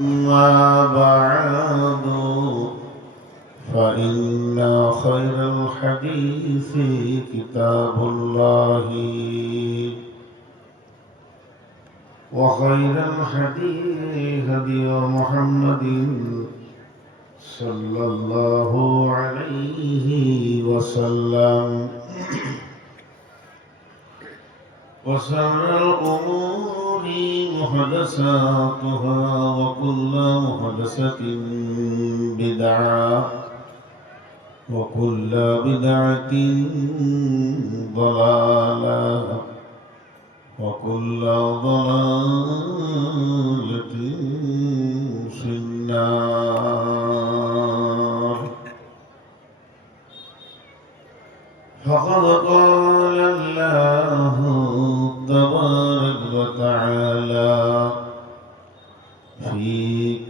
أما بعد فإن خير الحديث كتاب الله وخير الهدي هدي محمد صلى الله عليه وسلم وشر الأمور محدثاتها وكل محدثة بدعة وكل بدعة ضلالة وكل ضلالة في النار. فقد قال الله تبارك وتعالى في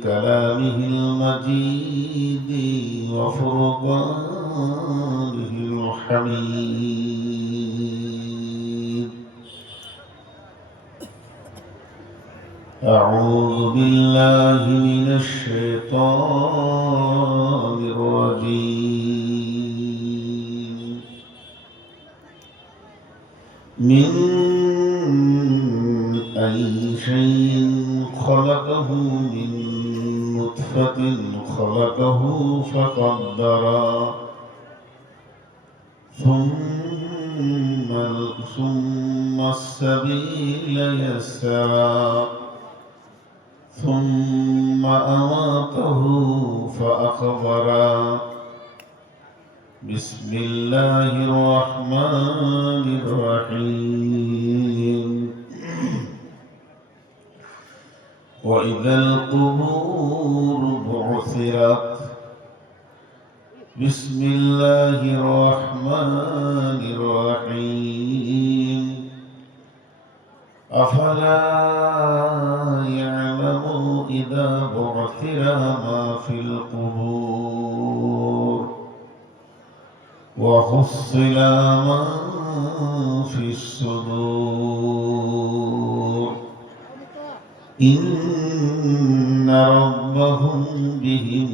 كلامه المجيد وفرقانه الحميد: أعوذ بالله من الشيطان الرجيم. من أي شيء خلقه؟ من نطفة خلقه فقدره ثم السبيل يسره ثم أماته فأقبره. بسم الله الرحمن الرحيم. وإذا القبور بعثرت. بسم الله الرحمن الرحيم. أفلا يعلم إذا بعثر ما في القبور وحصل ما في الصدور إن ربهم بهم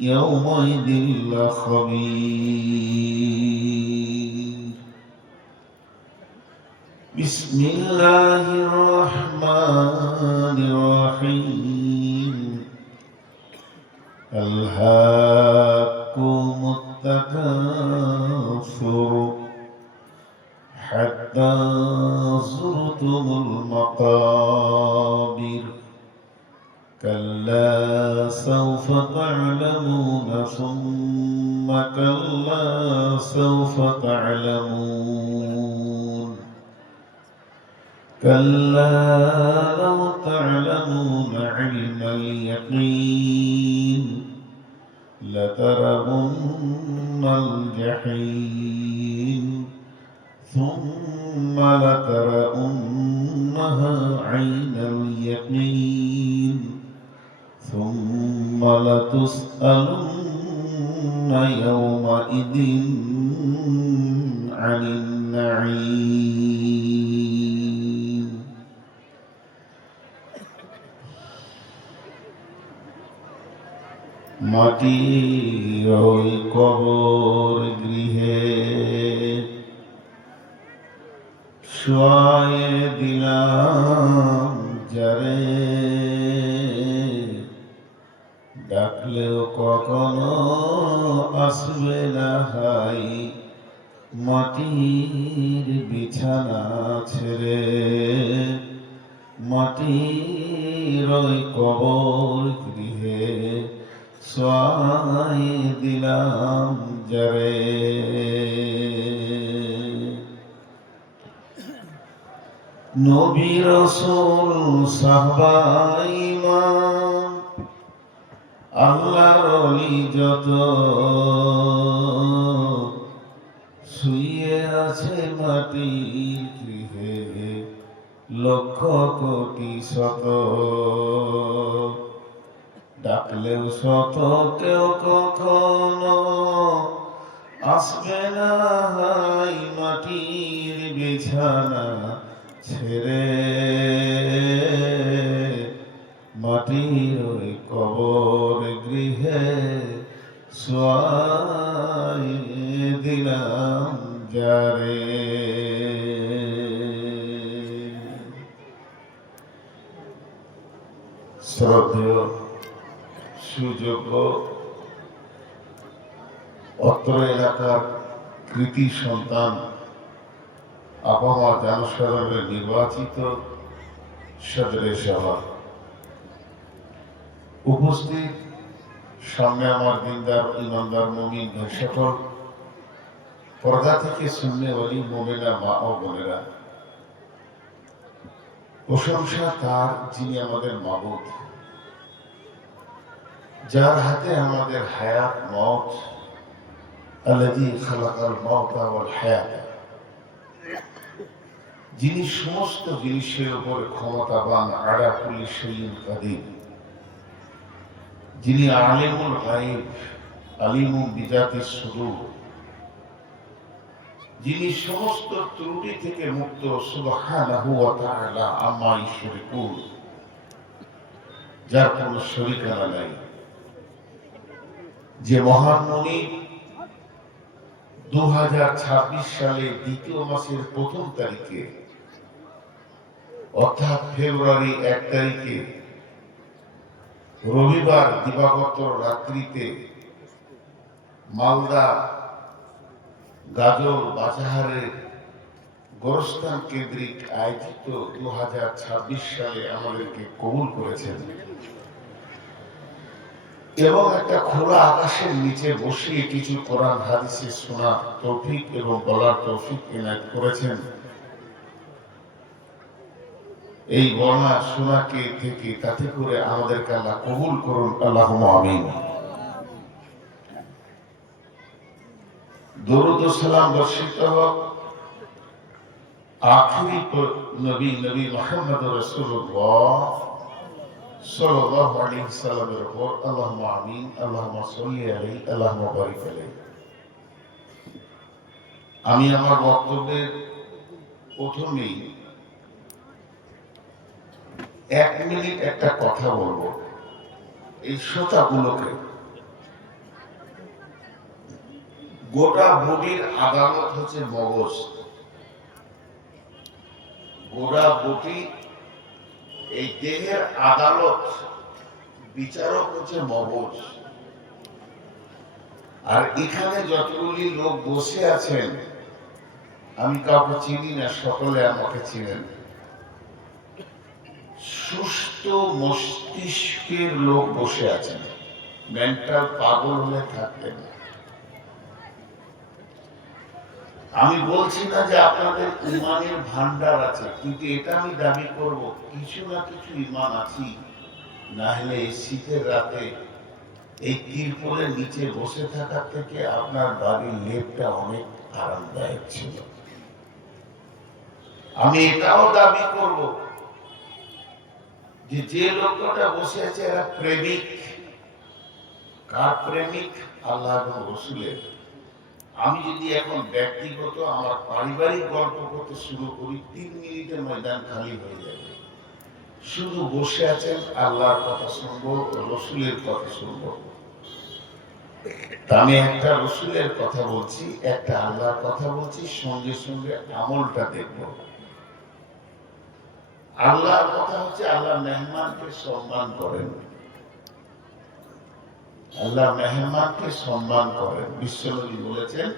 يومئذ لخبير. بسم الله الرحمن الرحيم. ألهاكم التكاثر حتى زرتم المقابر. كلا سوف تعلمون ثم كلا سوف تعلمون. كلا لو تعلمون علم اليقين لترون الجحيم ثم لترونها عين اليقين ثم لتسألن يومئذ عن النعيم. মাটির ওই কবর গৃহে শোয়ায়ে দিলাম যারে, ডাকলেও কখনো আসবে না হাই মাটির বিছানা ছেড়ে। মাটির ওই কবর গৃহে শোয়ায়ে দিলাম যারে। নবী রাসূল সাহাবা ইমাম আল্লাহর ওলি যত শুয়ে আছে মাটির গৃহে লক্ষ কোটি শত, ডাকলেও শত কেউ কখনো আসবে না মাটির বিছানা ছেড়ে। মাটির ওই কবর গৃহে সোয়াই দিলাম যারে। শ্রদ্ধেয় সুযোগ্য অত্র এলাকার কৃতি সন্তান আবহাওয়া জনসাধারণের নির্বাচিত সদরে সভা উপস্থিত, সামনে আমার দিনদার ইমানদার মুমিন ভাই সকল, পর্দা থেকে শূন্য ওয়ালি মুমিনা মা ও বোনেরা, প্রশংসা তার যিনি আমাদের মাবুদ, যার হাতে আমাদের হায়াত মওত, আল্লাযী খালাকাল মাউতা ওয়াল হায়াত, যিনি সমস্ত জিনিসের উপর ক্ষমতাবান, আলা কুল্লি শাইইন কাদির, যিনি আলিমুল গায়ব আলিমুম বিযাতিস সুদূর, যিনি সমস্ত ত্রুটি থেকে মুক্ত, সুবহানাহু ওয়া তাআলা আম্মা ইউশরিকুন, যার কোনো শরীকানা নাই, যে মহান মুনি 2026 সালে দ্বিতীয় মাসের প্রথম তারিখে অর্থাৎ ফেব্রুয়ারি 1 তারিখে রবিবার দিবাগত রাত্রিতে মালদা গাজল বাজাহারের গোরস্থান কেন্দ্রিক আয়োজিত 2026 সালে আমাদেরকে কবুল করেছেন এবং একটা খোলা আকাশের নিচে বসিয়ে কিছু কোরআন হাদিসে শোনা তৌফিক এবং বলার তৌফিক এনায়েত করেছেন। এই বর্ণা শোনাকে থেকে তাতে করে আমাদেরকে আল্লাহ কবুল করুন, আল্লাহুম্মা আমিন। দরুদ ও সালাম বর্ষিত হোক আখিরি নবী মুহাম্মদ রাসূলুল্লাহ সাল্লাল্লাহু আলাইহি ওয়াসাল্লামের উপর, আল্লাহুম্মা আমিন, আল্লাহুম্মা সাল্লি আলাইহি, আল্লাহুম্মা বারিক আলাইহি। আমি আমার বক্তব্যের প্রথমেই 1 মিনিট একটা কথা বলবো। এই শ্রোতাগুলোকে, গোটা বডির আদালত হচ্ছে মগজ, গোটা বডি এই দেহের আদালত বিচারক হচ্ছে মগজ। আর এখানে যতগুলি লোক বসে আছেন, আমি কাউকে চিনি না, সকলে আমাকে চিনেন। সুস্থ মস্তিষ্কের লোক বসে আছেন, মেন্টাল পাগল হলে থাকতেন। আমি বলছি না যে আপনাদের ইমানের ভান্ডার আছে, কিন্তু এটা আমি দাবি করব কিছু না কিছু ইমান আছে, না হলে এই শীতের রাতে এই তিরপলের নিচে বসে থাকার থেকে আপনার বাড়ির লেপটা অনেক আরামদায়ক ছিল। আমি এটাও দাবি করব যে যে লোকটা বসে আছে এরা প্রেমিক। কার প্রেমিক? আল্লাহ এবং রাসূলের। আমি যদি এখন ব্যক্তিগত আমার পারিবারিক গল্প করতে শুরু করি, 3 মিনিটে ময়দান খালি হয়ে যাবে। শুধু বসে আছেন, আল্লাহর কথা শুনবো, রাসূলের কথা শুনবো। আমি একটা রাসূলের কথা বলছি, একটা আল্লাহর কথা বলছি, সঙ্গে সঙ্গে আমলটা দেখব। আল্লাহর কথা হচ্ছে আল্লাহ মেহমানকে সম্মান করেন, আল্লাহ মেহমানকে সম্মান করেন। বিশ্বনবী বলেছেন,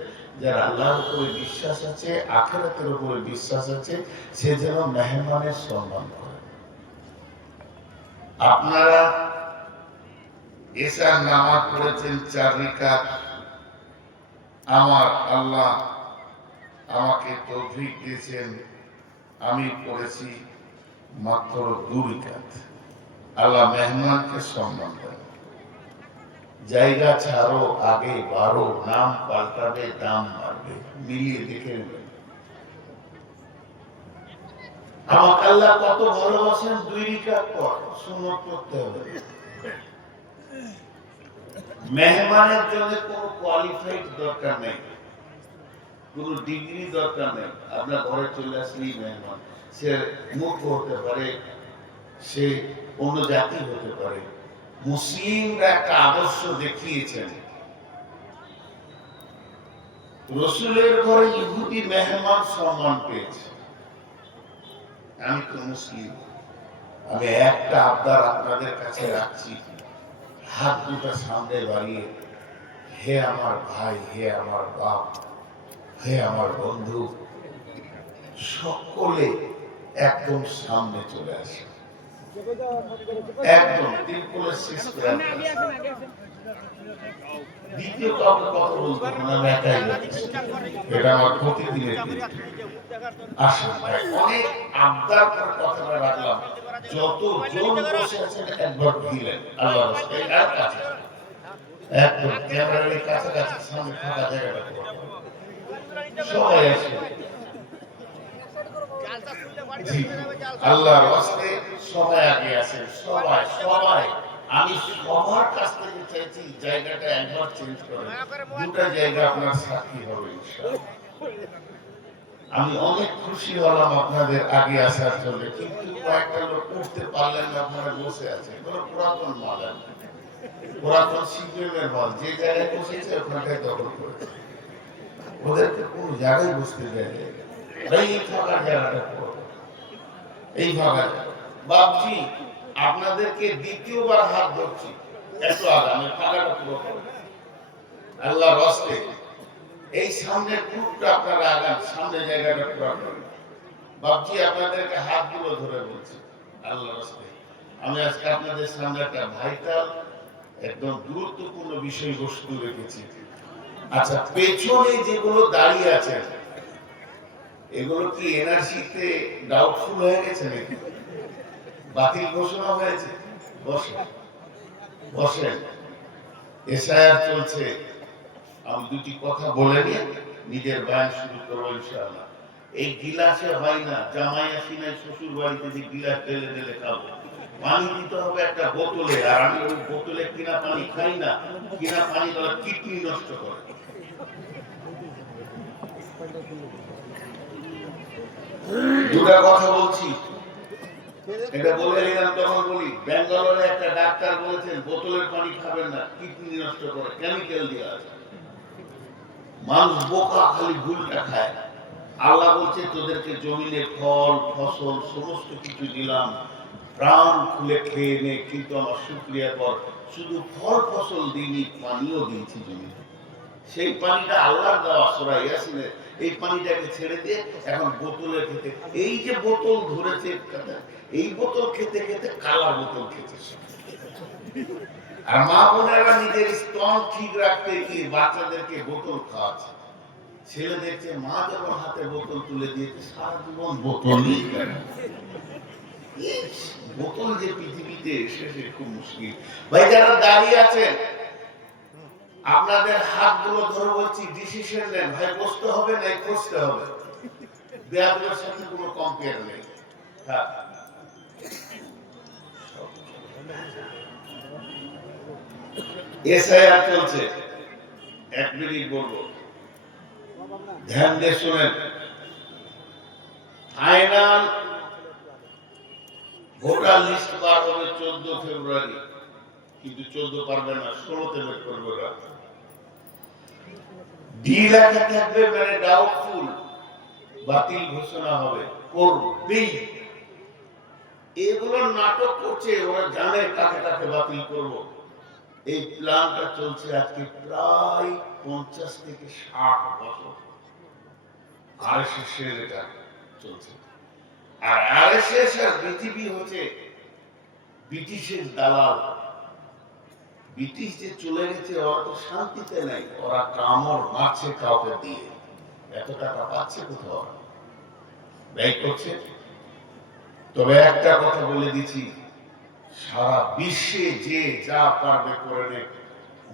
যার আল্লাহর উপরে বিশ্বাস আছে, আখিরাতের উপরে বিশ্বাস আছে, সে যেন মেহমানের সম্মান করে। আপনারা এশার নামাজ পড়েছেন 4 রাকাত। আমার আল্লাহ আমাকে তৌফিক দিয়েছেন, আমি পড়েছি মাত্র 2 রাকাত। আল্লাহ মেহমানকে সম্মান করে। জায়গা ছাড়ো, আগে বাড়ো, নাম পাল্টাবে, দাম বাড়বে, মিলিয়ে দেখে নেবেন। আমাকে আল্লাহ কত ভালোবাসেন, 2 রাকাত পর সুন্নত পড়তে হবে। মেহমানের জন্য কোনো কোয়ালিফাইড দরকার নেই, কোনো ডিগ্রি দরকার নেই। আপনার ঘরে চলে আসলেই মেহমান। সে মূর্খ হতে পারে, সে অন্য জাতি হতে পারে, মুসলিমরা একটা আদর্শ দেখিয়েছেন। রসুলের ঘরে ইহুদি মেহমান সম্মান পেয়েছে। আমি তো মুসলিম, আমি একটা আবদার আপনাদের কাছে রাখছি, হাত দুটো সামনে বাড়িয়ে, হে আমার ভাই, হে আমার বাপ, হে আমার বন্ধু, সকলে একদম সামনে চলে আসে, একদম তিরপলের শেষ করে। দ্বিতীয় কাউকে কথা বলতে হবে না, আমি একাই যাচ্ছি, এটা আমার প্রতিদিনের। আসুন ভাই, অনেক আবদার করে কথাটা রাখলাম, যত জন বসে আছেন একবার ভিড়েন, আল্লাহ রাস্তায় আর কাছে একদম ক্যামেরার কাছাকাছি সামনে ফাঁকা জায়গাটা সবাই আসে। আল্লাহর রাস্তায় সবাই আগে আছেন, সবাই সবাই। আমি সবার কাছ থেকে চাইছি জায়গাটা একবার চেঞ্জ করেন, দুটো জায়গা আপনার সাথী হবে ইনশাআল্লাহ। আমি অনেক খুশি হলাম আপনাদের আগে আসার জন্য, কিন্তু কয়েকটা লোক উঠতে পারলেন না, আপনারা বসে আছেন। এগুলো পুরাতন মাল, পুরাতন সিপিএমের মাল, যে জায়গায় বসেছে ওখানটায় দখল করেছে, ওদেরকে কোনো জায়গায় বসতে দেয়। এই ফাঁকা জায়গাটা এই ফাঁকা বাপজি, আপনাদেরকে দ্বিতীয়বার হাত ধরছি, এত আগামী ফাঁকাটা পুরো আল্লাহ রাস্তে এই সামনে গ্রুপটা আপনারা আগান, সামনে জায়গাটা পুরো করেন। বাপজি, আপনাদেরকে হাতগুলো ধরে বলছি আল্লাহ রাস্তে, আমি আজকে আপনাদের সামনে একটা ভাইটাল একদম গুরুত্বপূর্ণ বিষয়বস্তু রেখেছি। আচ্ছা, পেছনে যেগুলো দাঁড়িয়ে আছেন এগুলো কি এনআরসিতে ডাউটফুল হয়ে গেছে নাকি? বাতিল ঘোষণা হয়েছে? বসেন বসেন, এসআইআর চলছে। আমি দুটি কথা বলে নিয়ে নিজের বয়ান শুরু করবো ইনশাআল্লাহ। এই গিলাসে হয় না, জামাই আসি নাই শ্বশুর বাড়িতে যে গিলাস ঢেলে ঢেলে খাবো, পানি দিতে হবে একটা বোতলে, আর আমি ওই বোতলে কিনা পানি খাই না। কিনা পানি দ্বারা কিডনি নষ্ট করে। দুটা কথা বলছি, এটা বলে নিলাম। তখন বলি, ব্যাঙ্গালোরে একটা ডাক্তার বলেছেন বোতলের পানি খাবেন না, কিডনি নষ্ট করে, কেমিক্যাল দেওয়া আছে। মানুষ বোকা, খালি ভুলটা খায়। আল্লাহ বলছে তোদেরকে জমিনে ফল ফসল সমস্ত কিছু দিলাম, প্রাণ খুলে খেয়ে নে, কিন্তু আমার শুকরিয়া কর। শুধু ফল ফসল দিইনি, পানিও দিয়েছি জমিনে। সেই পানিটা আল্লাহর দেওয়া, সূরা ইয়াসিনের। এই পানিটাকে ছেড়ে দিয়ে এখন বোতলে খেতে, এই যে বোতল ধরেছে, এই বোতল খেতে খেতে কালা বোতল খেতে। আর মা বোনেরা নিজের স্তন ঠিক রাখতে গিয়ে বাচ্চাদেরকে বোতল খাওয়াচ্ছে। ছেলে দেখছে মা যখন হাতে বোতল তুলে দিয়েছে, সারা জীবন বোতলই কেন। বোতল যে পৃথিবীতে এসেছে খুব মুশকিল। ভাই, যারা দাঁড়িয়ে আছেন আপনাদের হাতগুলো ধরে বলছি, ডিসিশন নেন। ভাই, বসতে হবে না বসতে হবে, বেয়াদবের সাথে কোনো কম্পেয়ার নেই। হ্যাঁ, এসআইআর চলছে, এক মিনিট বলবো, ধ্যান দিয়ে শুনেন। ফাইনাল ভোটার লিস্ট বার হবে 14 ফেব্রুয়ারি, কিন্তু 14 পারবে না, 16তে বের করবে। ডিল লেখা থাকবে, মানে ডাউটফুল, বাতিল ঘোষণা হবে, করবেই। এগুলো নাটক করছে, ওরা জানে কাকে কাকে বাতিল করব। এই প্ল্যানটা চলছে আজকে প্রায় 50 থেকে 60 বছর। আরএসএস এটা চলছে, আর আরএসএস আর বিজেপি হচ্ছে ব্রিটিশের দালাল। ব্রিটিশ যে চলে গেছে, ওরা তো শান্তিতে নাই, ওরা কামড় মারছে কাউকে দিয়ে। এত টাকা পাচ্ছে কোথাও, ব্যয় করছে। তবে একটা কথা বলে দিচ্ছি, সারা বিশ্বে যে যা পারবে করে নে।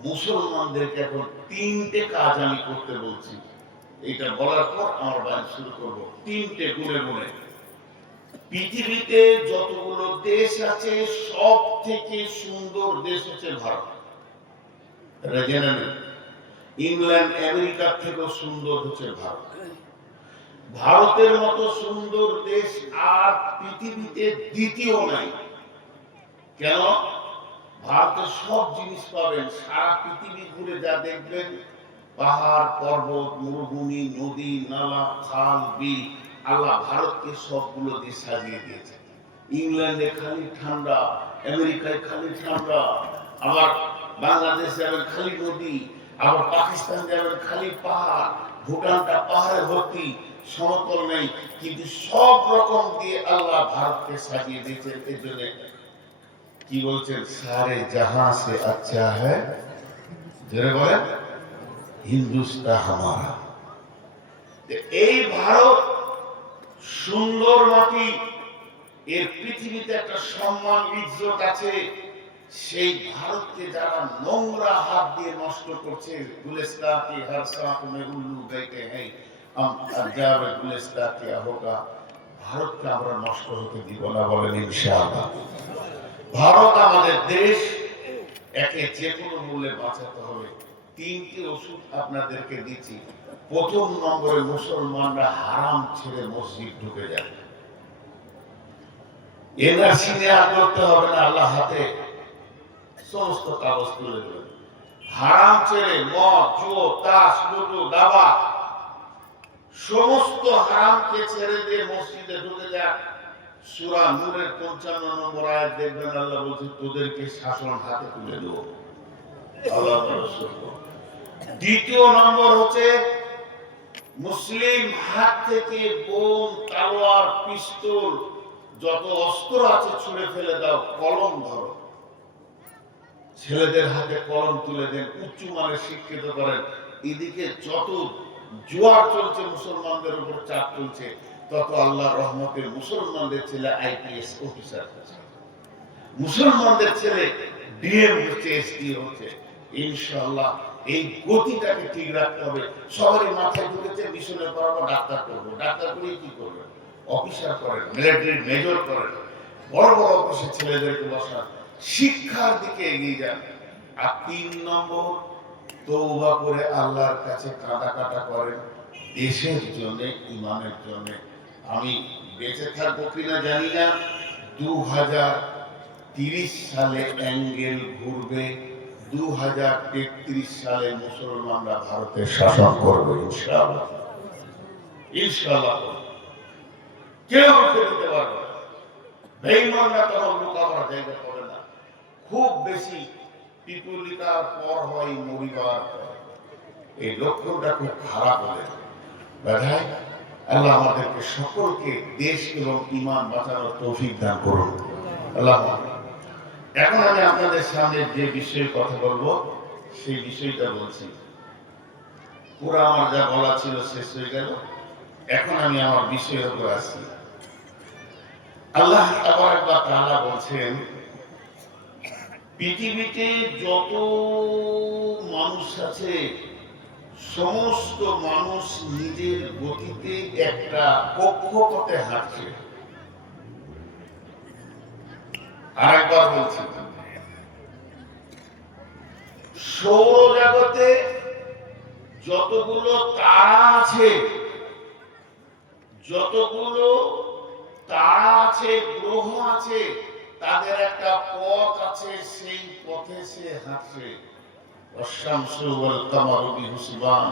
মুসলমানদেরকে এখন 3টে কাজ আমি করতে বলছি। এটা বলার পর আমার বয়ান শুরু করব। 3টে গুণে গুণে। পৃথিবীতে যতগুলো দেশ আছে, সব থেকে সুন্দর দেশ হচ্ছে ভারত। ইংল্যান্ড আমেরিকার থেকেও সুন্দর হচ্ছে ভারত। ভারতের মতো সুন্দর দেশ আর পৃথিবীতে দ্বিতীয় নাই। কেন? ভারতে সব জিনিস পাবেন, সারা পৃথিবী ঘুরে যা দেখবেন, পাহাড় পর্বত মরুভূমি নদী নালা খাল বিল, আল্লাহ ভারতকে সবগুলো দিয়ে সাজিয়ে দিয়েছে। ইংল্যান্ডে খালি ঠান্ডা, আমেরিকায় খালি ঠান্ডা, আবার বাংলাদেশ যাবেন খালি নদী, আবার পাকিস্তান যাবেন খালি পাহাড়, ভুটানটা পাহাড়ে ভর্তি, সমতল নেই, কিন্তু সব রকম দিয়ে আল্লাহ ভারতকে সাজিয়ে দিয়েছেন। এর জন্য কি বলছেন, সারে জাহাঁ সে আচ্ছা হ্যায়, যারা বলেন হিন্দুস্তান হামারা। এই ভারত সুন্দর মাটি, এর পৃথিবীতে একটা সম্মান ইজ্জত আছে। সেই ভারতকে যারা নোংরা হাত দিয়ে নষ্ট করছে, গুলিস্তান কি হর সাঁক মে উল্লু গাইতে হ্যায় हम पंजाब गुलिस्तान क्या होगा। ভারতকে আমরা নষ্ট হতে দিব না, বলেন ইনশাআল্লাহ। ভারত আমাদের দেশ, একে যে কোনো মূল্যে বাঁচাতে হবে। তিনটি ওষুধ আপনাদেরকে দিচ্ছি। প্রথম নম্বরে, মুসলমানরা হারাম ছেড়ে মসজিদ ঢুকে যাবে। এনআরসি নেওয়া করতে হবে না, আল্লাহ হাতে সমস্ত কাগজ তুলে দেবেন। হারাম ছেড়ে মদ জুয়া তাস লুডু দাবা সমস্ত হারামকে ছেড়ে দিয়ে মসজিদে ঢুকে যাক। সূরা নূরের 55 নম্বর আয়াত দেখবেন, আল্লাহ বলছে তোদেরকে শাসন হাতে তুলে দেব। আল্লাহ দ্বিতীয় নম্বর হচ্ছে, মুসলিম হাত থেকে বোম তলোয়ার পিস্তল যত অস্ত্র আছে ছুঁড়ে ফেলে দাও, কলম ধরো, ছেলেদের হাতে কলম তুলে দেন, উচ্চ মানের শিক্ষিত করেন। এদিকে যত জোয়ার চলছে, মুসলমানদের উপর চাপ চলছে, তত আল্লাহর রহমতে মুসলমানদের ছেলে আইপিএস অফিসার হচ্ছে, মুসলমানদের ছেলে ডিএম হচ্ছে, এসডি হচ্ছে। ইনশাআল্লাহ এই গতিটাকে ঠিক রাখতে হবে। সবারই মাথায় ঢুকেছে মিশনে পড়াবো, ডাক্তার করবো, ডাক্তার করে কি করবেন, অফিসার করেন, মিলিটারি মেজর করেন, বড় বড় অফিসে ছেলেদেরকে বসান, শিক্ষার দিকে এগিয়ে যান। আর 3 নম্বর, তওবা করে আল্লাহর কাছে কাঁদা করেন দেশের জন্য, ইমানের জন্য। আমি বেঁচে থাকবো কিনা জানি না, 2030 সালে অ্যাঙ্গেল ঘুরবে, 2033 সালে মুসলমানরা ভারতের শাসন করবে ইনশাআল্লাহ। ইনশাআল্লাহ কেউ রুখে দিতে পারবে না। বেঈমানরা তখন লুকাবার জায়গা পাবে না। খুব বেশি পিপুলিকার পর হয় মরিবার পর। এই লক্ষণটা খুব খারাপ হলে বাধায়। আল্লাহ আমাদেরকে সকলকে দেশ এবং ঈমান বাঁচানোর তৌফিক দান করুন। আল্লাহ। এখন আমি আপনাদের সামনে যে বিষয়ে কথা বলবো, সেই বিষয়টা বলছি। পুরো আমার যা বলা ছিল শেষ হয়ে গেল। এখন আমি আমার বিষয়ের উপর আসছি। আল্লাহ তাবারক ওয়া তাআলা বলছেন, পৃথিবীতে যত মানুষ আছে, সমস্ত মানুষ নিজের গতিতে একটা কক্ষপথে হাঁটছে। আরেকবার বলছি, সৌরজগতে যতগুলো তারা আছে, যতগুলো তারা আছে, গ্রহ আছে, তাদের একটা পথ আছে, সেই পথে সে হাঁটছে। والشمس والقمر بحسبان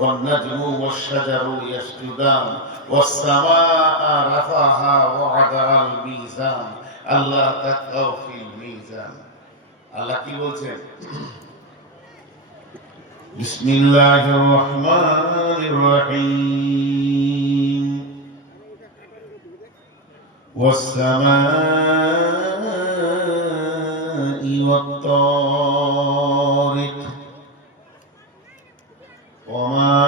والنجم والشجر يسجدان والسماء رفعها ووضع الميزان ألا تطغوا في الميزان। আল্লাহ কি বলছেন? বিসমিল্লাহির রহমানির রহিম। والسماء والطارق وما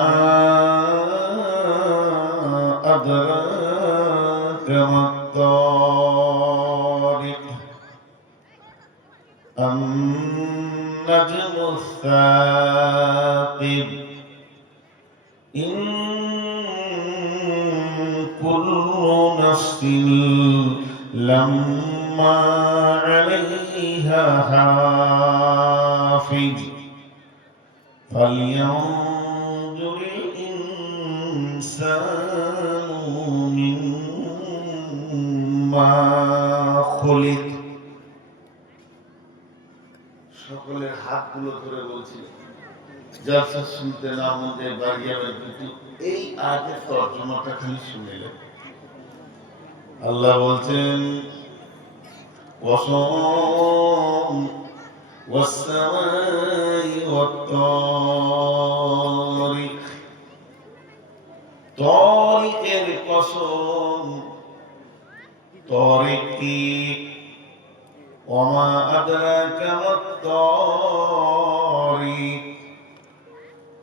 أدراك ما الطارق النجم الثاقب إن كل نفس لما عليها حافظ فلينظر الإنسان مما خلق সকলের হাতগুলো ধরে বলছি জলসা শুনতে না মন যায় বাড়ি যাবেন, কিন্তু এই আয়াতের তর্জমাটা খালি শুনলেন। আল্লাহ বলছেন ওয়াসম ওয়াসসামাই ওয়াত-তারিক, তারিকের কসম। তারিক কি? ওমা আদরাকা মাত-তারিক,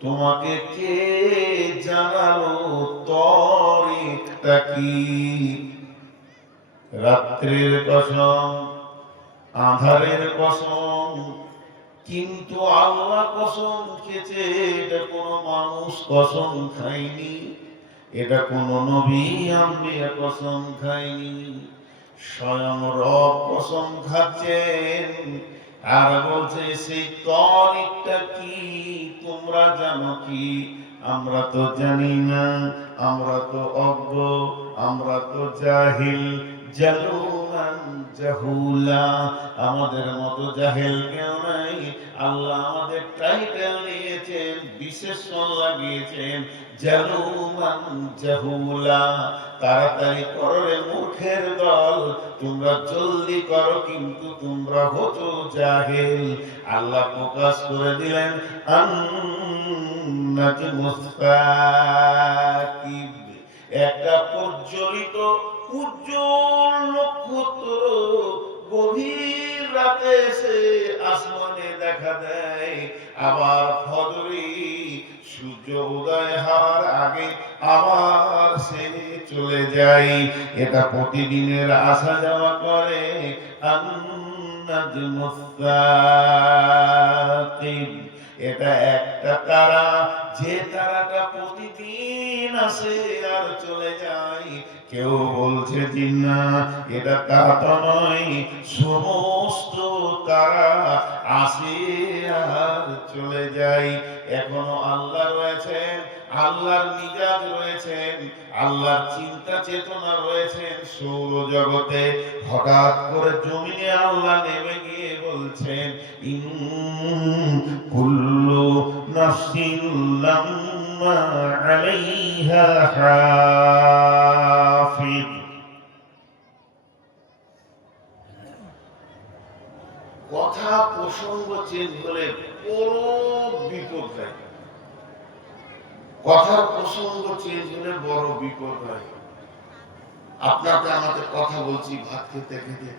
তোমাকে কে জানালো তারিকটা কি? রাত্রির কসম, আঁধারের কসম। কিন্তু আল্লাহ কসম খেয়েছে, এটা কোনো মানুষ কসম খায়নি, এটা কোনো নবী আম্বিয়া কসম খায়নি, স্বয়ং রব কসম খাচ্ছেন। আর বলছে সেই তারিকটা কি তোমরা জানো কি? আমরা তো জানি না, আমরা তো অজ্ঞ, আমরা তো জাহিল, জালুমান জাহুলা। আমাদের মতো জাহেল কেউ নাই। আল্লাহ আমাদের টাইটেল দিয়েছেন, বিশেষণ লাগিয়েছেন জালুমান জাহুলা। তাড়াতাড়ি করো রে মূর্খের দল, তোমরা জলদি করো, কিন্তু তোমরা হতো জাহেল। আল্লাহ প্রকাশ করে দিলেন আন-নাজমুস সাকিব, একটা প্রজ্বলিত উজ্জ্বল নক্ষত্র গভীর রাতে এসে আসমানে দেখা দেয়, আবার ফজরে সূর্য উদয় হওয়ার আগে আবার সে চলে যায়। এটা প্রতিদিনের আসা যাওয়া করে। আন-নাজমুস সাকিব, এটা একটা তারা, যে তারাটা প্রতিদিন আসে আর চলে যায়। কেউ বলছে যে না, এটা তারা তো নয়, সমস্ত তারা আসে আর চলে যায়। এখনো আল্লাহ রয়েছেন, আল্লাহর মিজাজ রয়েছেন, আল্লাহর চিন্তা চেতনা রয়েছেন সৌরজগতে। হঠাৎ করে জমিনে আল্লাহ নেমে গিয়ে বলছেন ইন কুল্লু নাফসিন লাম্মা আলাইহা হাফিজ। কথা প্রসঙ্গ চেঞ্জ হলে বড় বিপদ হয়। কথার প্রসঙ্গ চেঞ্জ হলে বড় বিপদ হয়। আপনাকে আমাদের কথা বলছি ভাত খেতে খেতে,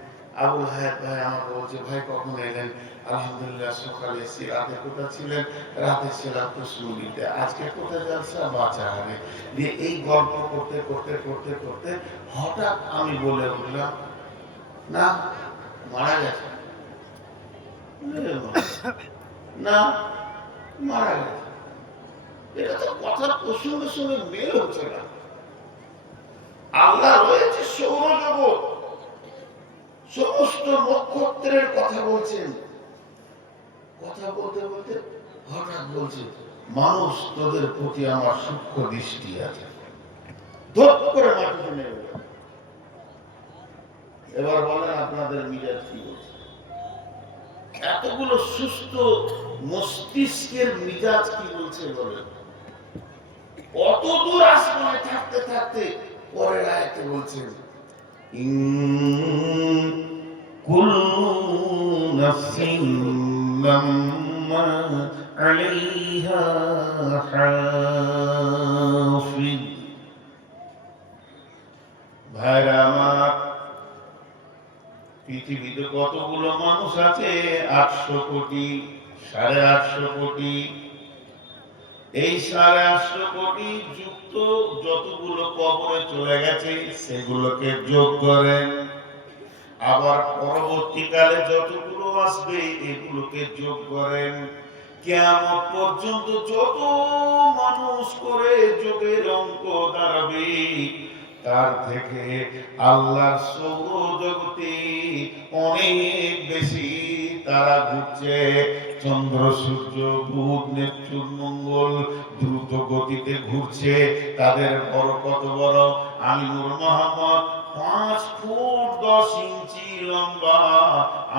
আবুল হায়াত ভাই আমাকে বলছে ভাই কখন এলেন? আলহামদুলিল্লাহ সকালে এসেছি। রাতে কোথায় ছিলেন? রাতে ছিলাম তো সুন্নিতে। আজকে কোথায় যাচ্ছে? বাজারে। দিয়ে এই গল্প করতে করতে করতে করতে হঠাৎ আমি বলে উঠলাম না, মারা গেছে। না, মারা গেছে। এটা তো কথার প্রসঙ্গের সঙ্গে মেল হচ্ছে না। আল্লাহ রয়েছে সৌরজগৎ, সমস্ত নক্ষত্রের কথা বলছেন। কথা বলতে বলতে হঠাৎ বলছে মানুষ তোদের প্রতি আমার সূক্ষ্ম দৃষ্টি আছে। ধপ করে মাটিতে নেমে গেল। এবার বলেন আপনাদের মিজাজ কি বলছে? এতগুলো সুস্থ মস্তিষ্কের মিজাজ কি বলছে বলেন? অত দূর আসমানে থাকতে থাকতে পরের আয়াতে বলছেন ইন কুল্লু নাফসিন লাম্মা আলাইহা হাফিজ। ভাইরা আমার, পৃথিবীতে কতগুলো মানুষ আছে? 800 কোটি, 850 কোটি। এই 850 কোটি যুক্ত যতগুলো কবরে চলে গেছে সেগুলোকে যোগ করেন, আবার পরবর্তীকালে যতগুলো আসবে এগুলোকে যোগ করেন। কিয়ামত পর্যন্ত যত মানুষ করে যোগের অঙ্ক দাঁড়াবে, তার থেকে আল্লাহর সৌরজগতে অনেক বেশি তারা ঘুরছে। চন্দ্র, সূর্য, বুধ, নেপচুন, মঙ্গল দ্রুত গতিতে ঘুরছে। তাদের বড় কত বড়? আমি নূর মোহাম্মদ 5 ফুট 10 ইঞ্চি লম্বা,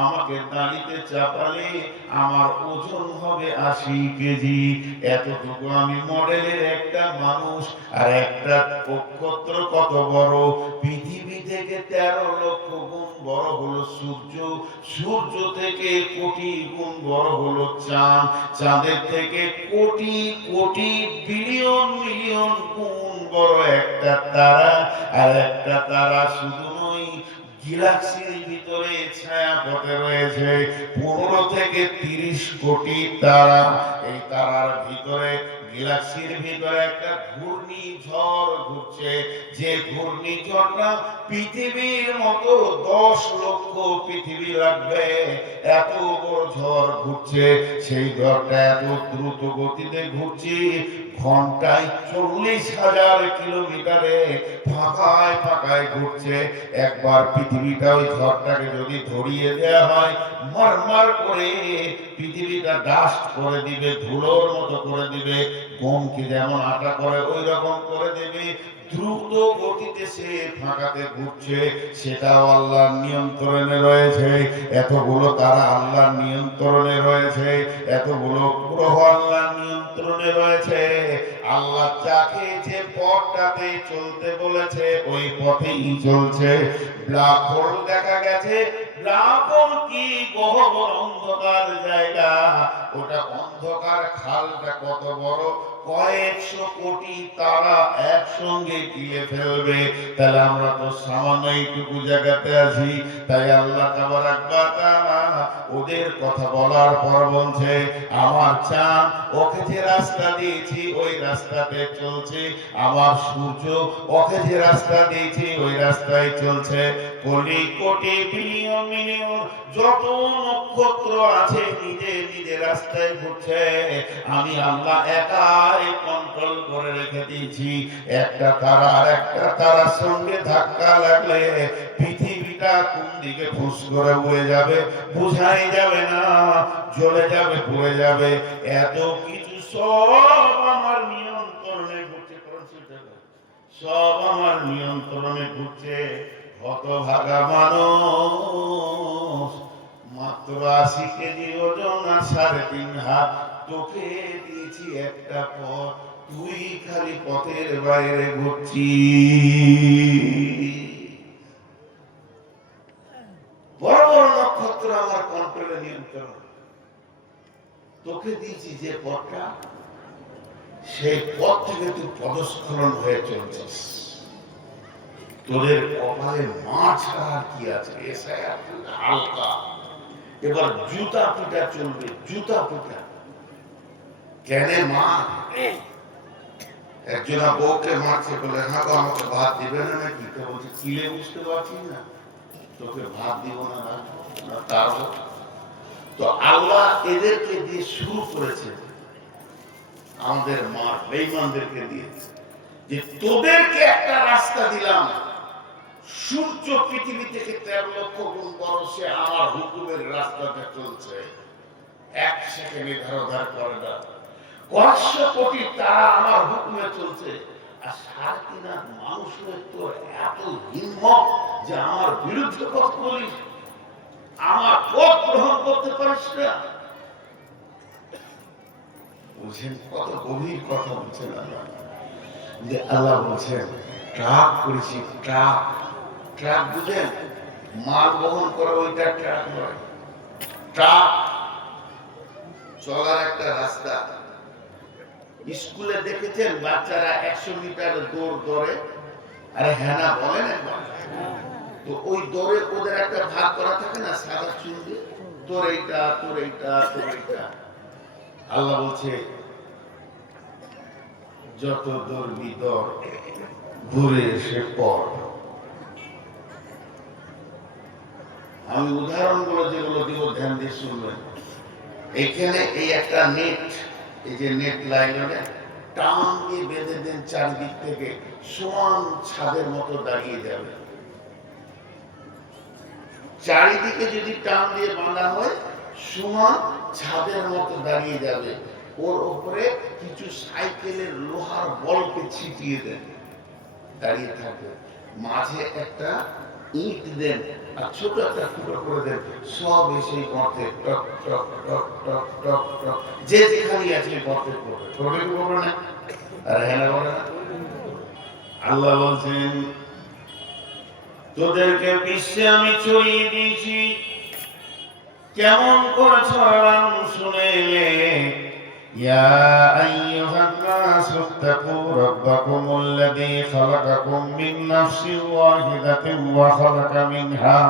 আমাকে দাঁড়িতে চাপালে আমার ওজন হবে 80 কেজি। এতটুকু আমি মডেলের একটা মানুষ। আর একটা নক্ষত্র কত বড়? পৃথিবী থেকে 13 লক্ষ গুণ বড় হলো সূর্য, সূর্য থেকে কোটি গুণ বড় হলো চাঁদ, চাঁদের থেকে কোটি কোটি বিলিয়ন মিলিয়ন গুণ বড় একটা তারা। আর একটা তারা শুধু নয়, গ্যালাক্সির ভিতরে ছায়াপথে রয়েছে 15 থেকে 30 কোটি তারা। এই তারার ভিতরে, গ্যালাক্সির ভিতরে একটা ঘূর্ণিঝড় ঘুরছে, যে ঘূর্ণিঝড়টা পৃথিবীর মতো 10 লক্ষ পৃথিবী লাগবে এত বড় ঝড় ঘুরছে। সেই ঝড়টা এত দ্রুত গতিতে ঘুরছে, ঘন্টায় 40,000 কিলোমিটারে ফাঁকায় ফাঁকায় ঘুরছে। একবার পৃথিবীটা ওই ঝড়টাকে যদি ধরিয়ে দেওয়া হয়, মারমার করে পৃথিবীটা ডাস্ট করে দিবে, ধুলোর মতো করে দিবে। গমকে যেমন আটা করে ওই রকম করে দেবে। দ্রুত গতিতে সে ফাঁকাতে ঘুরছে, সেটাও আল্লাহর নিয়ন্ত্রণে রয়েছে। এতগুলো তারা আল্লাহর নিয়ন্ত্রণে রয়েছে, এতগুলো গ্রহ আল্লাহর নিয়ন্ত্রণে রয়েছে। আল্লাহ যাকে যে পথটাতে চলতে বলেছে ওই পথেই চলছে। ব্ল্যাক হোল দেখা গেছে, ব্ল্যাক হোল কি গহ্বর অন্ধকার জায়গা, ওটা অন্ধকার খালটা কত বড়, কয়েকশো কোটি তারা একসঙ্গে গিলে ফেলবে। তাহলে আমরা তো সামান্য এইটুকু জায়গাতে আছি। তাই আল্লাহ তাবারাক ওয়া তাআলা ওদের কথা বলার পর বলছে, আমার চাঁদ ওকে যে রাস্তা দিয়েছি ওই রাস্তাতে চলছে, আমার সূর্য ওকে যে রাস্তা দিয়েছি ওই রাস্তায় চলছে। কোটি কোটি বিলিয়ন মিলিয়ন যত নক্ষত্র আছে নিজে নিজে রাস্তায় ঘুরছে। আমি আল্লাহ একাই কন্ট্রোল করে রেখে দিয়েছি। একটা তারা আর একটা তারার সঙ্গে ধাক্কা লাগলে পৃথিবীটা কোন দিকে ফুস করে উড়ে যাবে বোঝাই যাবে না, জ্বলে যাবে, পুড়ে যাবে। এত কিছু সব আমার নিয়ন্ত্রণে ঘুরছে, সব আমার নিয়ন্ত্রণে ঘুরছে। হতভাগা মানুষ, মাত্র 80 কেজি ওজন আর 3.5 হাত, তোকে দিয়েছি একটা পথ, তুই খালি পথের বাইরে ঘুরছিস। বড় বড় নক্ষত্র আমার কন্ট্রোলে নিয়ন্ত্রণ। তোকে দিয়েছি যে পথটা, সেই পথ থেকে তুই পদস্খলন হয়ে চলছিস। তোদের কপালে মাছ আর কি আছে, হালকা। এবার জুতা পিটা চলবে, জুতা পিটা। কেন মা একজনা বউকে মারছে, বলে হ্যাঁ গো আমাকে ভাত দিবে না নাকি? তো বলছে কিলে বুঝতে পারছি না, তোকে ভাত দিব না, তার তো আল্লাহ এদেরকে দিয়ে শুরু করেছে, আমাদের মা বেঈমানদেরকে দিয়ে, যে তোদেরকে একটা রাস্তা দিলাম। সূর্য পৃথিবী থেকে 13 লক্ষ গুণ বড়, সে আমার হুকুমের রাস্তাতে চলছে, এক সেকেন্ডে ধারধার করে না। কয়েকশো কোটি তারা আমার হুকুমে চলছে। আর 3.5 লাখ মানুষের তো এত হিম্মত যে আমার বিরুদ্ধে কথা বলিস, আমার পথ গ্রহণ করতে পারিস না। বুঝেন কত গভীর কথা বলছেন আল্লাহ। যে আল্লাহ বলছেন ট্রাক করেছি, ট্রাক, ট্রাক বুঝেন, মাল বহন করে ওইটা ট্রাক নয়। ট্রাক চলার একটা রাস্তা। স্কুলে দেখেছেন বাচ্চারা 100 মিটার দৌড় দৌড়ে, আরে হ্যাঁ না বলেন একবার। তো ওই দৌড়ে ওদের একটা ভাগ করা থাকে না, সাদা চুন দিয়ে, তোর এইটা, তোর এইটা, তোর এইটা। আল্লাহ বলছে যত দৌড়বি দৌড়, ঘুরে এসে পড়। আমি উদাহরণগুলো যেগুলো দিব ধ্যান দিয়ে শুনবেন। এখানে এই একটা নেট, এই যে নেট লাইনে টান দিয়ে বেঁধে দেন, চারিদিক থেকে সমান ছাদের মতো দাঁড়িয়ে যাবে। চারিদিকে যদি টান দিয়ে বাঁধা হয় সমান ছাদের মতো দাঁড়িয়ে যাবে। ওর উপরে কিছু সাইকেলের লোহার বলকে ছিটিয়ে দেন, দাঁড়িয়ে থাকবে। মাঝে একটা ইট দেন আর ছোট একটা ফুটো করে দেন, সব এসে গর্তে টক টক টক টক টক টক যে যেখানে আছে গর্তে পড়বে, পড়বে কি পড়বে না? আর হ্যাঁ না বলে না? আল্লাহ বলছেন তোদেরকে বিশ্বে আমি ছড়িয়ে দিয়েছি, কেমন করে ছড়ালাম শুনে নে। ইয়া আইয়ুহান নাসু ইত্তাকু রাব্বাকুমুল্লাযী খালাকাকুম মিন নাফসিন ওয়াহিদাতিন ওয়া খালাকা মিনহা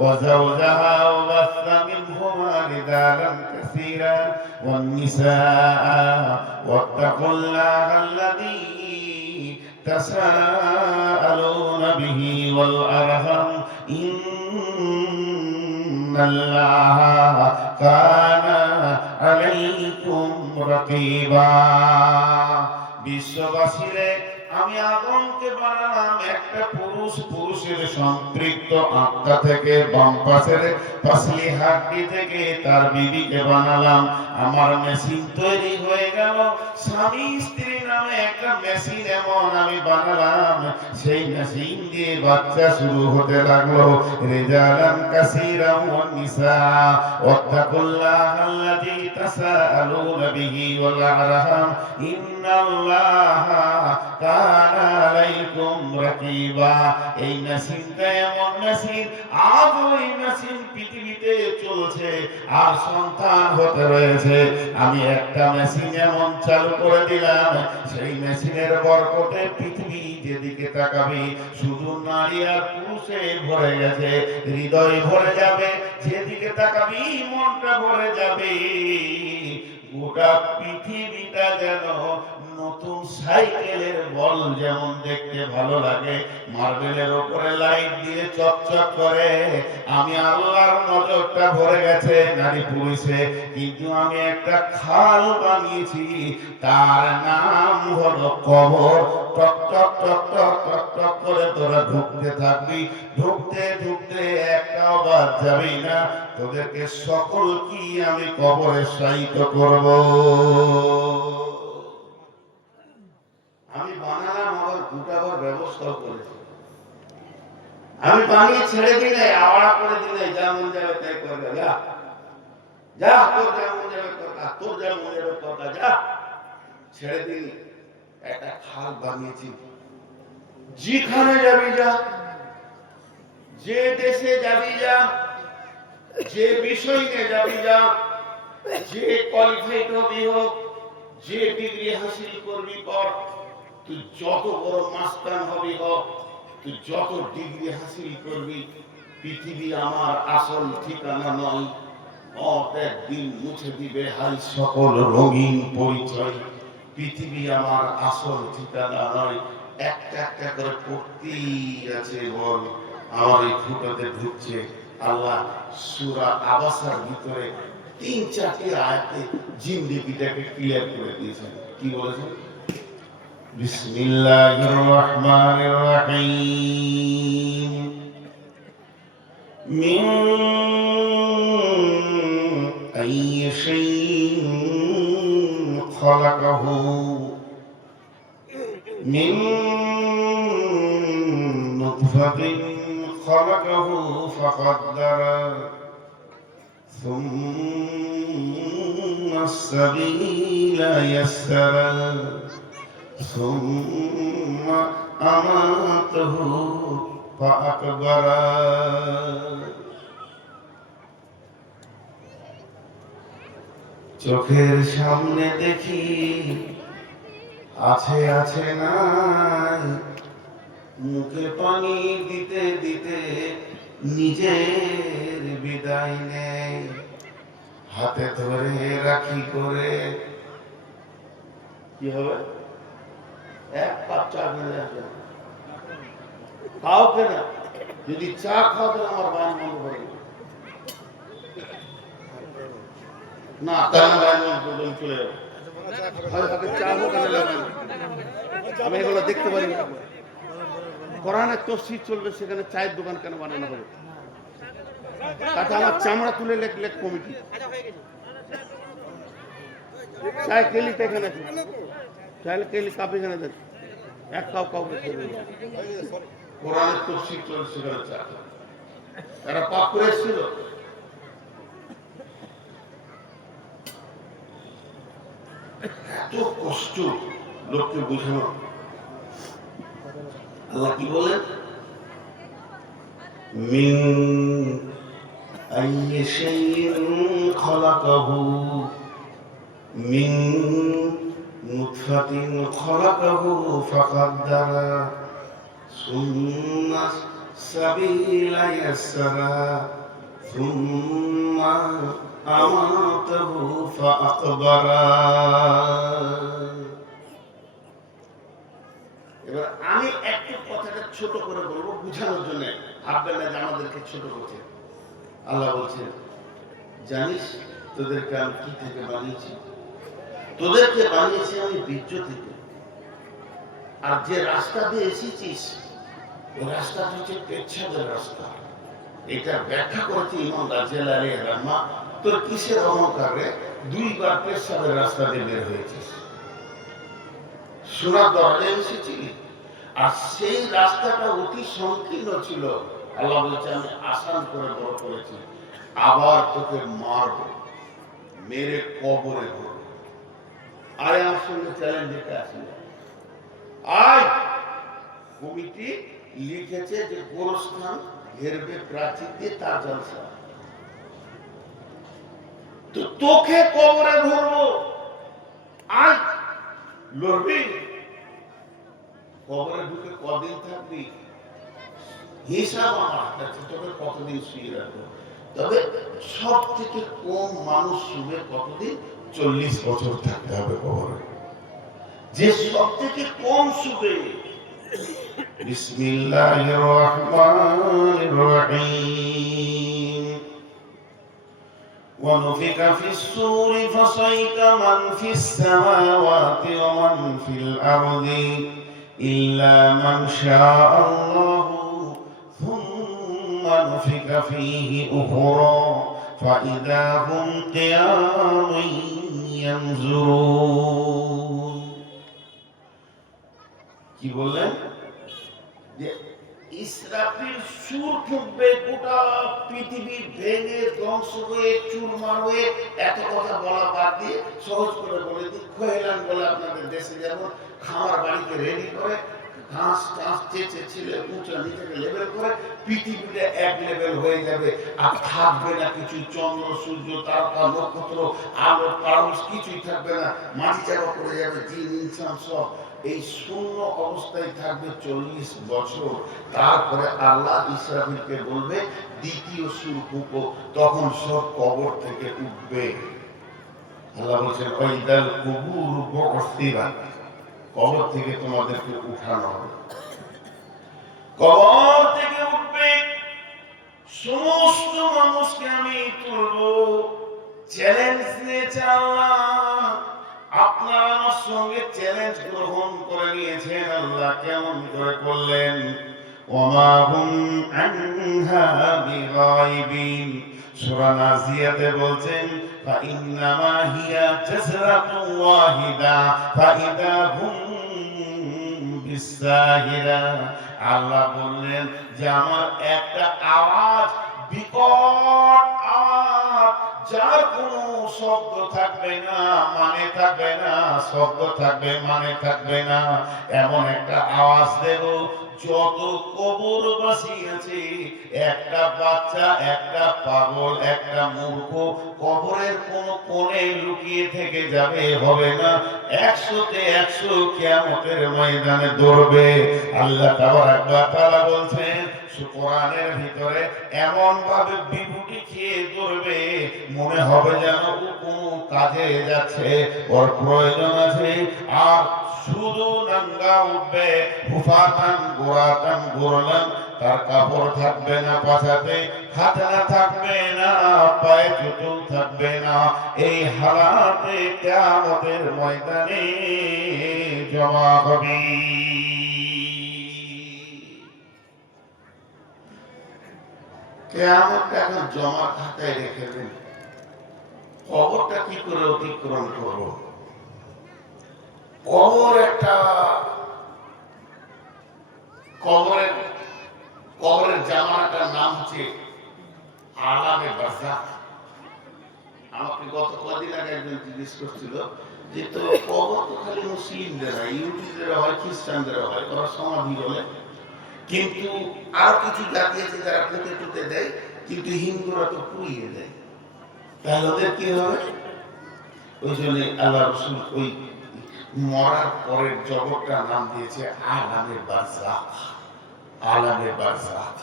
ওয়া যাওজাহা ওয়া বাসসা মিনহুমা রিজালান কাসীরা ওয়ান নিসাআ ওয়াত্তাকুল্লাহা আল্লাযী তাসাআলুনা বিহি ওয়াল আরহাম ইন্নাল্লাহা কানা আলাইকুম রাকিবা। বিশ্ববাসীরে আমি আদমকে বানালাম একটা পুরুষ, পুরুষের সম্পৃক্ত আত্মা থেকে, বাম পাশের পাসলি হাড্ডি থেকে তার বিবিকে বানালাম। আমার মেশিন তৈরি হয়ে গেল, স্বামী স্ত্রী নামে একটা মেশিন এমন আমি বানালাম, সেই মেশিন দিয়ে বাচ্চা শুরু হতে লাগলো। রিজালান কাসীরান ওয়ান নিসা ওয়াত্তাকুল্লাহাল্লাযী তাসাআলুনা বিহি ওয়াল আরহাম ইন্নাল্লাহা কানা আলাইকুম রাকিবা। এই মেশিনটা এমন মেশিন, আজ ওই মেশিন পৃথিবীতে চলছে আর সন্তান হতে রয়েছে। আমি একটা মেশিন এমন চালু করে দিলাম, সেই মেশিনের বরকতে পৃথিবী যেদিকে তাকাবি শুধু নারী আর পুরুষে ভরে গেছে, হৃদয় ভরে যাবে, যেদিকে তাকাবি মনটা ভরে যাবে। গোটা পৃথিবীটা যেন নতুন সাইকেলের বল যেমন দেখতে ভালো লাগে, মার্বেলের উপরে লাইট দিয়ে চকচক করে, আমি আল্লাহর নজরটা ভরে গেছে নারী পুরুষে। কিন্তু আমি একটা খাল বানিয়েছি, তার নাম হলো কবর। টক টক টক টক টক টক করে তোরা ঢুকতে থাকবি, ঢুকতে ঢুকতে একটাও বাদ যাবি না। তোদেরকে সকল কি আমি কবরে শায়িত করব। আমি বানালাম, আবার গুটাবার ব্যবস্থাও করেছি। আমি বানিয়ে ছেড়ে দিই নাই, আওড়া করে দিই নাই, যা মন যাবে তাই করবে, যা যা, তোর যা মন যাবে করবা, তোর যা মন যাবে করবা, যা ছেড়ে দিই। একটা খাল বানিয়েছি, যেখানে যাবি যা, যে দেশে যাবি যা, যে বিষয় নিয়ে যাবি যা, যে কোয়ালিফাইড হবি হোক, যে ডিগ্রি হাসিল করবি কর, তুই যত বড় মাস্টার হবি হোক, তুই যত ডিগ্রি হাসিল করবি, পৃথিবী আমার আসল ঠিকানা নয়। একদিন মুছে দিবে হাই সকল রঙিন পরিচয়। পৃথিবী আমার আসল ঠিকানা নয়। একটা একটা করে পড়তেই আছে বল, আমার এই ফুটাতে ঢুকছে। আল্লাহ সূরা আবাসার ভিতরে ৩-৪টি আয়াতে জিন্দেগিটাকে ক্লিয়ার করে দিয়েছেন। কি বলেছেন? বিসমিল্লাহির রহমানির রহিম। মিন আইয়ি শাইইন খালাকাহু মিন নুতফাতিন খালাকাহু ফাকাদ্দারা সুম্মা আস-সাবিলা ইয়াসসারা সুম্মা আমাতাহু ফাআকবারা। চোখের সামনে দেখি আছে আছে নাই, মুখে পানি দিতে দিতে নিজের বিদায় নেই। হাতে ধরে রাখি করে কি হবে? এক কাপ চা কিনে আসবে কাউকে না, যদি চা খাও তো আমার বান বন্ধ করে না, তার বান বন্ধ চলে যাবে। আমি এগুলো দেখতে পারি না। কোরআনের তফসির চলবে, সেখানে চায়ের দোকান কেন বানানো হবে? তাতে আমার চামড়া তুলে লেখ লেখ কমিটি। চায় কেলিটা এখানে আছে, চাইলে কেলি কাপ এখানে দেন, এক কাপ কাউকে কোরআনের তফসির চলছে চাকরি, তারা পাপ করেছিল। এত কষ্ট লোককে বোঝানো। আল্লাহ কি বলেন, মিন আইয়ি শাইইন খালাকাহু মিন নুতফাতিন খালাকাহু ফাকাদ্দারা সুম্মা সাবিলা ইয়াসসারা সুম্মা আমাতাহু ফাআকবারা। এবার আমি একটু কথাটা ছোট করে বলবো বুঝানোর জন্য, ভাববেন না যে আমাদেরকে ছোট করছে। আল্লাহ বলছেন, জানিস তোদেরকে আমি কি থেকে বানিয়েছি? তোদেরকে বানিয়েছি আমি বীর্য থেকে। আর যে রাস্তা দিয়ে এসেছিস ওই রাস্তাটা হচ্ছে পেচ্ছাদের রাস্তা। এটা ব্যাখ্যা করেছে ইমাম গাজ্জালী আলাইহির রাহমাহ। তোর কিসের অহংকারে দুইবার পেচ্ছাদের রাস্তা দিয়ে বের হয়েছিস? সোনার দরজায় এসেছিলি, আর সেই রাস্তাটা অতি সংকীর্ণ ছিল। আল্লাহ বলছে আমি আসান করে বড় করেছি। আবার তোকে মারব, মেরে কবরে ভরব। আয় আমার সঙ্গে চ্যালেঞ্জ দিতে আসি। আয়, কমিটি লিখেছে যে গোরস্থান ঘেরবে প্রাচীর দিয়ে, তার জলসা। তো তোকে কবরে ভরবো, আয় লড়বি? কবরে ঢুকে কদিন থাকবি হিসাব আমার কাছে, তোকে কতদিন শুয়ে রাখবো। তবে সব থেকে কম মানুষ শুবে কতদিন? 40 বছর থাকতে হবে কবরে। যে সব থেকে কম শুবে। বিসমিল্লাহির রহমানির রহিম। ونفخ في الصور فصعق من في السماوات ومن في الأرض إلا من شاء الله ثم نفخ فيه أخرى فإذا هم قيام ينظرون। কি বললেন যে ইসরাফিল সুর ফুঁকবে, গোটা পৃথিবী ভেঙে ধ্বংস হয়ে চুরমার হয়ে। এত কথা বলা বাদ দিয়ে সহজ করে বলে দিই, খোয়েলান বলে আপনাদের দেশে যেমন খামার বাড়িতে রেডি করে ঘাস টাস চেঁচে ছিলে উঁচা নিচেকে লেভেল করে, পৃথিবীটা এক লেভেল হয়ে যাবে। আর থাকবে না কিছু, চন্দ্র সূর্য তারকা নক্ষত্র আলো পারস কিছুই থাকবে না। মাটি চাপা পড়ে যাবে, জিন ইনসান সব এই শূন্য অবস্থায় থাকবে 40 বছর। তারপরে আল্লাহ ইসরাফিলকে বলবে দ্বিতীয় সুর ফুঁকো, তখন সব কবর থেকে উঠবে। আল্লাহ বলছেন ওয়াইদাল কুবুর বুসিরাত, কবর থেকে তোমাদেরকে উঠানো হবে। কবর থেকে উঠবে, সমস্ত মানুষকে আমি তুলবো। চ্যালেঞ্জ নিয়েছে আল্লাহ, আপনারা আমার সঙ্গে চ্যালেঞ্জ গ্রহণ করে নিয়েছেন। আল্লাহ কেমন করে করলেন? ওমা হুম আনহা বিগাইবিন। সূরা নাজিয়াতে বলছেন ফাইন্নামা হিয়া জাসরাতুন ওয়াহিদা ফাইদা হুম বিসাহিরা। আল্লাহ বললেন যে আমার একটা আওয়াজ, বিকট আওয়াজ, যার কোনো শব্দ থাকবে না, মানে থাকবে না, শব্দ থাকবে মানে থাকবে না, এমন একটা আওয়াজ দেব যত কবরবাসী আছে, একটা বাচ্চা, একটা পাগল, একটা মূর্খ কবরের কোন কোণে লুকিয়ে থেকে যাবে, হবে না। 100-তে 100 কিয়ামতের ময়দানে দৌড়বে। আল্লাহ তাআলা বলছেন কোরআনের ভিতরে এমন ভাবে বিভূতি খেয়ে দৌড়বে, মনে হবে যেন ও কোনো কাজে যাচ্ছে, ওর প্রয়োজন আছে। আর শুধু নাঙ্গা উঠবে, হুফাতান গোরাতান গোরলান, তার কাপড় থাকবে না পাছাতে, খাজনা থাকবে না, পায়ে জুতো থাকবে না। এই হালাতে কিয়ামতের ময়দানে জমা হবে। কিয়ামতটা এখন জমা খাতায় রেখে দেন, কবরটা কি করে অতিক্রম করব? কবর একটা, কবরের কবরের জামানাটার নাম হচ্ছে আলামে বারজাখ। আমাকে গত কদিন আগে একজন জিজ্ঞেস করছিল যে তো কবর তো খালি মুসলিমদের হয়, ইহুদিদের হয়, খ্রিস্টানদের হয়, ওরা সমাধি বলে, কিন্তু আর কিছু জাতি আছে যারা পুঁতে টুতে দেয়, কিন্তু হিন্দুরা তো পুড়িয়ে দেয়। তাহলে ওদের কি হবে? ওই জন্য আল্লাহ রাসূল ওই মরার পরের জগৎটার নাম দিয়েছে আলামে বারজাখ। আলামে বারজাখ,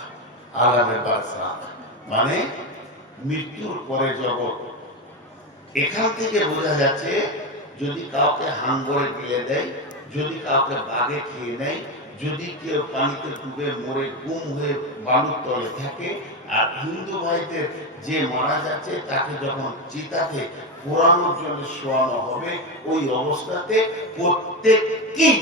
আলামে বারজাখ মানে মৃত্যুর পরে জগৎ। এখান থেকে বোঝা যাচ্ছে যদি কাউকে হাঙ্গরে গিলে দেয়, যদি কাউকে বাঘে খেয়ে নেয়, যদি কেউ পানিতে ডুবে মরে গুম হয়ে বালুর তলে থাকে, আর হিন্দু ভাইদের যে মারা যাচ্ছে তাকে যখন চিতাতে পোড়ানোর জন্য শোয়ানো হবে, ওই অবস্থাতে প্রত্যেককেই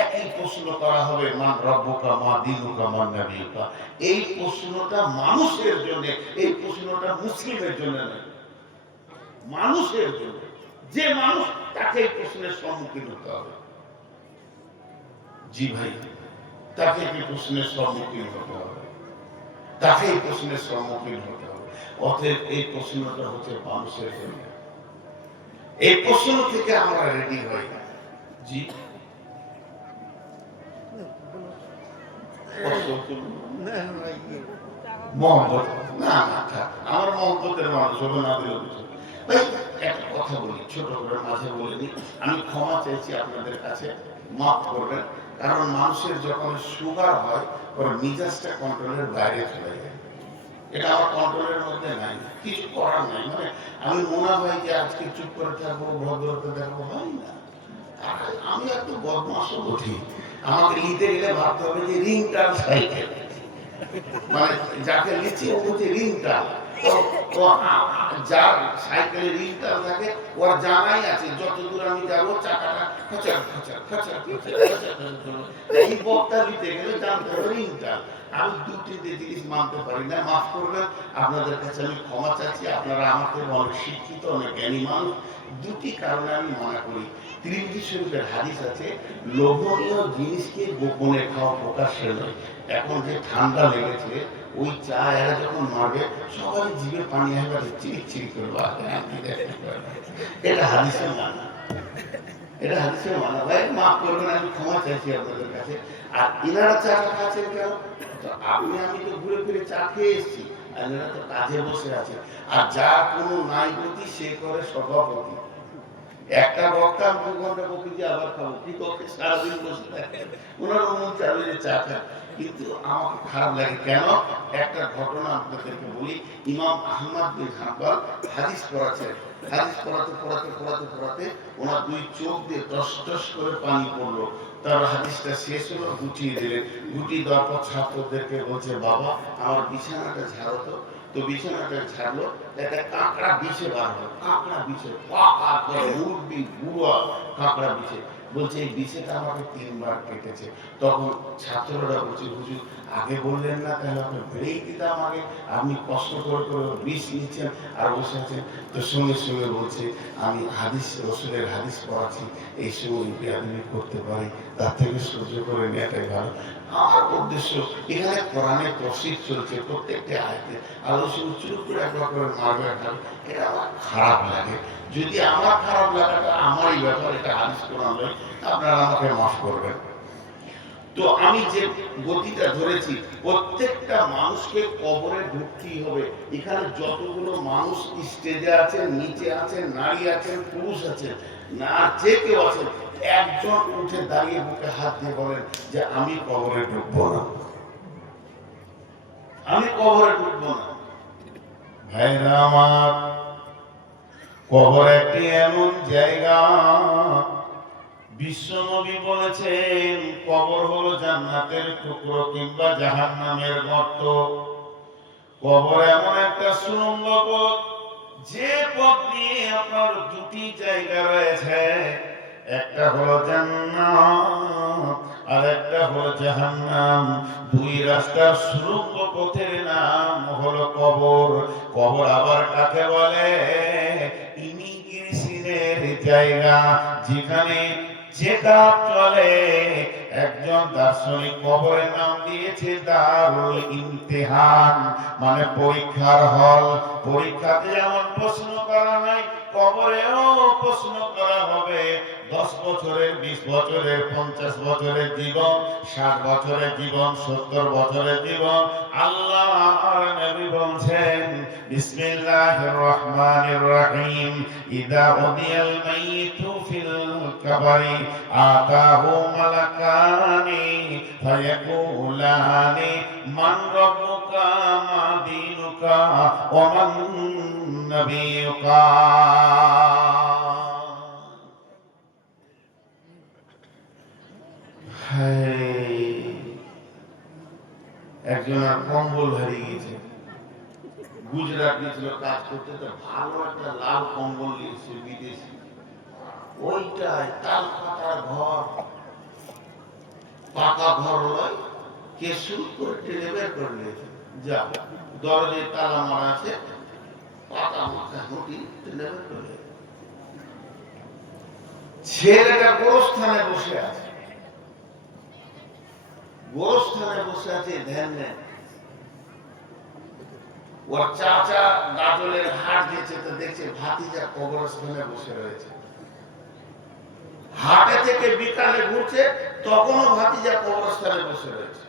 একই প্রশ্ন করা হবে, মান রব্বুকা মা দীনুকা মান নবিয়ুকা। এই প্রশ্নটা মানুষের জন্য, এই প্রশ্নটা মুসলিমের জন্য নয়, মানুষের জন্য। যে মানুষ তাকে এই প্রশ্নের সম্মুখীন হতে হবে। জি ভাই, তাকে এই প্রশ্নের সম্মুখীন হতে হবে, তাকে এই প্রশ্নের সম্মুখীন হতে হবে। অতএব এই প্রশ্নটা হচ্ছে মানুষের জন্য। এই প্রশ্ন থেকে আমরা রেডি হই। জি মোহাম্মদ না না থাক, আমার মোহাম্মদের মানুষ হবে না দিল কিছু। ভাই একটা কথা বলি, ছোট করে মাঝে বলে দিই, আমি ক্ষমা চাইছি আপনাদের কাছে, মাফ করবেন। কারণ মানুষের যখন সুগার হয় ওর মিজাজটা কন্ট্রোলের বাইরে চলে যায়। এটা আমার কন্ট্রোলের মধ্যে নাই, কিছু করার নাই। মানে আমি মনে হয় যে আজকে চুপ করে থাকবো, ভদ্রতা দেখবো, হয় না। আমি একটু বদমাশও বুঝি, আমাকে নিতে গেলে ভাবতে হবে যে রিংটাল সাইকেল, মানে যাকে নিচ্ছে ও হচ্ছে রিংটাল। যার সাইকেলে রিংটাল থাকে ওর জানাই আছে যত দূর আমি যাবো চাকাটা খচার খচার খচার এই বকটা দিতে গেলে জানতে হবে রিংটাল। আমি দুটিতে জিনিস মানতে পারি না, মাফ করবেন। আপনাদের কাছে আমি ক্ষমা চাচ্ছি, আপনারা আমাকে অনেক শিক্ষিত, অনেক জ্ঞানী মানুষ। দুটি কারণে আমি মনে করি। তিরমিজি শরীফের হাদিস আছে, লোভনীয় জিনিসকে গোপনে খাওয়া প্রকাশ্যে নয়। এখন যে ঠান্ডা লেগেছে, ওই চা এরা যখন মারবে সবাই জিভে পানি আসবে, চিরিক চিরিক করবে। এটা হাদিসের মানা, এটা হাদিসের মানা। ভাই মাফ করবেন, আমি ক্ষমা চাইছি আপনাদের কাছে। আর ইনারা চা খাচ্ছেন কেন? আপনি আমি তো ঘুরে ফিরে চা খেয়ে এসেছি, আর এরা তো কাজে বসে আছে। আর যার কোনো নাই গতি সে করে সভাপতি। একটা বক্তা 2 ঘন্টা বকি দিয়ে আবার খাবো, কি করতে সারাদিন বসে থাকে, ওনার মন চাবে যে চা খায়। কিন্তু আমার খারাপ লাগে কেন? একটা ঘটনা আপনাদেরকে বলি। ইমাম আহমদ বিন হাম্বল হাদিস পড়াচ্ছেন, হাদিস পড়াতে ওনার 2 চোখ দিয়ে টস টস করে পানি পড়লো। তার হাদিসটা শেষ হলো, গুটিয়ে দিলেন। গুটিয়ে দেওয়ার পর ছাত্রদেরকে বলছে, বাবা আমার বিছানাটা ঝাড়ো তো। তো বিছানাটা ঝাড়লো, একটা কাঁকড়া বিছে বার হলো। কাঁকড়া বিছে পাকা করে মুরগি বুড়া কাঁকড়া বিছে। বলছে এই বিছেটা আমাকে 3 বার কেটেছে। তখন ছাত্ররা বলছে, হুজুর আগে বললেন না, তাহলে আপনি বেড়েই দিতাম আগে। আপনি কষ্ট করে করে বিষ নিচ্ছেন আর বসে আছেন। তো সঙ্গে সঙ্গে বলছে, আমি হাদিস, রসুলের হাদিস পড়াচ্ছি, এই সময় বেয়াদবি করতে পারি, তার থেকে সহ্য করে নেওয়াটাই ভালো। আমার উদ্দেশ্য এখানে কোরআনে তফসির চলছে, প্রত্যেকটা আয়াতে আলোচনা চুপ করে একবার করে মারবে, এটা আমার খারাপ লাগে। যদি আমার খারাপ লাগাটা আমারই ব্যাপার, এটা হাদিস কোরআন নয়, আপনারা আমাকে মাফ করবেন। তো আমি যে গতিটা ধরেছি, প্রত্যেকটা মানুষকে কবরে ঢুকতেই হবে। এখানে যতগুলো মানুষ স্টেজে আছেন, নিচে আছেন, নারী আছেন, পুরুষ আছেন, না যে কেউ আছেন, একজন উঠে দাঁড়িয়ে বুকে হাত দিয়ে বলেন যে আমি কবরে ঢুকবো না, আমি কবরে ঢুকবো না। ভাইরা আমার, কবর একটি এমন জায়গা, বিশ্বনবী বলেছেন কবর হলো জান্নাতের টুকরো কিংবা জাহান্নামের গর্ত। কবর এমন একটা সুড়ঙ্গ পথ, যে পথ দিয়ে আপনার 2টি জায়গা রয়েছে, একটা হলো জান্নাত আর একটা হলো জাহান্নাম। 2 রাস্তার সুড়ঙ্গ পথের নাম হলো কবর। কবর আবার কাকে বলে? ইমিগ্রেশনের জায়গা, যেখানে চেকআপ চলে, একজন দার্শনিক কবরের নাম দিয়েছে দারুল ইমতিহান, মানে পরীক্ষার হল। পরীক্ষাতে যেমন প্রশ্ন করা হয়, কবরেও প্রশ্ন করা হবে। 10 বছরের, 20 বছরের, 50 বছরের জীবন, 60 বছরের জীবন, 70 বছরের জীবন। আল্লাহ আর নবী বলছেন বিসমিল্লাহির রহমানির রহিম, ইদা উদিয়াল মাইয়িতু ফিল কবরি আতাহু মালাকানি ফায়াকুলানি মান রাব্বুকা মা দীনুকা ওয়া মান নাবিয়ুকা। একজনের কম্বল হারিয়ে গেছে, গুজরাট গেছিল কাজ করতে, তো ভালো একটা লাল কম্বল নিয়েছে বিদেশি, ওইটাই তাল পাতার ঘর, পাকা ঘর লয়, কে শুরু করে টেনে বের করে নিয়েছে। যা দরজায় তালা মারা আছে, পাতা মাথা হুটি টেনে বের করে। ছেলেটা গোরস্থানে বসে আছে, গোরস্থানে বসে আছে, ধ্যান নেন। ওর চাচা গাজলের হাট দিয়েছে, তো দেখছে ভাতিজা কবরস্থানে বসে রয়েছে। হাটে থেকে বিকালে ঘুরছে, তখনও ভাতিজা কবরস্থানে বসে রয়েছে।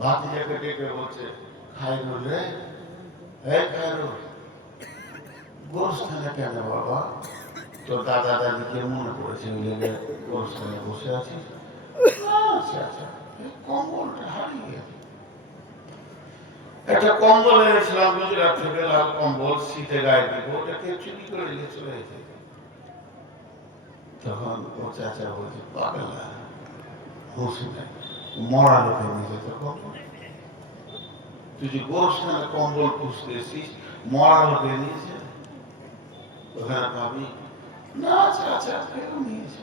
ভাতিজাকে ডেকে বলছে, খায়রুল রে, এই খায়রুল, গোরস্থানে কেন বাবা? তো দাদা দাদিকে মনে পড়েছে, গোরস্থানে বসে আছিস? আচ্ছা আচ্ছা, কম্বলটা হারিয়ে গেছে। একটা কম্বল এনেছিলাম গুজরাট থেকে, লাল কম্বল, শীতে গায়ে দিব, ওটাকে চুরি করে নিয়ে চলে এসেছে। তখন ও চাচা বলছে, পাগলা হুঁশি নাই, মরা লোকে নিয়ে যেত কম্বল। তুই যে গোরস্থানে কম্বল খুঁজতে এসিস, মরা লোকে নিয়েছে। ওখানে ভাবি না, চাচা কেউ নিয়েছে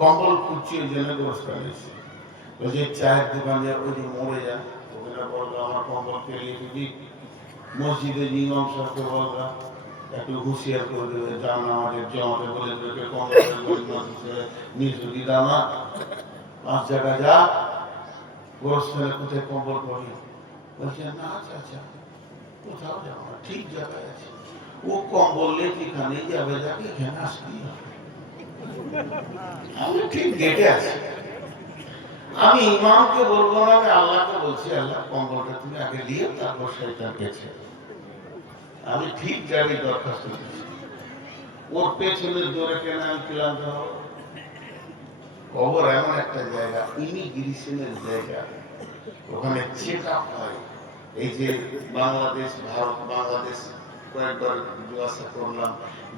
কম্বল খুঁজছি, ওই জন্য গোরস্থানে এসেছি। ওই যে চায়ের দোকানে ওই যে মরে যায়, ওখানে বললো আমার কম্বল ফেলিয়ে দিবি। মসজিদে ইমাম সাহেবকে বললো একটু হুঁশিয়ার করে দেবে, যান আমাদের জমাতে বলে দেবে কম্বল নিজ দাও না, 5 জায়গায় যা, গোরস্থানে কোথায় কম্বল পড়ি? বলছে না চাচা, কোথাও যাবো না, ঠিক জায়গায় আছে। ও কম্বল নিয়ে যেখানে যাবে, যাকে এখানে আসতেই হবে। আমি ঠিক গেটে আছি, আমি ইমামকে বলবো না, আমি আল্লাহকে বলছি, আল্লাহ কম্বলটা তুমি আগে দিয়ে তারপর শয়তান গেছে। আমি ঠিক জায়গায় দরখাস্ত দিচ্ছি। ওর পেছনে দৌড়ে কেন আমি ক্লান্ত হব? কবর এমন একটা জায়গা, ইমিগ্রেশনের জায়গা, ওখানে চেক আপ হয়। এই যে বাংলাদেশ, ভারত বাংলাদেশ কয়েকবার জিজ্ঞাসা করলাম,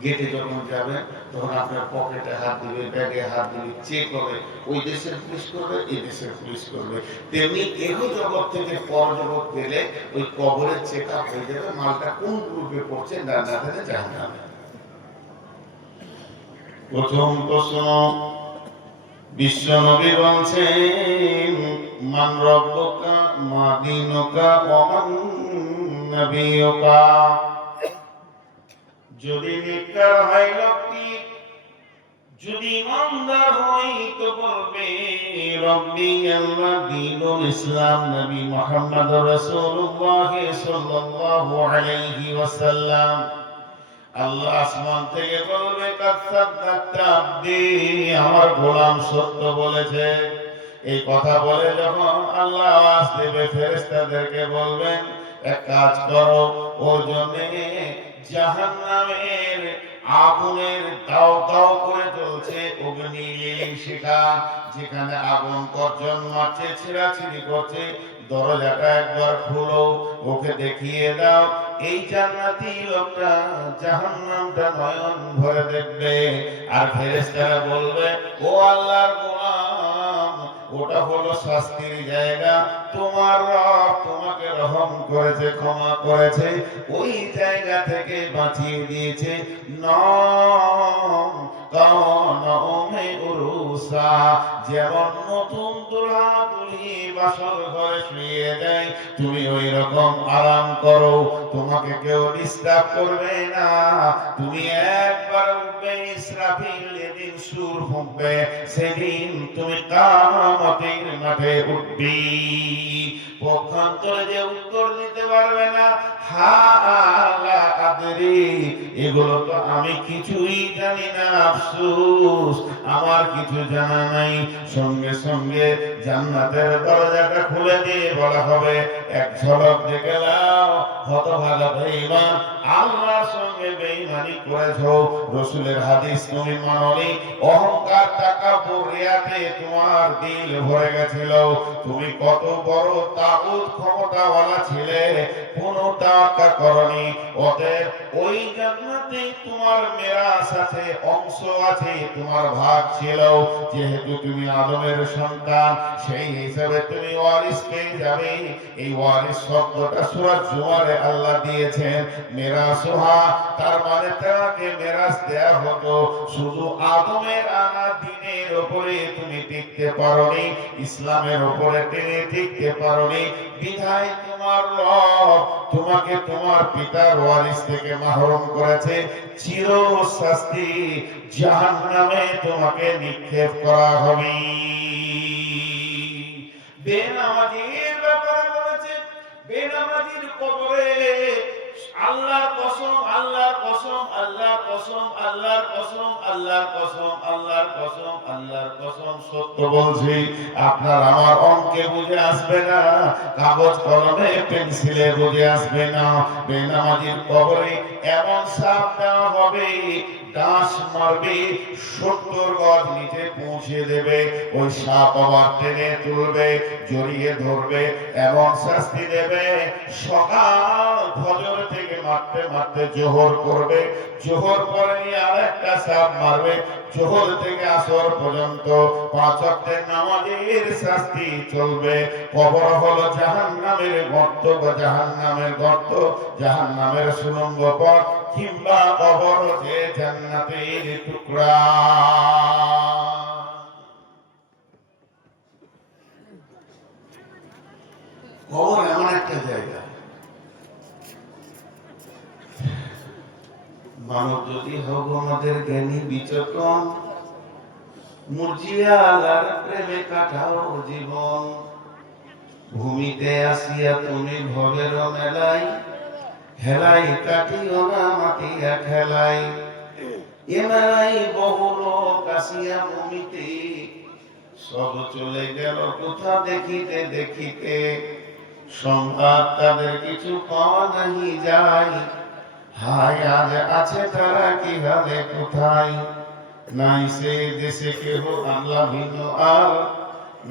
গেটে যখন যাবেন তখন আপনার পকেটে হাত দিবে, ব্যাগে হাত দিবে, চেক হবে, ওই দেশের পুলিশ করবে, এই দেশের পুলিশ করবে। তেমনি এগো জগৎ থেকে পর জগৎ গেলে ওই কবরের চেক আপ হয়ে যাবে, মালটা কোন গ্রুপে পড়ছে, না না থাকে জাহান্নামে। প্রথম প্রশ্ন, বিশ্ব নবী বলছেন মান রব্বুকা মা দীনুকা ওয়া মান নাবিয়ুকা। যদি নেককার হয় লোকটি, যদি ইমানদার হয় তো বলবে রব্বি আল্লাহ দীনুল ইসলাম, নবী মুহাম্মদুর রাসূলুল্লাহ সাল্লাল্লাহু আলাইহি ওয়াসাল্লাম। আল্লাহ আসমান থেকে বলবে কাসাদাক্তা আব্দি, আমার গোলাম সত্য বলেছে। এই কথা বলে যখন আল্লাহ আওয়াজ দেবে, ফেরেশতাদেরকে বলবেন এক কাজ করো, ওর জন্য জাহান্নামের আগুনের দাও দাও করে জ্বলছে অগ্নি শিখা, যেখানে আগুন গর্জন মারছে, ছেঁড়াছিড়ি করছে, দরজাটা একবার খুলো, ওকে দেখিয়ে দাও। এই জান্নাতি লোকটা জাহান্নামটা নয়ন ভরে দেখবে, আর ফেরেশতারা বলবে ও আল্লাহর গোলাম, ওটা হলো শাস্তির জায়গা, তোমার রব তোমাকে রহম করেছে, ক্ষমা করেছে, ওই জায়গা থেকে বাঁচিয়ে দিয়েছে। যেমন নতুন দুলহা দুলহি বাসর ঘরে শুয়ে দেয়, তুমি ওই রকম আরাম করো, তোমাকে কেউ ডিস্টার্ব করবে না, তুমি এক একবার উঠবে ইসরাফিল, যেদিন সুর ফুঁকবে সেদিন তুমি কিয়ামতের মাঠে উঠবি। পক্ষান্তরে যে উত্তর দিতে পারবে না, হা লা আদরি, এগুলো তো আমি কিছুই জানি না, আফসোস আমার কিছু জানা নাই, সঙ্গে সঙ্গে জান্নাতের দরজাটা খুলে দিয়ে বলা হবে, এক ঝলক দেখে নাও হতভাগা বেঈমান, আল্লাহর সঙ্গে বেঈমানি করেছো। রাসূলের হাদিস তুমি মাননি, অহংকার তাকাব্বুর রিয়াতে তোমার দিল ভরে গেছিল, তুমি কত বড় তাগুত ক্ষমতাওয়ালা ছিলে, কোনো তাওয়াক্কা করনি। অতএব ওই জান্নাতে তোমার মিরাস আছে, অংশ আছে, তোমার ভাগ ছিল। যেহেতু তুমি আদমের সন্তান, সেই হিসাবে তুমি ওয়ারিস পেয়ে যাবে। এই ওয়ারিস শব্দটা সূরা জুমারে আল্লাহ দিয়েছেন মিরাসুহা, তার মানে তোমাকে মিরাস দেয়া হতো। শুধু আদমের আনা দ্বীনের উপরে তুমি টিকতে পারোনি, ইসলামের উপরে তুমি টিকতে পারোনি, বিধায় তোমার রব তোমাকে তোমার পিতার ওয়ারিস থেকে মাহরুম করেছে। চির শাস্তি জাহান্নামে তোমাকে নিক্ষেপ করা হবে। বেনামাজির ব্যাপারে বলেছে, বেনামাজির কবরে আল্লাহর কসম, আল্লাহর কসম, আল্লাহর কসম, আল্লাহর কসম, আল্লাহর কসম, আল্লাহর কসম, আল্লাহর কসম, সত্য বলছি, আপনার আমার অঙ্কে বুঝে আসবে না, কাগজ কলমে পেন্সিলে বুঝে আসবে না। বেনামাজির কবরে এমন সাপ দেওয়া হবে, ডাঁশ মারবে, 70 গজ নিচে পৌঁছে দেবে, ওই সাপ আবার টেনে তুলবে, জড়িয়ে ধরবে, এমন শাস্তি দেবে, সকাল ফজর থেকে মারতে মারতে জোহর করবে, জোহর পরে নিয়ে আরেকটা সাপ মারবে, জোহর থেকে আসর পর্যন্ত 5 ওয়াক্তের নামাজের শাস্তি চলবে। কবর হলো জাহান্নামের গর্ত, বা জাহান্নামের গর্ত, জাহান্নামের সুড়ঙ্গ পথ, কিংবা কবর হচ্ছে জান্নাতের টুকরা। কবর এমন একটা জায়গা, মানব যদি হোক আমাদের জ্ঞানী বিচক্ষণ, মুরজিয়া আলার প্রেমে কাটাও জীবন। ভূমিতে আসিয়া তুমি ভবের মেলাই, হেলাই কাটিও না মাটিয়া খেলাই। এ মেলাই বহু লোক আসিয়া ভূমিতে, সব চলে গেল কোথা দেখিতে দেখিতে। সংবাদ তাদের কিছু পাওয়া নাহি যায়, হায় আজ আছে তারা কি হালে কোথায়। নাই সে দেশে কেহ আল্লাহ ভিন্ন আর,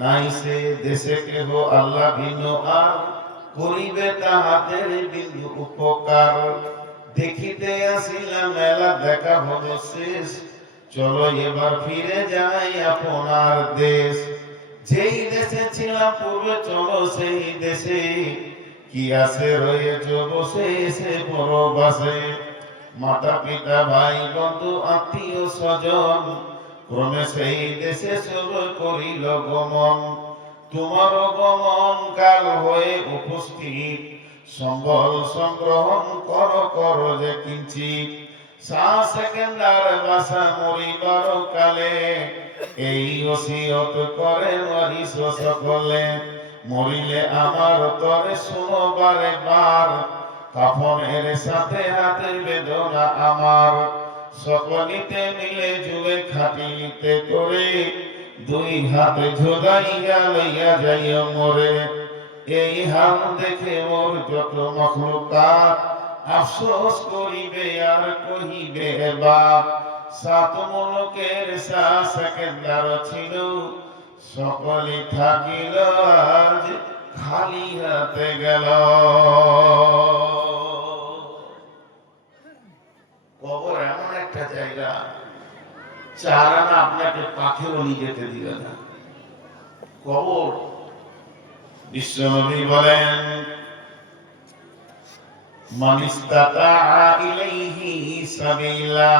নাই সে দেশে কেহ আল্লাহ ভিন্ন আর, করিবে তাহাদের বিন্দু উপকার। দেখিতে আসিলাম মেলা দেখা হলো শেষ, চলো এবার ফিরে যাই আপনার দেশ। যেই দেশে ছিলাম পূর্বে চলো সেই দেশে, কি আছে রয়েছ বসে এসে পরবাসে। মাতা পিতা ভাই বন্ধু আত্মীয় স্বজন, ক্রমে সেই দেশে সব করিল গমন। তোমার গমন কাল হয়ে উপস্থিত, সম্বল সংগ্রহণ কর কর যে কিঞ্চিত। 7 সেকেন্ডার বাসা মরিবার কালে, এই ওসিয়ত করে ওয়ারিস সকলে। মরিলে আমার তরে শোনো বারে বার, কাফনের সাথে হাতের বেদনা আমার। সকলিতে মিলে জুলে খাটিতে করে, 2 হাতে ঝোলাইয়া লইয়া যাইয়া মোরে। এই হাল দেখে মোর যত মখলুকাত, আফসোস করিবে আর কহিবে বাপ। 7 মুলুকের 7 সেকেন্ডার ছিল, সকলে থাকিল আজ খালি হাতে গেল। কবর এমন একটা জায়গা, 4 আনা আপনাকে পাখেও নিয়ে যেতে দিবে না। কবর, বিশ্বনবী বলেন, মান ইসতাতা ইলাইহি সাবিলা।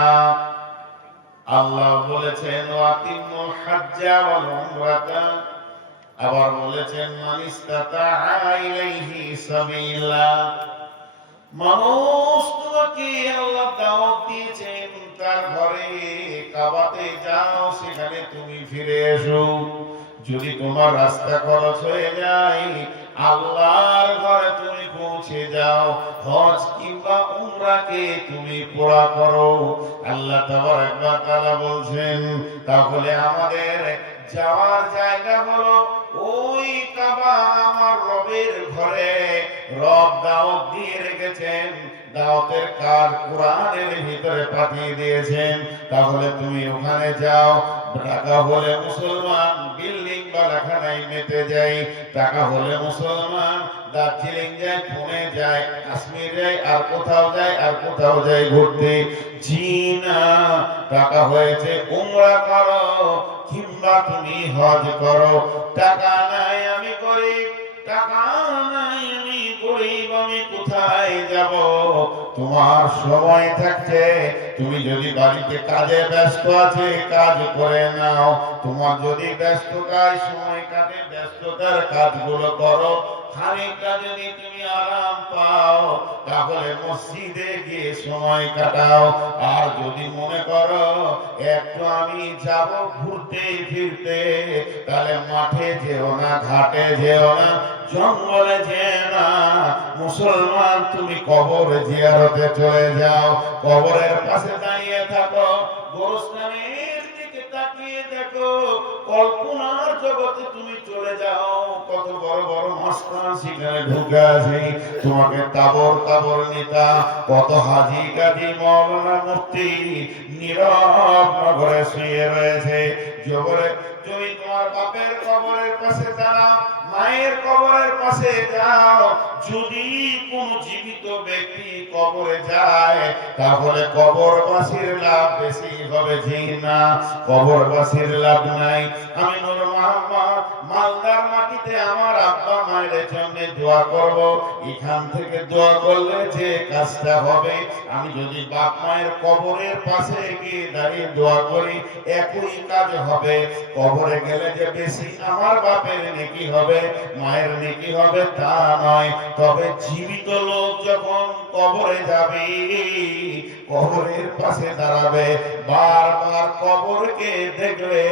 আল্লাহ বলেছেন ওয়াতিমুল হাজ্জা ওয়াল উমরাতা, আবার বলেছেন মান ইসতাতা ইলাইহি সাবিলা। মানুষ তোমাকে আল্লাহ দাওয়াত দিয়েছেন তার ঘরে কাবাতে যাও, সেখানে তুমি ফিরে এসো। যদি তোমার রাস্তা খরচ হয়ে যায়, আল্লাহর ঘরে তুমি পৌঁছে যাও, হজ কিংবা উমরাকে তুমি পুরা করো। আল্লাহ তাবারক ওয়া তাআলা বলছেন, তাহলে আমাদের যাওয়ার জায়গা হলো ওই কাবা, আমার রবের ঘরে। রব দাওয়াত দিয়ে রেখেছেন, দাওয়াতের কাজ কোরআনের ভিতরে পাঠিয়ে দিয়েছেন। তাহলে তুমি ওখানে যাও। টাকা হলে মুসলমান বিল্ডিং বালাখানায় মেতে যাই, টাকা হলে মুসলমান দার্জিলিং যায়, পুনে যায়, কাশ্মীর যায়, আর কোথাও যায়, আর কোথাও যায় ঘুরতে। জি না, টাকা হয়েছে উমরা করো কিংবা তুমি হজ করো। টাকা নাই আমি গরিব, টাকা নাই আমি গরিব, আমি কোথায় যাব? তোমার সময় থাকছে, তুমি যদি বাড়িতে কাজে ব্যস্ত আছে কাজ করে নাও। তোমার যদি ব্যস্ততায় সময় কাটে, ব্যস্ততার কাজগুলো করো। খানিকটা যদি তুমি আরাম পাও, তাহলে মসজিদে গিয়ে সময় কাটাও। আর যদি মনে করো একটু আমি যাব ঘুরতে ফিরতে, তাহলে মাঠে যেও না, ঘাটে যেও না, জঙ্গলে যেও না। মুসলমান তুমি কবর জিয়ারতে চলে যাও, কবরের পাশে দাঁড়িয়ে থাকো, গোরস্থানের দিকে তাকিয়ে দেখো, কল্পনার জগতে তুমি চলে যাও। কত বড় বড় মস্তান সেখানে ঢুকে আছে, তোমাকে তাবর তাবর নেতা, কত হাজি গাজী মাওলানা মুফতি নীরব নগরে শুয়ে রয়েছে। জগরে তুমি তোমার বাপের কবরের পাশে দাঁড়াও, মায়ের কবরের পাশে যাও। যদি কোন জীবিত ব্যক্তি কবরে যায়, তাহলে কবরবাসীর লাভ বেশি হবে, জি না, কবরবাসীর লাভ নাই। আমি নূর মোহাম্মদ মালদার মাটিতে আমার আব্বা মায়ের জন্য দোয়া করব। এখান থেকে দোয়া করলে যে কাজটা হবে, আমি যদি বাপ মায়ের কবরের পাশে গিয়ে দাঁড়িয়ে দোয়া করি, একই কাজ হবে। কবরে গেলে যে বেশি আমার বাপের নেকি হবে, মায়ের নেকি হবে তা নয়। তবে জীবিত লোক যখন কবরে যাবে, কবরের পাশে দাঁড়াবে, বারবার কবরকে দেখলে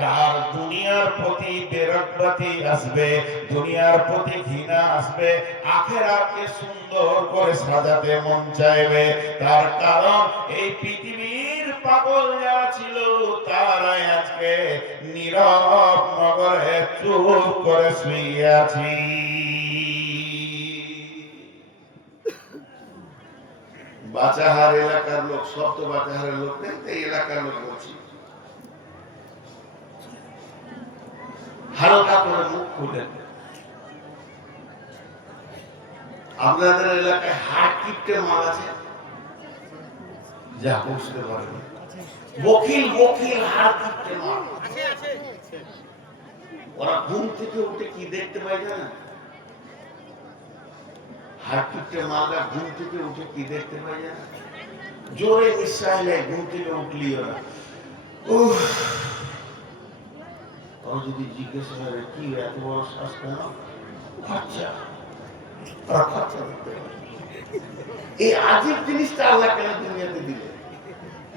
তার দুনিয়ার প্রতি বিরক্তি আসবে, দুনিয়ার প্রতি ঘৃণা আসবে, আখিরাতকে সুন্দর করে সাজাতে মন চাইবে। তার কারণ এই পৃথিবীর পাগল যারা ছিল, তারাই আজকে নীরব নগরে চুপ করে শুয়ে আছি। বাচাহার এলাকার লোক, সব তো বাচাহারের লোক নেই, এই এলাকার লোক বলছি, হালকা করে মুখ খুলেন। আপনাদের এলাকায় হাড় কিপটে মাল আছে? যা বুঝতে পারেন, বকিল বকিল হাড় কিপটে মাল। ওরা ঘুম থেকে উঠে কি দেখতে পায় জানেন? হাড় কিপটে মালরা ঘুম থেকে উঠে কি দেখতে পায় জানেন? জোরে নিঃশ্বাস নেয় ঘুম থেকে উঠলি ওরা। ও যদি জিজ্ঞেস করে কি এত বড় শ্বাস কেন? খরচা, ওরা খরচা করতে পারে। এই আজীব জিনিসটা আল্লাহ কেন দুনিয়াতে দিলে?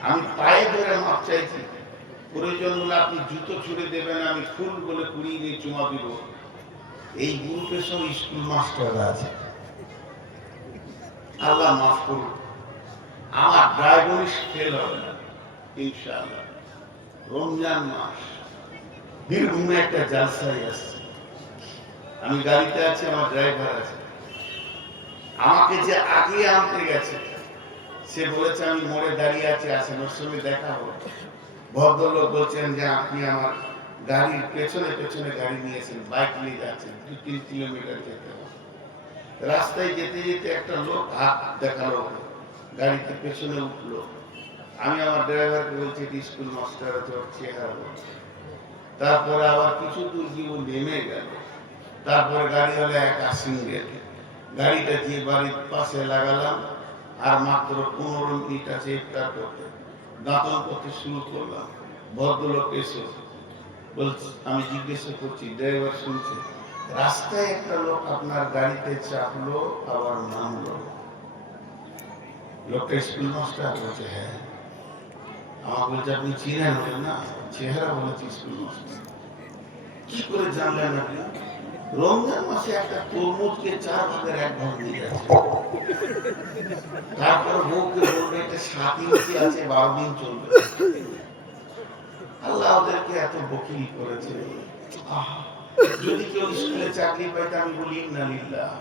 আমি পায়ে ধরে মাপ চাইছি, প্রয়োজন হলে আপনি জুতো ছুড়ে দেবেন, আমি ফুল বলে কুড়িয়ে নিয়ে চুমা দিব। এই গ্রুপের সব স্কুল মাস্টাররা আছে, আল্লাহ মাফ করুন। আমার ড্রাইভারি ফেল হবে না ইনশাআল্লাহ। রমজান মাস, বীরভূমে একটা জালসায় আসছে, আমি গাড়িতে আছি, আমার ড্রাইভার আছে। আমাকে যে আগে আনতে গেছে, সে বলেছে আমি মোড়ে দাঁড়িয়ে আছি, আসেন, ওর সঙ্গে দেখা হবে। ভদ্রলোক বলছেন যে আপনি আমার গাড়ির পেছনে পেছনে গাড়ি নিয়েছেন, বাইক নিয়ে যাচ্ছেন, 2-3 কিলোমিটার যেতে হবে। রাস্তায় যেতে যেতে একটা লোক হাত দেখালো, গাড়িতে পেছনে উঠলো। আমি আমার ড্রাইভারকে বলছি স্কুল মাস্টার আছে, ওর চেহারা বলছে। তারপরে আবার কিছু দূর গিয়ে ও নেমে গেল। তারপরে গাড়ি হলো একা সিঙ্গেল। গাড়িটা যে বাড়ির পাশে লাগালাম, আর মাত্র 15 মিনিট আছে ইফতার করতে, দাঁতন করতে শুরু করলাম। ভদ্রলোক এসে বলছে, আমি জিজ্ঞাসা করছি, ড্রাইভার শুনছে, রাস্তায় একটা লোক আপনার গাড়িতে চাপলো আবার নামলো, লোকটা স্কুল মাস্টার বলছে হ্যাঁ। আমার বলছে আপনি চিনেন? বলে না, চেহারা বলেছি স্কুল মাস্টার। কি করে জানলেন আপনি? রমজান মাসে একটা তরমুজকে 4 ভাগের 1 ভাগ দিয়ে যাচ্ছে। তারপর বউকে বলবে এটা 7 ইঞ্চি আছে, 12 দিন চলবে। আল্লাহ ওদেরকে এত বকিল করেছে। যদি কেউ স্কুলে চাকরি পাইতে আমি বলি ইন্না লিল্লাহ।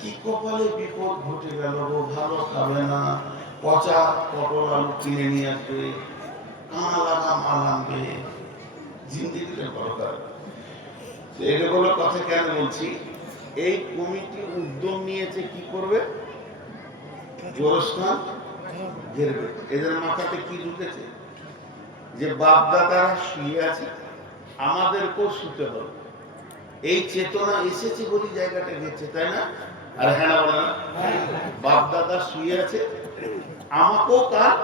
কি কপালে বিপদ ঘটে গেল গো, ভালো খাবে না, পচা পটল আলু কিনে নিয়ে আসবে, কানা লাগা মাল আনবে, জিন্দিগিতে বড়কার। এগুলো কথা কেন বলছি? এই কমিটি উদ্যোগ নিয়েছে কি করবে? গোরস্থান ঘেরবে। এদের মাথাতে কি ঢুকেছে? যে বাপ দাদারা শুয়ে আছে, আমাদেরকেও শুতে হবে। এই চেতনা এসেছে বলে জায়গাটা গেছে, তাই না? আর হ্যাঁ না বলে না? বাপ দাদা শুয়ে আছে, আমাকেও কাল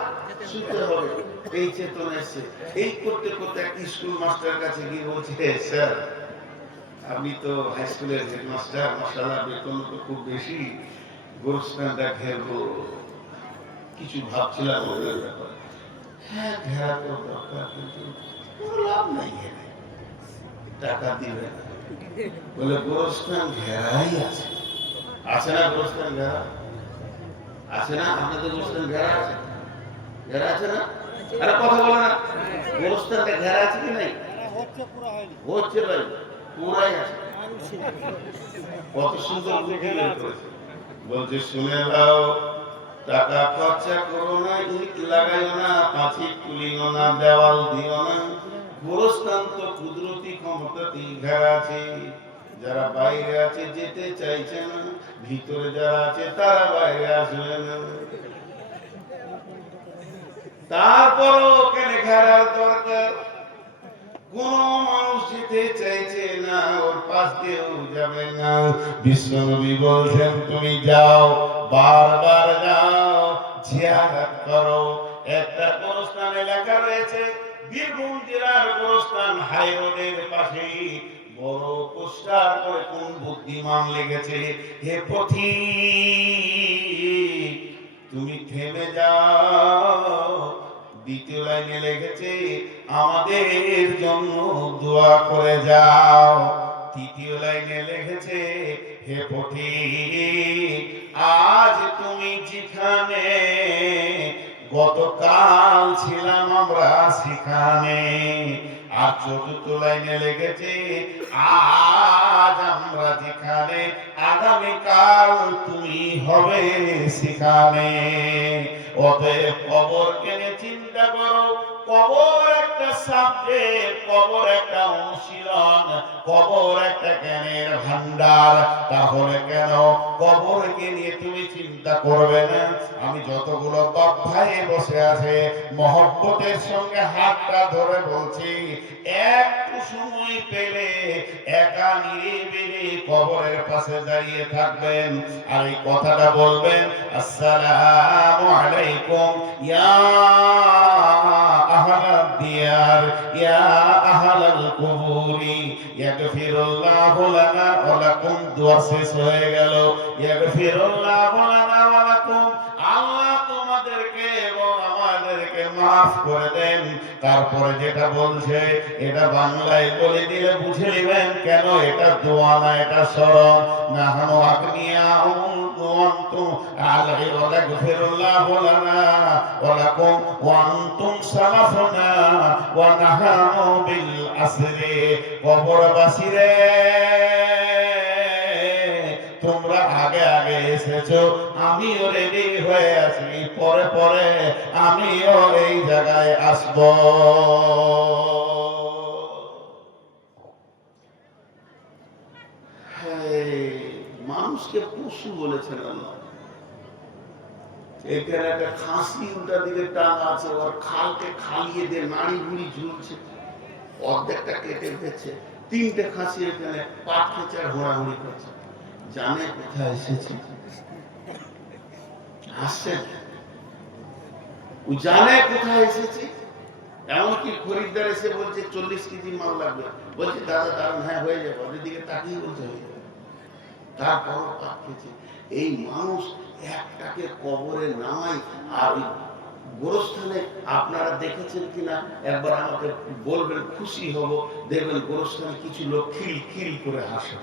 শুতে হবে, এই চেতনা এসেছে। এই করতে করতে এক স্কুল মাস্টার কাছে গিয়ে বলছে, স্যার আপনি তো হাই স্কুলের হেডমাস্টার, মাশাআল্লাহ বেতন তো খুব বেশি, গোরস্থানটা ঘেরবো, কিছু ভাবছিলাম ওদের ব্যাপারে। হ্যাঁ ঘেরা তো দরকার, কিন্তু কোনো লাভ নাই, ঘেরে টাকা দিবে না। বলে গোরস্থান ঘেরাই আছে। আছে না গোরস্থান ঘেরা? আছে না? আপনাদের গোরস্থান ঘেরা আছে? ঘেরা আছে না? আরে কথা বলে না, গোরস্থানটা ঘেরা আছে কি নাই? হচ্ছে ভাই, পুরাই আছে। কত সুন্দর বুদ্ধি বের করেছে। বলছে শুনে দাও, টাকা খরচা করো না, ইট লাগাইও না, পাঁচি তুলিও না, দেওয়াল দিও না। গোরস্থান তো কুদরতি ক্ষমতাতেই ঘেরা আছে। যারা বাইরে আছে যেতে চাইছে না, ভিতরে যারা আছে তারা বাইরে আসবে না। তারপরও কেন ঘেরার দরকার? কোন মানুষ যেতে চাইছে না, ওর পাশ দিয়েও যাবে না। বিশ্বনবী বলছেন তুমি যাও, বারবার যাও, জিয়ারত করো। একটা গোরস্থান এলাকা রয়েছে বীরভূম জেলার গোরস্থান হাই রোডের পাশে, বড় পোস্টার করে কোন বুদ্ধিমান লেগেছে, হে পথিক তুমি থেমে যাও। দ্বিতীয় লাইনে লেগেছে আমাদের জন্য দোয়া করে যাও। তৃতীয় লাইনে লেগেছে হে পথিক আজ তুমি যেখানে, গতকাল ছিলাম আমরা সেখানে। আর চতুর্থ লাইনে লেগেছে আজ আমরা যেখানে, আগামীকাল তুমি হবে সেখানে। অতএব কবর কেনে চিন্তা করো, কবর একটা সাবজেক্ট, কবর একটা অনুশীলন, কবর একটা জ্ঞানের ভান্ডার। তাহলে কেন কবরকে নিয়ে তুমি চিন্তা করবে না? আমি যতগুলো বাপ ভাই বসে আছে মহব্বতের সঙ্গে হাতটা ধরে বলছি, একটু সময় পেলে একা নিরিবিলি কবরের পাশে দাঁড়িয়ে থাকবেন আর এই কথাটা বলবেন, আসসালামু আলাইকুম ইয়া আহলাদ দিয়ার ইয়া আহলাল কুবুরি ইয়াগফিরুল্লাহু লানা ওয়া লাকুম। দোয়া শেষ হয়ে গেল। ইয়াগফিরুল্লাহু লানা ওয়া লাকুম, আল্লাহ তোমাদেরকে এবং আমাদেরকে মাফ করে দেন। তারপরে যেটা বলছে এটা বাংলায় বলে দিলে বুঝে নেবেন কেন এটা দোয়া না, এটা শরণ। নাহনু আগনিয়াউম ওয়া আনতুম আলাইহি ওয়া ইয়াগফিরুল্লাহু লানা ওয়া লাকুম ওয়া আনতুম সালাফুনা ওয়া নাহানু বিল আসরি। কবরবাসীরে তোমরা আগে আগে এসেছো, আমিও রেডি হয়ে আছি, পরে পরে আমিও এই জায়গায় আসব। মানুষকে পশু বলেছেন আল্লাহ। এখানে একটা খাসি উল্টা দিকে টাঙা আছে, ওর খালকে খালিয়ে দিয়ে নাড়ি বুড়ি ঝুলছে, অর্ধেকটা কেটে ফেলছে। 3টে খাসি এখানে পাট খেছে আর হোড়াহুড়ি করছে। জানে কোথায় এসেছে? আসছে ও জানে কোথায় এসেছে। এমনকি খরিদ্দার এসে বলছে 40 কেজি মাল লাগবে, বলছে দাদা দারুন, হ্যাঁ হয়ে যাবে। ওদের দিকে তাকিয়ে বলছে হয়ে যাবে। তারপর পাট খেছে। এই মানুষ একটাকে কবরে নামাই। আর ওই গোরস্থানে আপনারা দেখেছেন কিনা একবার আমাকে বলবেন, খুশি হব। দেখবেন গোরস্থানে কিছু লোক খিল করে হাসে।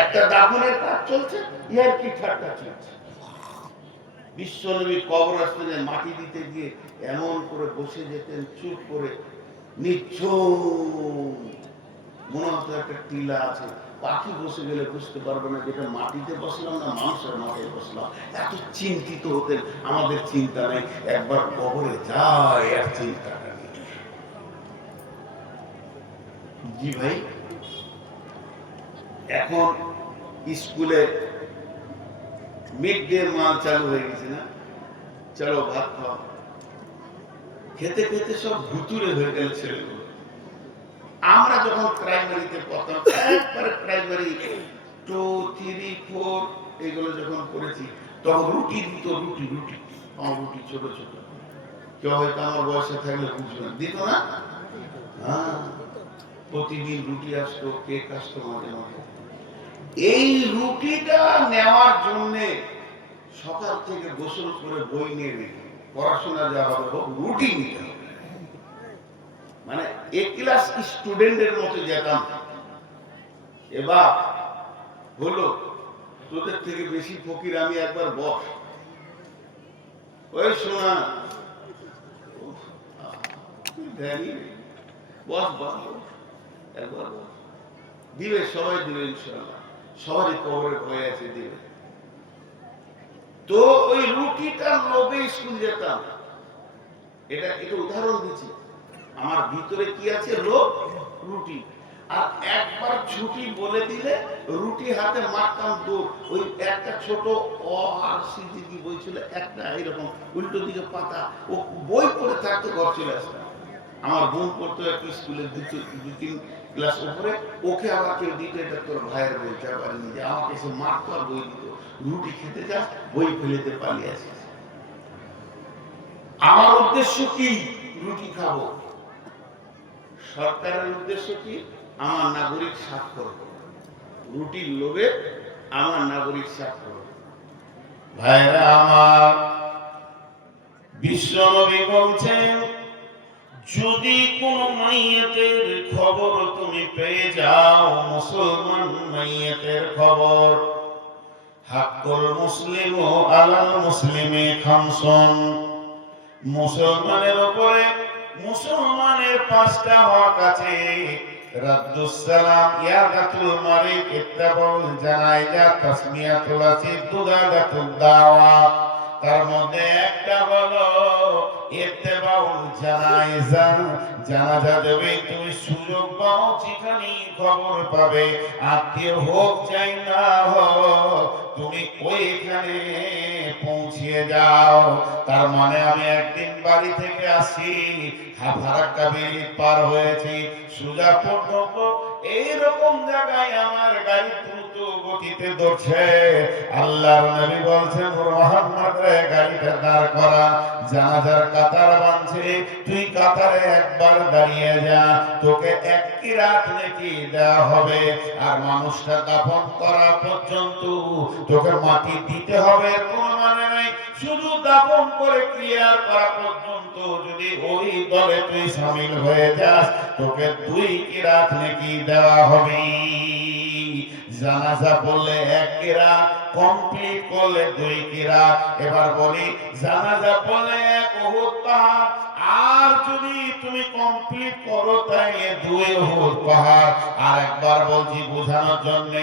একটা দাফনের কাজ চলছে, ইয়ার কি ঠাট্টা চলছে। বিশ্বনবী কবরস্থানে মাটি দিতে গিয়ে এমন করে বসে যেতেন, চুপ করে নিশ্চুপ, মনে হতো একটা টিলা আছে, পাখি বসে গেলে বুঝতে পারবে না যেটা মাটিতে বসলাম না মানুষের মাথায় বসলাম। এত চিন্তিত হতেন। আমাদের চিন্তা নেই, একবার কবরে যায় আর চিন্তা নেই। জি ভাই, এখন স্কুলে মিড ডে মিল চালু হয়ে গেছে না? চলো ভাত খাও। খেতে খেতে সব ভুতুরে হয়ে গেল ছেলেগুলো। আমরা যখন প্রাইমারিতে পড়তাম, একবারে প্রাইমারি 2, 3, 4 এগুলো যখন পড়েছি, তখন রুটি দিত। রুটি আমার রুটি ছোট ছোট, কেউ হয়তো আমার বয়সে থাকলে বুঝবে না, দিত না? হ্যাঁ, প্রতিদিন রুটি আসতো, কেক আসতো মাঝে মাঝে। এই রুটিটা নেওয়ার জন্যে সকাল থেকে গোসল করে বই নিয়ে রেখে পড়াশোনা যা হবে হোক, রুটি নিতে হবে। মানে এ ক্লাস স্টুডেন্টের মতো যেতাম। এবার হলো তোদের থেকে বেশি ফকির আমি, একবার বস, ওই শোনা, বস বস, একবার দিবে, সবাই দিবে ইনশাআল্লাহ, সবারই কবরে ভয় আছে, দিবে। তো ওই রুটিটার লোভে স্কুল যেতাম। এটা উদাহরণ দিচ্ছি, আমার ভিতরে কি আছে, লোভ, রুটি। আর একবার ছুটি বলে দিলে রুটি হাতে মারতাম দৌড়। ওই একটা ছোট অ আর সিদ্দিকি বই ছিল, একটা এরকম উল্টো দিকে পাতা, ও বই পড়ে থাকতো, ঘর চলে আসতাম। আমার বোন পড়তো একটি স্কুলে 2-3 ক্লাস উপরে, ওকে আবার কেউ দিত, এটা তোর ভাইয়ের বই, চাপার নিজে আমাকে সে মারতো আর বই দিত। রুটি খেতে যাস, বই ফেলেতে পালিয়ে আসিস। আমার উদ্দেশ্য কি? রুটি খাবো। সরকারের উদ্দেশ্য কি? আমার নাগরিক স্বাক্ষর, রুটির লোভে আমার নাগরিক স্বাক্ষর। ভাইরা আমার, বিশ্বনবী বলছেন, যদি কোন মাইয়াতের খবর তুমি পেয়ে যাও, মুসলমান মাইয়াতের খবর, হাক্কুল মুসলিমু আলাল মুসলিমি খামসুন, মুসলমানের উপরে মুসলমানের 5টা হক আছে। রাদ্দুস সালাম, ইয়াদাতুল মারিদ, ইত্তাবাউল জানাইজা, তাসমিয়াতুল আসিদ, দুদাদাতুদ দাওয়া। তার মধ্যে একটা হলো ইত্তাবাউল জানাইজা, জানাজা দেবে তুমি, সুযোগ পাও যেখানে খবর পাবে, আত্মীয় হোক চাই না হোক, তুমি ওইখানে পৌঁছিয়ে যাও। তার মানে আমি একদিন বাড়ি থেকে আসি, ফারাক্কা ব্রিজ পার হয়েছি, সুজা পর্যন্ত এইরকম জায়গায় আমার গাড়ি দ্রুত গতিতে দৌড়ছে। আল্লাহর নবী বলছেন, মুহাম্মদ রে, গাড়িটা দাঁড় করা, জানাজার কাতার বাঁধছে, তুই কাতারে একবার দাঁড়িয়ে যা, তোকে 1 কিরাত নেকি দেওয়া হবে। আর মানুষটা দাফন করা পর্যন্ত তোকে মাটি দিতে হবে, কোনো মানে নাই। শুধু দাফন করে ক্লিয়ার করা পর্যন্ত যদি ওই দলে তুই শামিল হয়ে যাস, তোকে 2 কিরাত নেকি দেওয়া হবে। জানাজা বললে 1 কিরাত, কমপ্লিট করলে 2 কিরাত। এবার বলি, জানাজা বললে 1 উহুদ পাহাড়, আর যদি তুমি কমপ্লিট করো তাহলে 2 উহুদ পাহাড়। আর একবার বলছি বোঝানোর জন্য,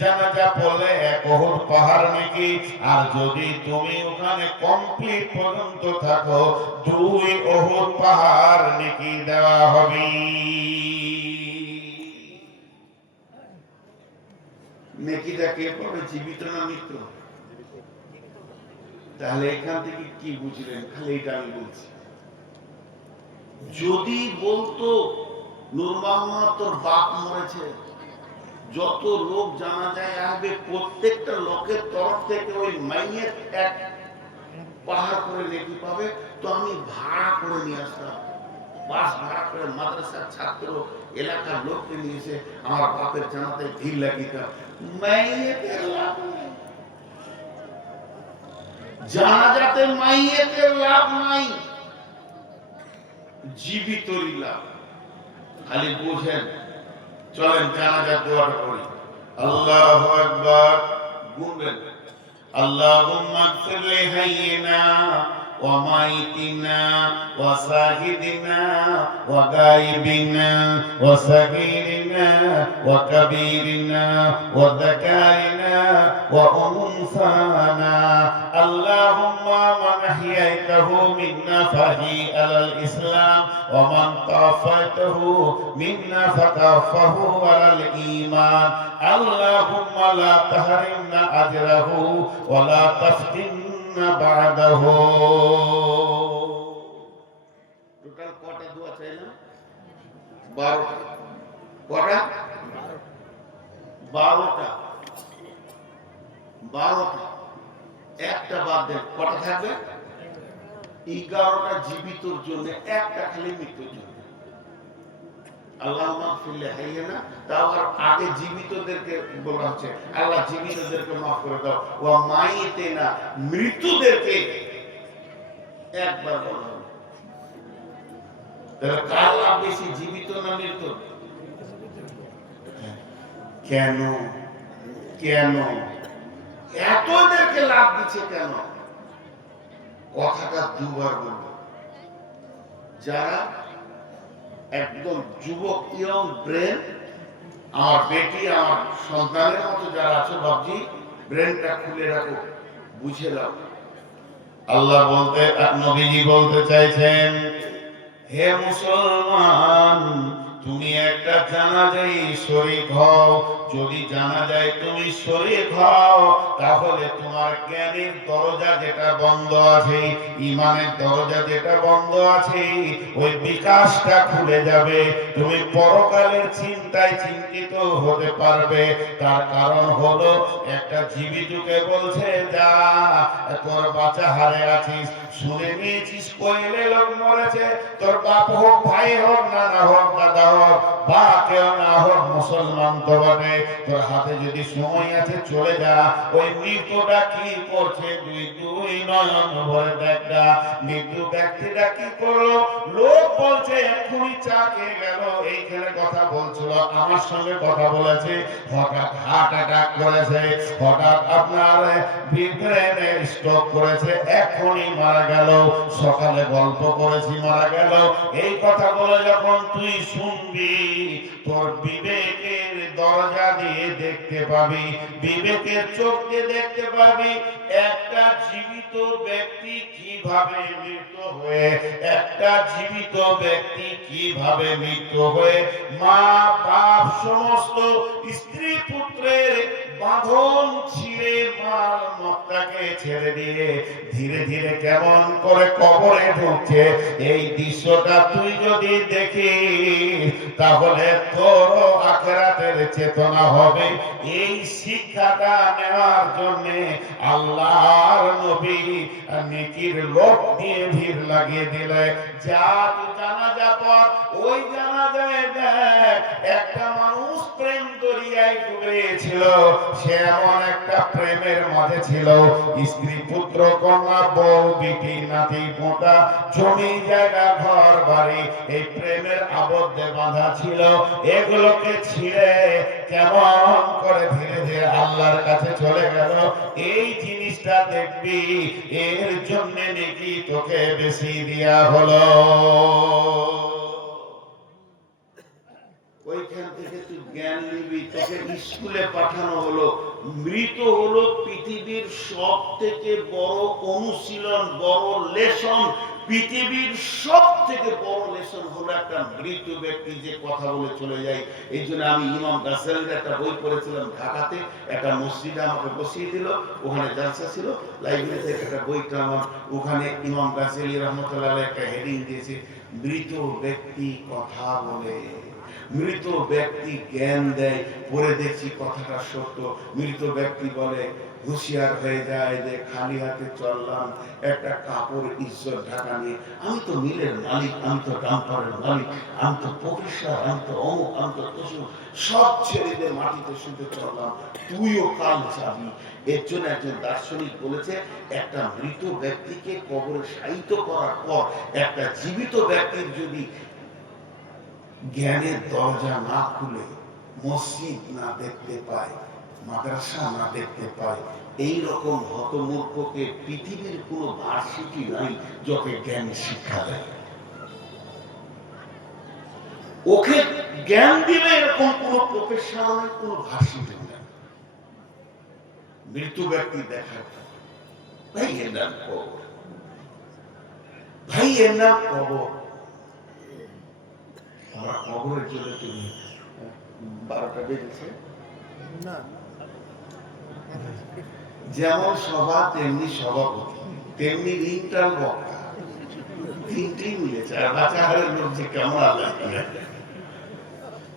জানাজা পড়লে 1 উহুদ পাহাড় নাকি, আর যদি তুমি ওখানে কমপ্লিট পর্যন্ত থাকো, 2 উহুদ পাহাড় নাকি দেওয়া হবে। নেকিটা কে পাবে, জীবিত না মৃত্যু? তাহলে এখান থেকে কি বুঝলেন? খালি এটা আমি বলছি, যদি বলতো নূর মোহাম্মদ তোর বাপ মরেছে, যত লোক জানা যায় আসবে, প্রত্যেকটা লোকের তরফ থেকে ওই মাইয়ের 1 পাহাড় করে নেকি পাবে, তো আমি ভাড়া করে নিয়ে আসতাম, বাস ভাড়া করে, মাদ্রাসার ছাত্র, এলাকার লোককে নিয়ে এসে আমার বাপের জানাতে ভিড় লাগিতাম। মাইয়ের লাভ নেই। জানাজাতে মাইয়েতের লাভ নাই, জীবিতরই লাভ। খালি বুঝেন, চলেন জানাজার দোয়াটা করি। আল্লাহু আকবার, গুনবেন। আল্লাহুম্মা ইগফির লিহাইয়িনা ওয়া মাইতিনা ওয়া শাহিদিনা ওয়া গায়িবিনা ওয়া সাগীরিনা ওয়া কাবীরিনা ওয়া যাকারিনা ওয়া উনসানা। আল্লাহুম্মা মান আহইয়াইতাহু মিন্না ফাহি আলাল ইসলাম ওয়া মান তাওয়াফাইতাহু মিন্না ফাতাওয়াফাহু আলাল ঈমান। আল্লাহুম্মা লা তাহরিমনা আজরাহু ওয়া লা তাফতিননা বা'দাহু। টোটাল কটা দোয়া চাইলাম? 12টা। কটা? 12টা। 12টা। একটা বাদ দেন, কটা থাকবে? 11টা জীবিতর জন্য, একটা খালি মৃত্যুর জন্য। আল্লাহুম্মা ইগফির লিহাইয়িনা, তাও আর আগে জীবিতদেরকে বলা হচ্ছে, আল্লাহ জীবিতদেরকে মাফ করে দাও। ওয়া মাইতিনা, মৃতদেরকে একবার বলা হবে। তাহলে কার লাভ বেশি, জীবিত না মৃত? কেন কেন এতদেরকে লাভ দিচ্ছে কেন? কথাটা দুবার বলবো। যারা একদম যুবক, ইয়ং ব্রেন, আমার বেটি, আমার সন্তানের মতো যারা আছো, ভাবছি ব্রেনটা খুলে রাখো, বুঝে নাও। আল্লাহ বলতে, নবীজি বলতে চাইছেন, হে মুসলমান, তুমি একটা জানাজায় শরীক হও। যদি জানাজায় তুমি শরীক হও, তাহলে তোমার জ্ঞানের দরজা যেটা বন্ধ আছে, ঈমানের দরজা যেটা বন্ধ আছে, ওই বিকাশটা খুলে যাবে। তুমি পরকালের চিন্তায় চিন্তিত হতে পারবে। তার কারণ হলো, একটা জীবিতকে বলছে, যা তোর বাচ্চা হারে আছিস, শুনে নিয়েছিস কইলে লোক মরেছে, তোর বাপ হোক, ভাই হোক, নানা হোক, দাদা হোক, বা কেউ না হোক, মুসলমান তো বটে, তোর হাতে যদি সময় আছে চলে যা। ওই মৃত্যুটা কি করছে, দুই নয়ন ভরে দেখা। মৃত্যু ব্যক্তিটা কি করলো? লোক বলছে এক্ষুনি চা খেয়ে গেল, এইখানে কথা বলছিল, আমার সঙ্গে কথা বলেছে, হঠাৎ হার্ট অ্যাটাক করেছে, হঠাৎ আপনার ব্রেনে স্ট্রোক করেছে, এক্ষুনি মারা গেল, সকালে গল্প করেছি মারা গেল। এই কথাগুলো যখন তুই শুনবি, তোর বিবেকের দরজা দিয়ে দেখতে পাবি, বিবেকের চোখ দিয়ে দেখতে পাবি, একটা জীবিত ব্যক্তি কিভাবে মৃত্যু হয়ে, একটা জীবিত ব্যক্তি কিভাবে মৃত্যু হয়ে মা বাপ সমস্ত স্ত্রী পুত্রের বাঁধন ছিঁড়ে মাল মক্কাকে ছেড়ে দিয়ে ধীরে ধীরে কেমন করে কবরে ঢুকছে। এই দৃশ্যটা তুই যদি দেখিস, তাহলে তোর আখিরাতের চেতনা হবে। এই শিক্ষাটা নেওয়ার জন্য আল্লাহর নবী নেকির লোক দিয়ে ভিড় লাগিয়ে দিলে। যা তুই জানাজা পর, ওই জানাজায় দেখ, একটা মানুষ প্রেম দরিয়ায় ডুবেছিল। সে এমন একটা প্রেমের মাঝে ছিল, স্ত্রী পুত্র কন্যা বউ বিটি নাতি পোতা জমি জায়গা ঘর বাড়ি এই প্রেমের আবদ্ধে বাঁধা ছিল। এগুলোকে ছিঁড়ে কেমন করে ধীরে ধীরে আল্লাহর কাছে চলে গেল। এই জিনিসটা দেখবি, এর জন্য নাকি তোকে বেশি দেয়া হলো। ওইখান থেকে তুই জ্ঞান নিবি, তোকে স্কুলে পাঠানো হলো। মৃত হলো পৃথিবীর সব থেকে বড় অনুশীলন, বড় লেসন। পৃথিবীর সব থেকে বড় লেসন হলো একটা মৃত ব্যক্তি যে কথা বলে চলে যায়। এই জন্য আমি ইমাম গাজ্জালির একটা বই পড়েছিলাম ঢাকাতে, একটা মসজিদে আমাকে বসিয়ে দিল, ওখানে জালসা ছিল, লাইব্রেরি থেকে একটা বইটা আমার, ওখানে ইমাম গাজ্জালি রহমতুল্লাহ একটা হেডিং দিয়েছে, মৃত ব্যক্তি কথা বলে, মৃত ব্যক্তি জ্ঞান দেয়। পরে দেখছি কথাটা সত্য। মৃত ব্যক্তি বলে, হুঁশিয়ার হয়ে যায় যে খালি হাতে চললাম, একটা কাপড় ইজ্জত ঢাকা নিয়ে, আমি তো মিলের মালিক, আমি তো ডাম্পারের মালিক, আমি তো প্রফেসর, আমি তো অমুক, আমি তো তসুক, সব ছেড়ে দিয়ে মাটিতে শুতে চললাম, তুইও কাল যাবি। এর জন্য একজন দার্শনিক বলেছে, একটা মৃত ব্যক্তিকে কবরে শায়িত করার পর একটা জীবিত ব্যক্তির যদি জ্ঞানের দরজা না খুলে, মসজিদ না দেখতে পায়, মাদ্রাসা না দেখতে পায়, এই রকম হতমূর্খকে পৃথিবীর কোন ভার্সিটি নাই যকে জ্ঞান শিক্ষা দেয়। ওকে জ্ঞান দিবে এরকম কোন প্রফেশনাল কোন ভার্সিটি নাই। মৃত্যু ব্যক্তি দেখার ভাই এর নাম কবর, ভাই এর নাম কবর। আমরা কবরের জন্য তুমি 12টা বেজেছে না, যেমন সভা তেমনি সভাপতি তেমনি ইন্টার বক্তা, তিনটেই মিলেছে। আর বাচ্চাহারের লোক যে কেমন আলাদা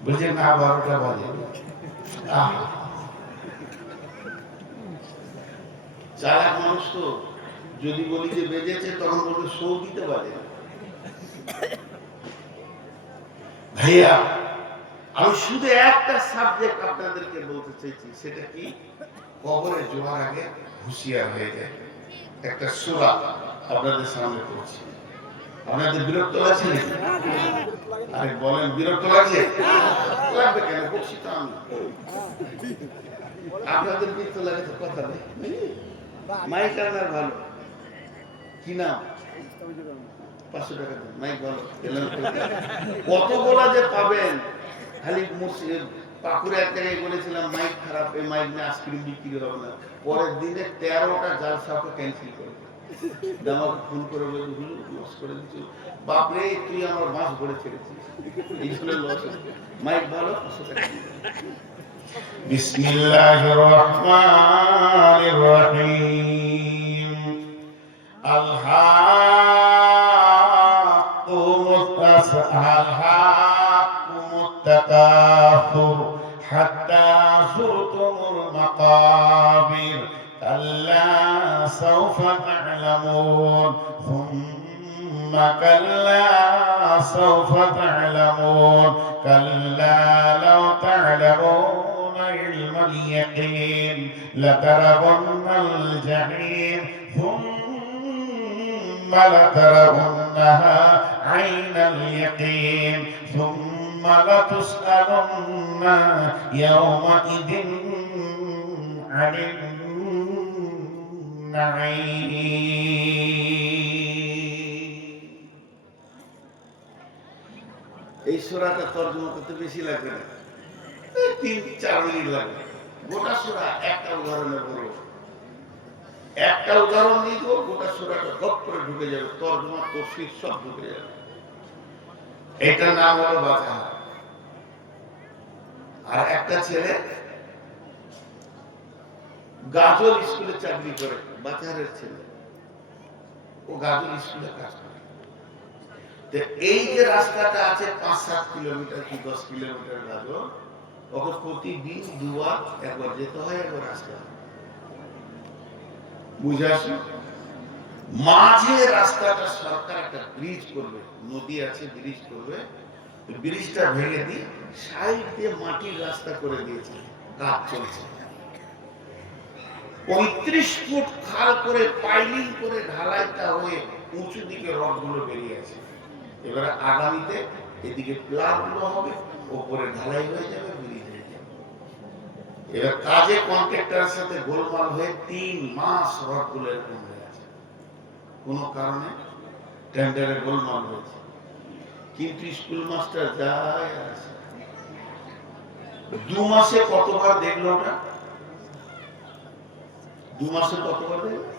বলছে না 12টা বাজে, চালাক মানুষ তো, যদি বলি যে বেজেছে তখন বলবে সৌদিতে বাজে। ভাইয়া আমি শুধু একটা সাবজেক্ট আপনাদেরকে বলতে চাইছি, সেটা কি কবরে যাওয়ার আগে হুঁশিয়ার হয়ে যায়। একটা সূরা আপনাদের সামনে পড়ছি, আপনাদের বিরক্ত লাগছে নাকি? আরে বলেন বিরক্ত লাগছে? লাগবে কেন, বলছি তো আমি। আপনাদের বিরক্ত লাগে তো কথা নেই, মাইক আনার ভালো। কি নাম? 500 টাকা দেন, মাইক ভালো। কত বলা যে পাবেন, খালি পাকুড়ে এক জায়গায় বলেছিলাম মাইক খারাপ, এই মাইক নিয়ে আইসক্রিম বিক্রি হবে না। পরের দিনে 13টা জালসাকে ক্যান্সেল করে আমাকে ফোন করে বলে লস করে দিচ্ছি, বাপরে তুই আমার মাছ ভরে ছেড়েছিস, এই জন্য লস। মাইক ভালো, 500 টাকা। বিসমিল্লাহির রহমানির রহিম। আলহাকুমুত তাকাসুর হাত্তা যুরতুমুল মাকাবির কাল্লা সাওফা তা'লামুন সুম্মা কাল্লা সাওফা তা'লামুন কাল্লা লাউ তা'লামুন ইলমাল ইয়াকিন লাতারাবুন্নাল জাহিম ثم لترونها عين اليقين ثم لتسألن يومئذ عن النعيم। এই সূরাটা তরজমা করতে বেশি লাগবে না, 3-4 মিনিট লাগবে। গোটা সূরা একটা উদাহরণে বলবো, একটা উদাহরণ দিয়ে দেবো, গোটা সূরাটা গপ করে ঢুকে যাবে, তরজমা তাফসীর সব ঢুকে যাবে। এটার নাম হলো বাচাহার। আর একটা ছেলে গাজল স্কুলে চাকরি করে, বাচাহারের ছেলে, ও গাজল স্কুলে কাজ করে। তো এই যে রাস্তাটা আছে 5-7 কিলোমিটার কি 10 কিলোমিটার গাজল, ওকে প্রতিদিন দুবার, একবার যেতে হয় একবার আসতে হয়। বুঝে আসে? মাঝে রাস্তাটা সরকার একটা ব্রিজ করবে, নদী আছে ব্রিজ করবে, ব্রিজটা ভেঙে দিয়ে সাইড দিয়ে মাটির রাস্তা করে দিয়েছে, কাজ চলছে। 35 ফুট খাল করে পাইলিং করে ঢালাইটা হয়ে উঁচু দিকে রডগুলো বেরিয়ে আছে। এবারে আগামীতে এদিকে প্লাগুলো হবে, ওপরে ঢালাই হয়ে যাবে, ব্রিজ হয়ে যাবে। এবার কাজে কন্ট্রাক্টরের সাথে গোলমাল হয়ে 3 মাস রডগুলো এরকম হয়ে আছে, কোনো কারণে টেন্ডারে গোলমাল হয়েছে। কিন্তু স্কুল মাস্টার যায় আর আসে। 2 মাসে কতবার দেখলো ওটা? 2 মাসে কতবার দেখলো?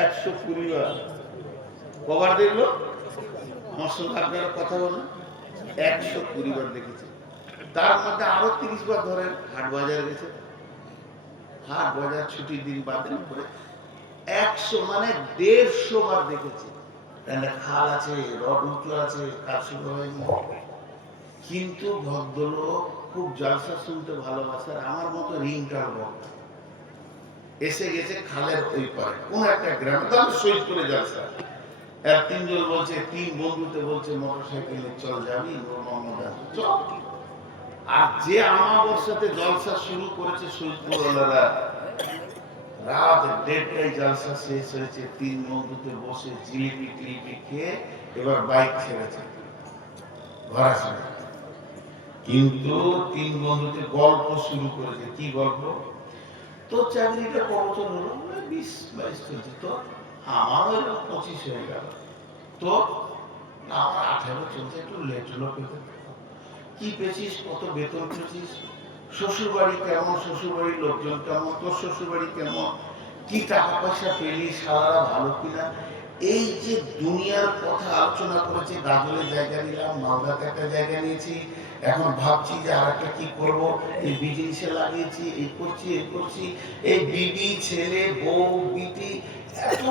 120 বার। কবার দেখলো? আমার সঙ্গে আপনারা কথা বলেন, 120 বার দেখেছে। তার মধ্যে আরো 30 বার ধরেন হাট বাজার গেছে, হাট বাজার ছুটির দিন বাদে করে 100 মানে 150 বার দেখেছে। খাল আছে, রড উঁচু আছে, কাজ শুরু হয়নি। কিন্তু ভদ্রলোক খুব জলসা শুনতে ভালোবাসে, আমার মতো রিংটার বক্তা। এসে গেছে খালের ওই পারে কোন একটা গ্রামে, তো আমি শহীদ করে যাচ্ছি। এর তিনজন বলছে, তিন বন্ধুতে বলছে মোটরসাইকেলে চল যাবি, চল। আর যে আমাবস্যাতে জলসা শুরু করেছে শহীদপুরওয়ালারা, রাত 1:30টায় জলসা শেষ হয়েছে, তিন বন্ধুতে বসে জিলিপি টিলিপি খেয়ে এবার বাইক ছেড়েছে ঘোরা ছেড়ে। কিন্তু তিন বন্ধুতে গল্প শুরু করেছে। কি গল্প? তো চাকরিটা কবছর হলো? 20-22 চলছে। তো আমারও এরকম 25 হয়ে গেল। তো আমার 18 চলছে, একটু লেট হলো পেতে। কি পেয়েছিস? কত বেতন পেয়েছিস? শ্বশুর বাড়ি কেমন? শ্বশুর বাড়ির লোকজন কেমন? তোর শ্বশুর বাড়ি কেমন? কি টাকা পয়সা পেলি? সারারা ভালো কিনা? এই যে দুনিয়ার কথা আলোচনা করেছে। গাজলে জায়গা নিলাম, মালদাতে একটা জায়গা নিয়েছি, এখন ভাবছি যে আর একটা কি করব, এই বিজনেসে লাগিয়েছি, এই করছি এই করছি। এই বিবি ছেলে বউ বিটি এত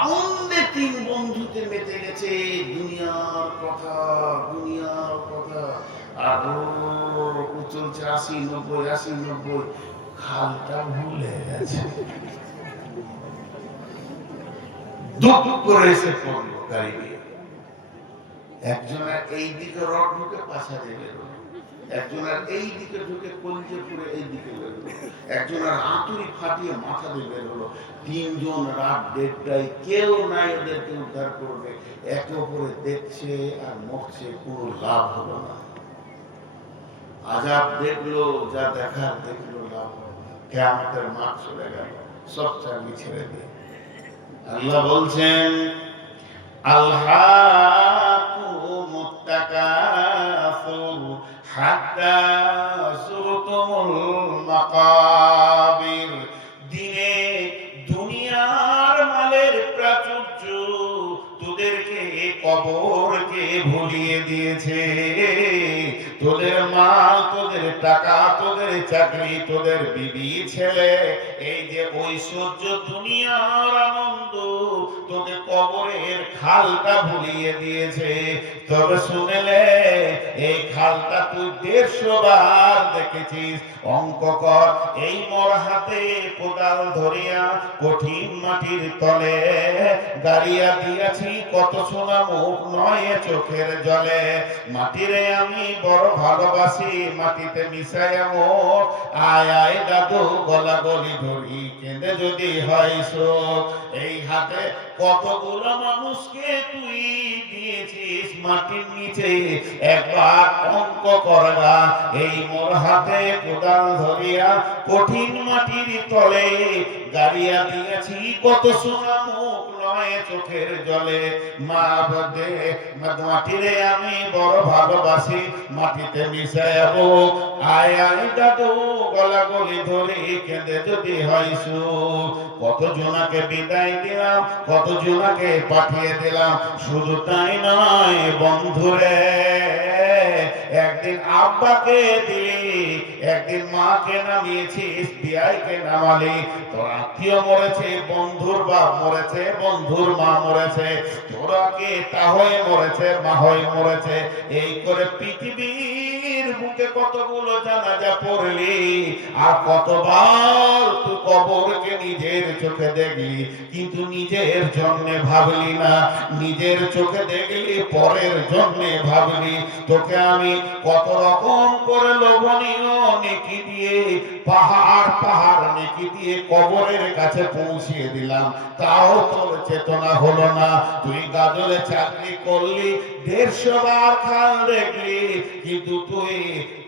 আনন্দে তিন বন্ধুতে মেতে গেছে। দুনিয়ার কথা দুনিয়ার কথা। আর চলছে 80-90 80-90। খালটা ভুলে গেছে। দুঃখ করে এসে পড়লো গাড়ি দিয়ে। একজনের এই দিকে রড ঢুকে পাশা দিয়ে বেরোলো, একজনের এই দিকে ঢুকে কলজে পুরে এই দিকে বেরোলো, একজনের হাতুড়ি ফাটিয়ে মাথা দিয়ে বেরোলো। তিনজন রাত 1:30টায়, কেউ নাই ওদেরকে উদ্ধার করবে। একে অপরে দেখছে আর মরছে, কোনো লাভ হলো না। আজাব দেখলো, যা দেখার দেখলো, লাভ হলো না। কিয়ামতের মাঠ চলে গেল, সব চাকরি ছেড়ে দিয়ে। আল্লাহ বলছেন, আলহাকুমুত তাকাসুর হাত্তা যুরতুমুল মাকাবির। দিনে দুনিয়ার মালের প্রাচুর্য তোদেরকে কবরকে ভুলিয়ে দিয়েছে। তোদের মাল, তোদের টাকা, তোদের চাকরি, তোদের বিবি ছেলে, এই যে ঐশ্বর্য দুনিয়ার আনন্দ তোদের কবরের খালটা ভুলিয়ে দিয়েছে। তবে শুনেলে এই খালটা তুই 150 বার দেখেছিস। অঙ্ক কর, এই মোর হাতে কোদাল ধরিয়া কঠিন মাটির তলে গাড়িয়া দিয়াছি কত সোনা মুখ নয় চোখের জলে। মাটিরে আমি বড় ভালোবাসি, মাটিতে মিশাইয়া মোর। আয় আয় দাদু গলা গলি ধরি, কেঁদে যদি হয় শোক। এই হাতে কতগুলো মানুষকে তুই দিয়েছিস মাটির নিচে, একবার অঙ্ক করবা। এই মোর হাতে কোদাল ধরিয়া কঠিন মাটির তলে গাড়িয়া দিয়েছি কত সোনা মুখ নয় চোখের জলে। মা বদে মাটিরে আমি বড় ভালোবাসি, মাটিতে মিশাবো। আয় আয় দাদু গলা গলি ধরে, কেঁদে যদি হয় সুখ। কত জনাকে বিদায় দিলাম, কত জনাকে পাঠিয়ে দিলাম। শুধু তাই নয় বন্ধুরে, একদিন আব্বাকে দিলি, একদিন মাকে নামিয়েছিস, বিয়াইকে নামালি। তোর আত্মীয় মরেছে, বন্ধুর বাপ মরেছে, বন্ধুর মা মরেছে, তোরা কে তা হয়ে মরেছে, মা হয়ে মরেছে। এই করে পৃথিবীর বুকে কতগুলো জানাজা পড়লি, আর কতবার তুই কবরকে নিজের চোখে দেখলি, কিন্তু নিজের জন্যে ভাবলি না। নিজের চোখে দেখলি, পরের জন্যে ভাবলি। তোকে আমি কত রকম করে লোভনীয় নেকি দিয়ে, পাহাড় পাহাড় নেকি দিয়ে কবরের কাছে পৌঁছিয়ে দিলাম, তাও তোর চেতনা হলো না। তুই গাজলে চাকরি করলি, 150 বার খাল দেখলি, কিন্তু তুই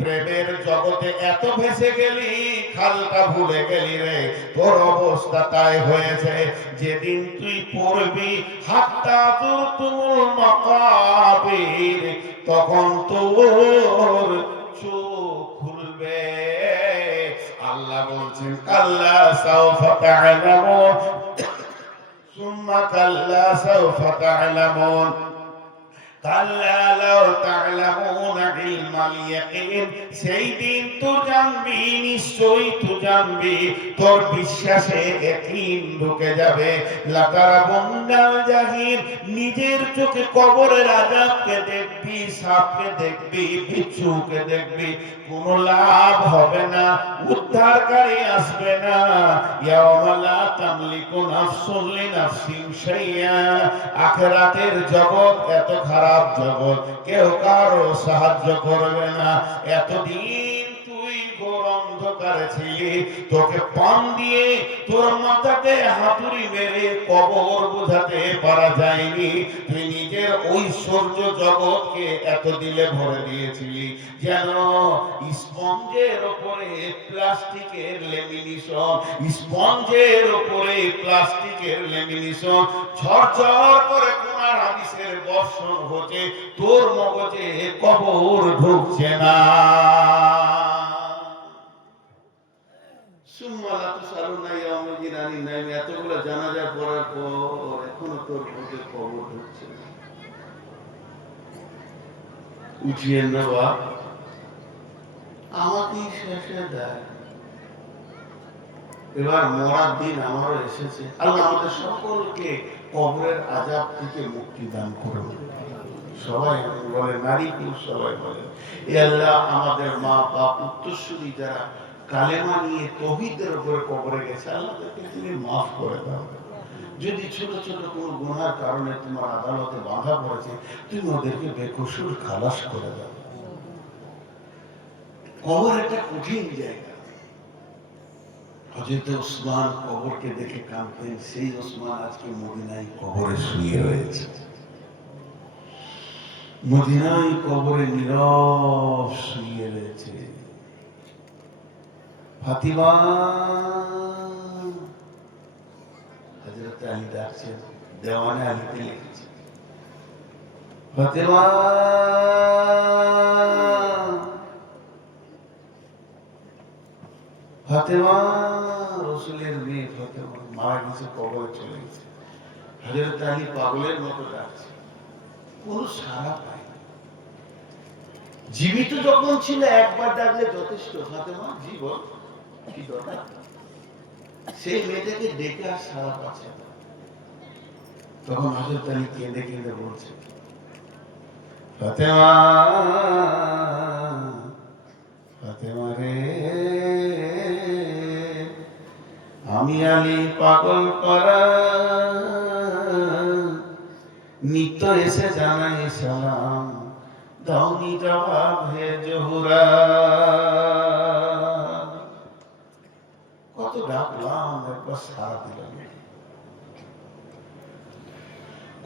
প্রেমের জগতে এত ভেসে গেলি, খালটা ভুলে গেলি রে। তোর অবস্থা তাই হয়েছে, যেদিন তুই পড়বি হাত্তা যুরতুমুল মাকাবির, তখন তোর চোখ খুলবে। আল্লাহ বলছেন, কাল্লা সাউফা তা'লামুন সুম্মা কাল্লা সাউফা তা'লামুন। কাল্লা লাউ তা'লামুনা ইলমাল ইয়াকিন, সেই দিন তো জানবি, নিশ্চয়ই তো জানবি, তোর বিশ্বাসে ইয়াকিন ঢুকে যাবে। লাতারাবুন্নাল জাহিম, নিজের চোখে কবরের আযাবকে দেখবি, সাপকে দেখবি, বিচ্ছুকে দেখবি, কোনো লাভ হবে না, উদ্ধারকারী আসবে না। ইয়াওমা লা তামলিকু নাফসুন লিনাফসিন শাইআ, আখিরাতের জগৎ এত খারাপ জগৎ, কেউ কারো সাহায্য করবে না। এতদিন তুই ঘোর অন্ধকারে ছিলি, তোকে পান দিয়ে তোর মাথাতে হাতুড়ি মেরে কবর বোঝাতে পারা যায়নি। তুই নিজের ঐশ্বর্য জগৎকে এত দিলে ভরে দিয়েছিলি, যেন স্পঞ্জের উপরে প্লাস্টিকের লেমিনেশন, স্পঞ্জের উপরে প্লাস্টিকের লেমিনেশন ঝরঝর করে কোরআন হাদিসের বর্ষণ হচ্ছে, তোর মগজে কবর ঢুকছে না। এতগুলো জানাজা পড়ার পর এখনো তোর মধ্যে কবর ঢুকছে না। উঠিয়ে নেওয়া আমাকেই শেষে দেয়। এবার মরার দিন আমারও এসেছে। আল্লাহ আমাদের সকলকে কবরের আযাব থেকে মুক্তি দান করুন। সবাই বলে, নারী পুরুষ সবাই বলে, এ আল্লাহ আমাদের মা বাপ উত্তরসূরি যারা কালেমা নিয়ে তৌহিদের উপরে কবরে গেছে, আল্লাহ তাদেরকে তুমি মাফ করে দাও। যদি ছোট ছোট কোনো গুনার কারণে তোমার আদালতে বাধা পড়েছে, তুমি ওদেরকে বেকসুর খালাস করে দাও। কবর একটা কঠিন জায়গা। হযরত ওসমান কবরকে দেখে কাঁদতেন, সেই ওসমান আজকে মদিনায় কবরে শুয়ে রয়েছে। মদিনায় কবরে নীরব শুয়ে রয়েছে। ফাতিমা, হযরত আলী ডাকছেন, দেওয়ানে আলীতে লিখেছে, ফাতিমা ফাতেমা, রাসূলের মেয়ে ফাতেমা মারা গেছে, কবরে চলে গেছে। হযরত আলী পাগলের মতো ডাকছে, কোনো সাড়া পায় না। জীবিত যখন ছিল একবার ডাকলে যথেষ্ট, ফাতেমা জীবন কি দরকার। সেই মেয়েটাকে ডেকে আর সাড়া পাচ্ছে না। তখন হযরত আলী কেঁদে কেঁদে বলছে, ফাতেমা, ফাতেমা রে, আমি আলী পাগল করা, নিত্য এসে জানাই সালাম, দাওনি জবাব হে জহুরা। কত ডাকলাম, একবার সাড়া দিলাম।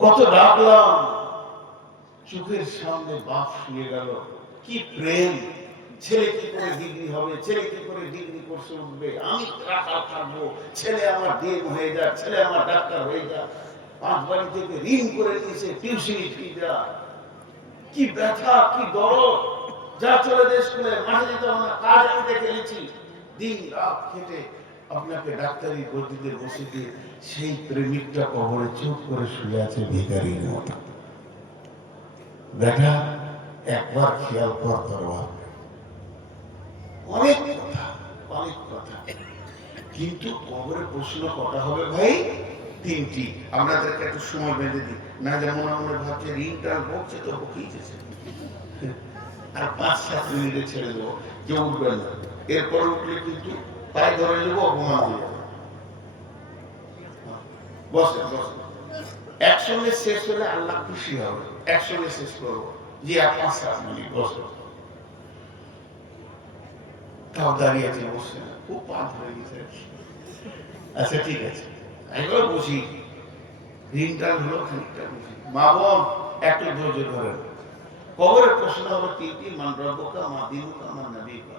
কত ডাকলাম, চোখের সামনে বাপ শুয়ে গেল। কি প্রেম! ছেলে কি করে ডিগ্রি হবে, ছেলে কি করে ডিগ্রি কোর্সে উঠবে, আমি রাখা থাকবো, ছেলে আমার ডিএম হয়ে যাক, ছেলে আমার ডাক্তার হয়ে যাক। পাঁচ বাড়ি থেকে ঋণ করে নিয়েছে, টিউশনি ফি দেওয়া। কি ব্যথা, কি দরদ! যা চলে দেশ স্কুলে, মাঠে যেতে হবে না, কাজ আমি দেখে নিয়েছি। দিন রাত খেটে আপনাকে ডাক্তারি গদিতে বসে দিয়ে সেই প্রেমিকটা কবরে চুপ করে শুয়ে আছে ভিখারির মতো। বেটা, একবার খেয়াল কর তোর বাপ। অনেক কথা, অনেক কথা, কিন্তু কবরে প্রশ্ন কটা হবে ভাই? তিনটি। আপনাদেরকে একটু সময় বেঁধে দিই, না যেমন আমরা ভাবছি ঋণটা বকছে তো বকেই যেছে, আর 5-7 মিনিটে ছেড়ে দেবো, কেউ উঠবে না। এরপর উঠলে কিন্তু পায়ে ধরে নেবো, অপমান হয়ে যাবে। বসেন বসেন, একসঙ্গে শেষ হলে আল্লাহ খুশি হবে। একসঙ্গে শেষ করবো, যে 5-7 মিনিট বসে। তাও দাঁড়িয়ে আছে, বসছে না, খুব পা ধরে গেছে। আচ্ছা ঠিক আছে, এগুলো বুঝি, ঋণটা হলো খানিকটা বুঝি। মা বোন একটু ধৈর্য ধরেন। কবরের প্রশ্ন হবে তিনটি, মান রব্বুকা, মা দীনুকা, মা নবীকা।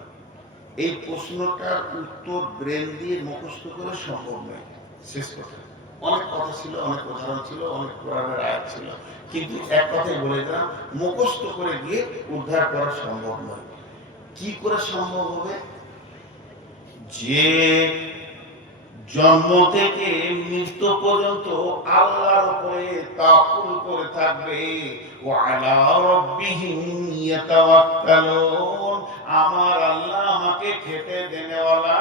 এই প্রশ্নটার উত্তর ব্রেন দিয়ে মুখস্থ করে সম্ভব নয়। শেষ কথা, অনেক কথা ছিল, অনেক উদাহরণ ছিল, অনেক কোরআনের আয়াত ছিল, কিন্তু এক কথাই বলে দিলাম, মুখস্থ করে গিয়ে উদ্ধার করা সম্ভব নয়। কি করে সম্ভব হবে? যে জন্ম থেকে মৃত্যু পর্যন্ত আল্লাহর উপরে তাওয়াক্কুল করে থাকবে। ওয়া আলা রাব্বিহিম ইয়াতাওয়াক্কালুন। আমার আল্লাহ আমাকে খেতে দেনেওয়ালা,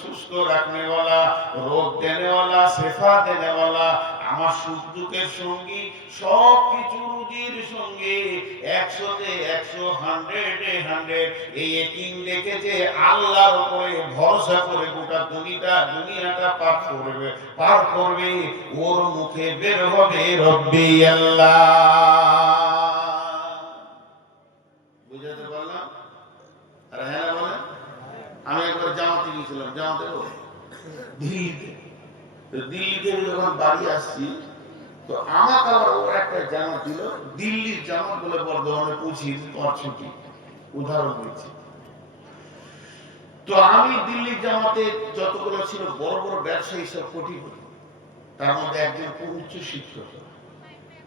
সুস্থ রাখনেওয়ালা, রোগ দেনেওয়ালা, শেফা দেনেওয়ালা, আমার সুখ দুঃখের সঙ্গী, সব কিছু রুজির সঙ্গে 100-তে 100, 100-এ 100 এই একিন রেখেছে। আল্লাহর উপরে ভরসা করে গোটা দুনিয়াটা পার করবে। ওর মুখে বের হবে রব্বি আল্লাহ। বুঝাতে পারলাম? আর হ্যাঁ না বলেন? আমি একবার জামাতে গিয়েছিলাম, জামাতে দিল্লিতে যখন বাড়ি আসছি, তো আমাকে আবার ওর একটা জামাত দিল, দিল্লির জামাত বলে বর্ধমানে পৌঁছিয়ে তোমার ছুটি, উদাহরণ দিচ্ছি। তো আমি দিল্লির জামাতে যতগুলো ছিল বড় বড় ব্যবসায়ী, সব কোটিপতি, তার মধ্যে একজন খুব উচ্চ শিক্ষিত।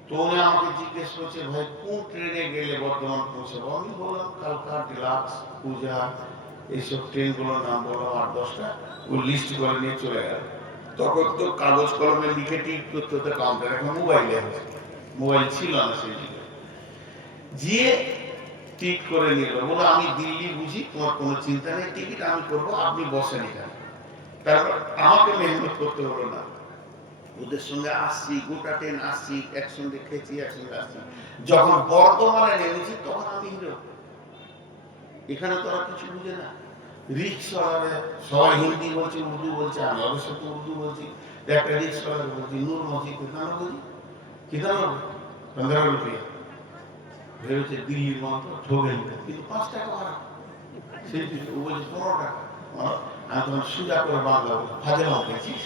তো উনি আমাকে জিজ্ঞেস করছে, ভাই কোন ট্রেনে গেলে বর্ধমান পৌঁছাবো? আমি বললাম কালকা, ডিলাক্স, পূজা, এইসব ট্রেনগুলোর নাম বললাম 8-10টা। ও লিস্ট করে নিয়ে চলে গেল। তখন তো কাগজ কলমে লিখে টিপ করতে হতো কাউন্টার, এখন মোবাইলে হচ্ছে, মোবাইল ছিল না সেই দিকে। গিয়ে টিক করে নিল, বলো আমি দিল্লি বুঝি, তোমার কোনো চিন্তা নেই, টিকিট আমি করবো, আপনি বসেন এখানে। তারপর আমাকে মেহনত করতে হলো না, ওদের সঙ্গে আসছি, গোটা ট্রেন আসছি, একসঙ্গে খেয়েছি, একসঙ্গে আসছি। যখন বর্ধমানে নেমেছি তখন আমি হিরো। এখানে তো আর কিছু বুঝে না, রিক্সাওয়ালা সবাই হিন্দি বলছে, উর্দু বলছে, আমি অবশ্য তো উর্দু বলছি। একটা রিক্সাওয়ালা বলছি, নূর মসজিদ কিতনা বলছি, কিতনা 15 রুপিয়া। ভেবেছে দিল্লির মতো ঠকে নিতে, কিন্তু 5 টাকা ভাড়া। সেই ও বলছে 15 টাকা। আমি তখন সুজা করে বাংলা বলছি, ফাজলাম পেয়েছিস,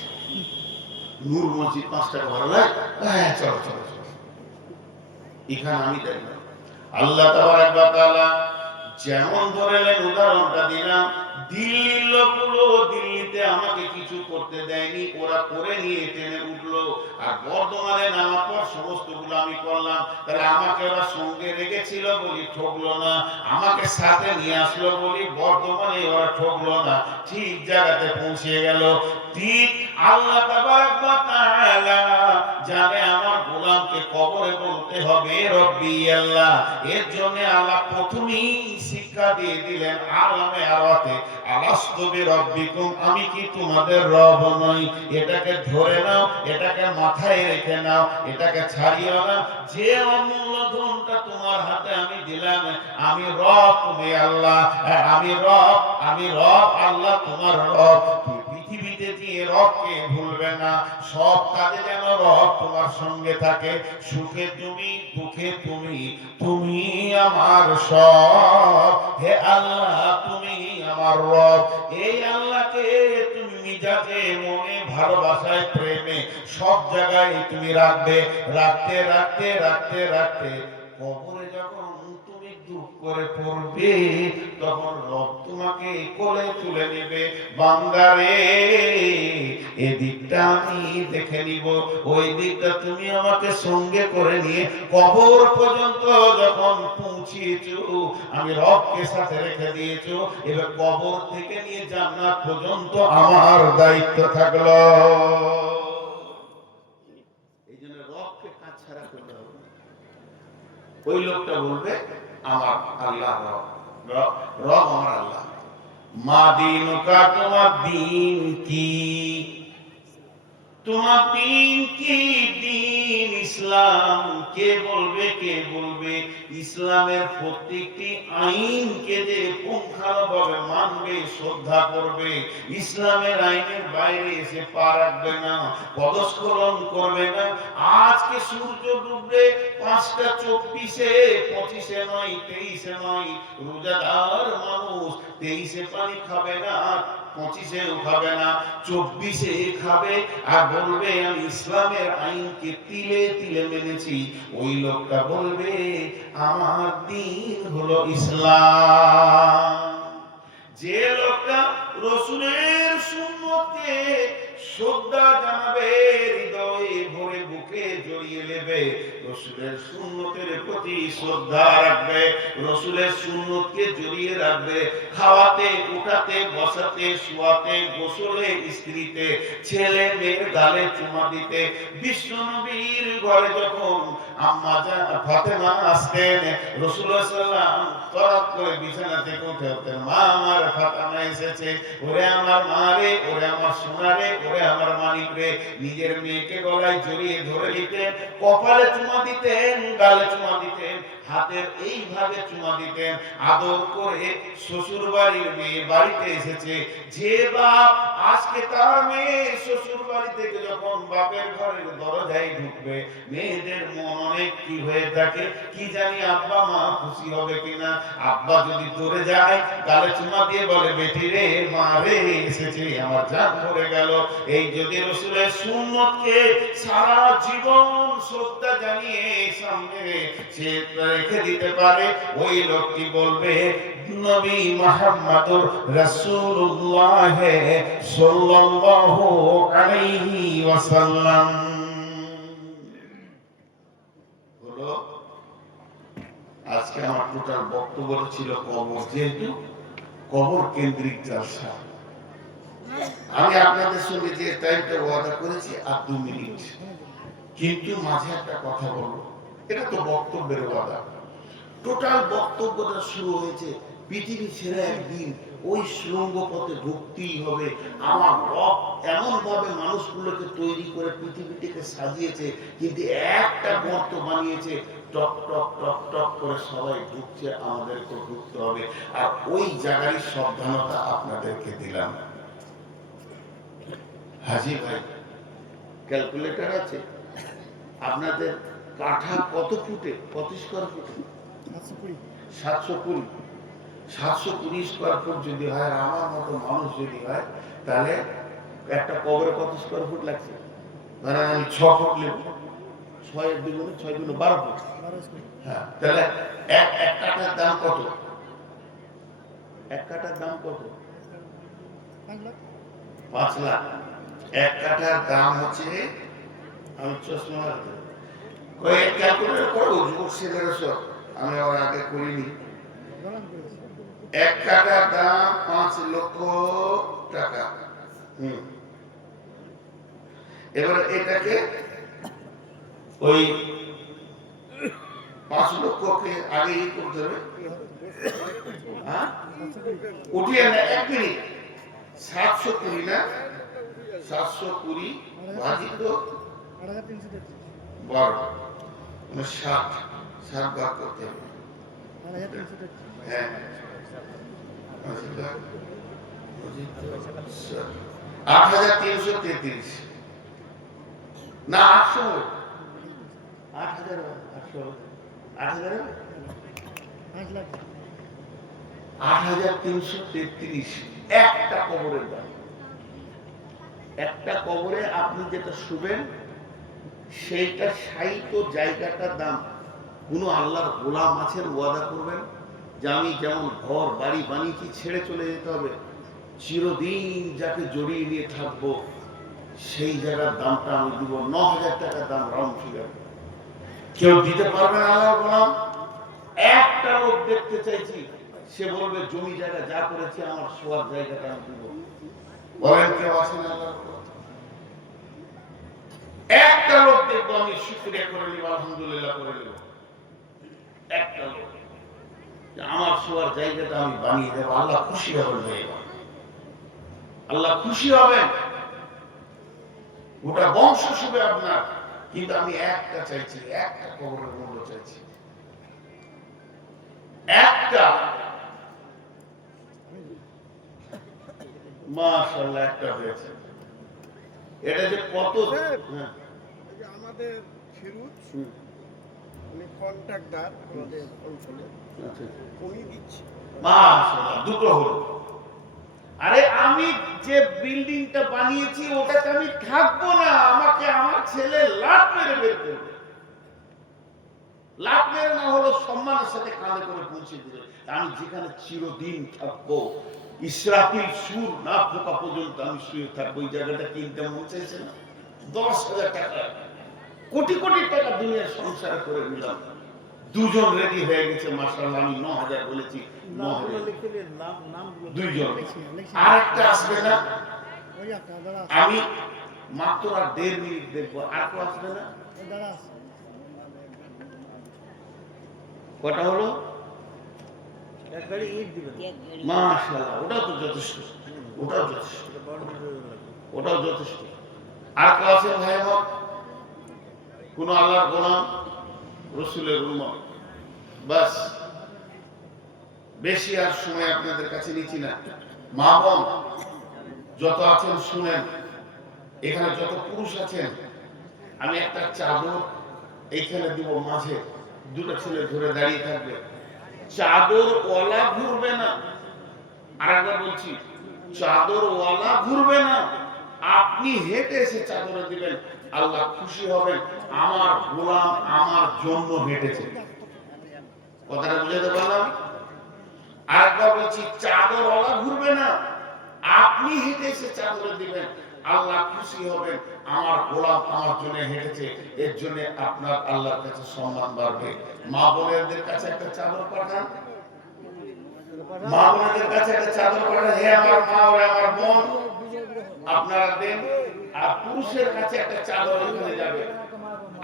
নূর মসজিদ 5 টাকা ভাড়া লাগে? হ্যাঁ চলো চলো চলো। এখানে আমি দেখলাম আল্লাহ তাবারক ওয়া তাআলা যেমন ধরেলেন, উদাহরণটা দিলাম। দিল্লির লোকগুলো দিল্লিতে আমাকে কিছু করতে দেয়নি, ওরা করে নিয়ে ট্রেনে উঠলো। আর বর্ধমানে নামার পর সমস্তগুলো আমি করলাম। তাহলে আমাকে ওরা সঙ্গে রেখেছিল বলি ঠকলো না, আমাকে সাথে নিয়ে আসলো বলি বর্ধমানে ওরা ঠকলো না, ঠিক জায়গাতে পৌঁছে গেল। ঠিক আল্লাহ তাবারক ওয়া তাআলা জানে আমার গোলামকে কবরে বলতে হবে রব্বি আল্লাহ। এর জন্য আল্লাহ প্রথমেই শিক্ষা দিয়ে দিলেন আলামে আরাতে, আলাস্তু বিরাব্বিকুম, আমি কি তোমাদের রব নই? এটাকে ধরে নাও, এটাকে মাথায় রেখে নাও, এটাকে ছাড়িও না। যে অমূল্য ধনটা তোমার হাতে আমি দিলাম, আমি রব, তুমি আল্লাহ। আমি রব, আমি রব, আল্লাহ তোমার রব। পৃথিবীতে দিয়ে রবকে ভুলবে না, সব কাজে যেন রব তোমার সঙ্গে থাকে। সুখে তুমি, দুঃখে তুমি, তুমি আমার সব। হে আল্লাহ তুমি আমার রব। এই আল্লাহকে তুমি মিজাজে, মনে, ভালোবাসায়, প্রেমে সব জায়গায় তুমি রাখবে। রাখতে রাখতে রাখতে রাখতে কবরে যখন তুমি দুঃখ করে পড়বে, তখন রব তোমাকে কোলে তুলে নেবে। বান্দারে এদিকটা আমি দেখে নিব, ওই দিকটা তুমি আমাকে সঙ্গে করে নিয়ে কবর পর্যন্ত যখন পৌঁছিয়েছো, আমি রবকে সাথে রেখে দিয়েছো। এবার কবর থেকে নিয়ে জান্নাত পর্যন্ত আমার দায়িত্ব থাকলো। এই জন্য রবকে কাজ ছাড়া করতে হবে। ওই লোকটা বলবে আমার আল্লাহ রব, রব আমার আল্লাহ। মা দিনুকা, তোমার দিন কি? তোমার দিন কি? দিন ইসলাম। কে বলবে, কে বলবে? ইসলামের প্রত্যেকটি আইনকে যে পুঙ্খানুভাবে মানবে, শ্রদ্ধা করবে, ইসলামের আইনের বাইরে এসে পা রাখবে না, পদস্খলন করবে না। আজকে সূর্য ডুববে 5টা 24-এ, 25-এ নয়, 23-এ নয়, রোজাদার মানুষ 23-এ পানি খাবে না, 25-এও খাবে না, 24-এ খাবে। আর বলবে আমি ইসলামের আইনকে তিলে তিলে মেনেছি। ওই লোকটা বলবে আমার দিন হলো ইসলাম। যে লোকটা রাসূলের সুন্নতকে শ্রদ্ধা জানাবে, হৃদয়ে ভরে বুকে জড়িয়ে নেবে, রসুলের সুন্নতের প্রতি শ্রদ্ধা রাখবে, রসুলের সুন্নতকে জড়িয়ে রাখবে, খাওয়াতে উঠাতে বসাতে শোয়াতে গোসলে স্ত্রীতে ছেলে মেয়ের গালে চুমা দিতে। বিশ্ব নবীর ঘরে যখন আম্মা ফাতেমা আসতেন, রাসূলুল্লাহ সাল্লাল্লাহু আলাইহি ওয়াসাল্লাম তড়াৎ করে বিছানা থেকে উঠে উঠতেন, মা আমার ফাতেমা এসেছে, ওরে আমার মা রে, ওরে আমার সোনা রে, ওরে আমার মানিক রে। নিজের মেয়েকে গলায় জড়িয়ে ধরে নিতেন, কপালে চুমা দিতেন, গালে চুমা দিতেন, হাতের এইভাবে চুমা দিতেন, আদর করে। শ্বশুর বাড়ির মেয়ে বাড়িতে এসেছে, যে বাপ আজকে তার মেয়ে শ্বশুর বাড়ি থেকে যখন বাপের ঘরের দরজায় ঢুকবে, মেয়েদের মন অনেক কি হয়ে থাকে, কি জানি আব্বা মা খুশি হবে কিনা। আব্বা যদি দৌড়ে যায়, গালে চুমা দিয়ে বলে, বেটি রে, মা রে এসেছে, আমার জান ভরে গেল। এই যদি রাসূলের সুন্নতকে সারা জীবন শ্রদ্ধা জানিয়ে সামনে সে রেখে দিতে পারে, ওই লোকটি বলবে নবী মুহাম্মদুর রাসূলুল্লাহ সাল্লাল্লাহু আলাইহি ওয়াসাল্লাম। হলো আজকে আমার টোটাল বক্তব্য ছিল কবর, যেহেতু কবর কেন্দ্রিক জলসা। আমি আপনাদের সঙ্গে যে টাইমটা ওয়াদা করেছি আর 2 মিনিট, কিন্তু মাঝে একটা কথা বলবো, এটা তো বক্তব্যের ওয়াদা। টোটাল বক্তব্যটা শুরু হয়েছে পৃথিবী ছেড়ে একদিন ওই সুড়ঙ্গ পথে ঢুকতেই হবে। আমার রব এমন ভাবে মানুষগুলোকে তৈরি করে পৃথিবীটিকে সাজিয়েছে, কিন্তু একটা গর্ত বানিয়েছে, টক টক টক টক করে সবাই ঢুকছে, আমাদেরকে ঢুকতে হবে। আর ওই জায়গায় সাবধানতা আপনাদেরকে দিলাম। হাজি ভাই, ক্যালকুলেটর আছে আপনাদের? কাঠা কত ফুটে, কত স্কয়ার ফুটে? 720। 720 স্কয়ার ফুট যদি হয়, আমার মতো মানুষ যদি হয়, তাহলে একটা কবরে কত স্কয়ার ফুট লাগছে? মানে আমি 6 ফুট নেব, 6 এর দ্বিগুণে 6 গুণ 12 ফুট। হ্যাঁ, তাহলে এক কাঠার দাম কত? এক কাঠার দাম কত? 5 লাখ। এক কাঠার দাম হচ্ছে, আমি চশমা লাগাতে কয়েক ক্যালকুলেটর করবো, যুবক ছেলেরা সব, আমি ওর আগে করিনি। এক কাঠার দাম 5 লক্ষ টাকা। এবার এটাকে ওই 5 লক্ষকে আগে ই করতে হবে, হ্যাঁ উঠিয়ে না, 1 মিনিট। 720 না, 720 ভাজিত 12, 60 ভাগ করতে হবে। হ্যাঁ, 8333 না 800, 8333 একটা কবরের দাম। একটা কবরে আপনি যেটা শুবেন, সেইটা সাইত জায়গাটার দাম। কোন আল্লাহর গোলাম আছেন, ওয়াদা করবেন যে আমি যেমন ঘর বাড়ি বানিয়েছি, ছেড়ে চলে যেতে হবে, চিরদিন যাকে জড়িয়ে নিয়ে থাকবো, সেই জায়গার দামটা আমি দিব 9000 টাকার দাম, রাউন্ড ফিগার। কেউ দিতে পারবে না আল্লাহর গোলাম? একটা লোক দেখতে চাইছি, সে বলবে জমি জায়গা যা করেছে আমার শোয়ার জায়গাটা আমি দিব। বলেন কেউ আছেন আল্লাহর গোলাম? একটা লোক দেখবো, আমি শুকরিয়া করে নিব, আলহামদুলিল্লাহ করে নিব। একটা লোক, আমার শোয়ার জায়গাটা আমি বানিয়ে দেবো, আল্লাহ খুশি হবেন, আল্লাহ খুশি হবেন, গোটা বংশ শুবে আপনার। কিন্তু আমি একটা চাইছি, একটা কবরের মূল্য চাইছি, একটা। মাশাআল্লাহ, একটা হয়েছে। এটা যে কত, আমাদের ফিরুজ উনি কন্ট্রাক্টর আমাদের অঞ্চলে, উনি দিচ্ছে। মাশাআল্লাহ, দুটো হলো। আরে আমি যে বিল্ডিংটা বানিয়েছি ওটাতে আমি থাকবো না, আমাকে আমার ছেলে লাট মেরে বের করবে। লাট মেরে না হলো সম্মানের সাথে কাঁধে করে পৌঁছে দিবে, আমি যেখানে চিরদিন থাকবো। ইসরাফিল সুর না পোকা পর্যন্ত আমি শুয়ে থাকবো। ওই জায়গাটা কিনতে মন চাইছে না? 10,000 টাকা, কোটি কোটি টাকা দুনিয়ার সংসার করে নিলাম। দুজন রেডি হয়ে গেছে মাশাআল্লাহ। আমি 9,000 বলেছি, 9,000 দুইজন। আর একটা আসবে না, আমি মাত্র আর 1.5 মিনিট দেখবো। আর কেউ আসবে না? কটা হলো? মাশাআল্লাহ, ওটাও তো যথেষ্ট, ওটাও যথেষ্ট, ওটাও যথেষ্ট। আর কেউ আছে ভাই আমার? কোন আল্লাহর গোলাম, রসুলের উম্মত? বাস, বেশি আর সময় আপনাদের কাছে নিচ্ছি না। মা বোন যত আছেন শুনেন, এখানে যত পুরুষ আছেন, আমি একটা চাদর এইখানে দিব মাঝে, দুটো ছেলে ধরে দাঁড়িয়ে থাকবে, চাদর ওয়ালা ঘুরবে না। আর একবার বলছি, চাদর ওয়ালা ঘুরবে না, আপনি হেঁটে এসে চাদর দিবেন, আল্লাহ খুশি হবেন, আমার গোলাম আমার জন্য হেঁটেছে। কথাটা বুঝাতে পারলাম? আর একবার বলছি, চাদর ওয়ালা ঘুরবে না, আপনি হেঁটে এসে চাদর দিবেন, আল্লাহ খুশি হবেন, আমার গোলাম আমার জন্য হেঁটেছে, এর জন্য আপনার আল্লাহর কাছে সম্মান বাড়বে। মা বোনেদের কাছে একটা চাদর পাঠান, মা বোনেদের কাছে একটা চাদর পাঠান, হে আমার মা ও আমার বোন আপনারা দেন। আর পুরুষের কাছে একটা চাদর ওখানে যাবে।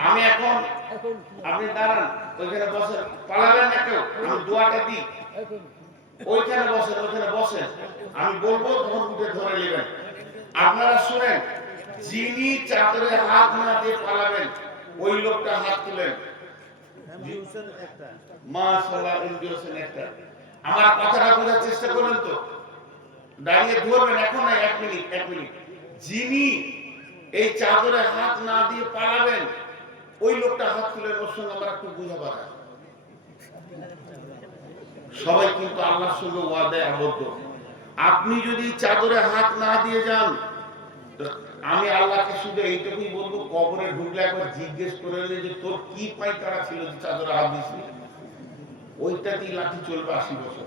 আমি এখন, আপনি দাঁড়ান, ওইখানে বসেন, পালাবেন না কেউ, আমি দোয়াটা দিই, ওইখানে বসেন, ওইখানে বসেন, আমি বলবো তখন উঠে ধরে নেবেন। আপনারা শুনেন, যিনি চাদরে হাত না দিয়ে পালাবেন, ওই লোকটা হাত তুলেন। মাশাআল্লাহ, ইনডিউশন একটা। আমার কথাটা বোঝার চেষ্টা করুন তো, দাঁড়িয়ে ধরবেন এখন না, 1 মিনিট, 1 মিনিট। যিনি এই চাদরে হাত না দিয়ে পালাবেন, ওই লোকটা হাত তুলেন, ওর সঙ্গে আমরা একটু বুঝাবার। সবাই কিন্তু আল্লাহর সঙ্গে ওয়াদায় আবদ্ধ। আপনি যদি চাদরে হাত না দিয়ে যান, আমি আল্লাহকে শুধু এইটুকুই বলবো, কবরে ঢুকলে একবার জিজ্ঞেস করে নিলে যে তোর কি পায়তারা ছিল যে চাদরে হাত দিয়েছিলি, ওইটাতেই লাঠি চলবে 80 বছর।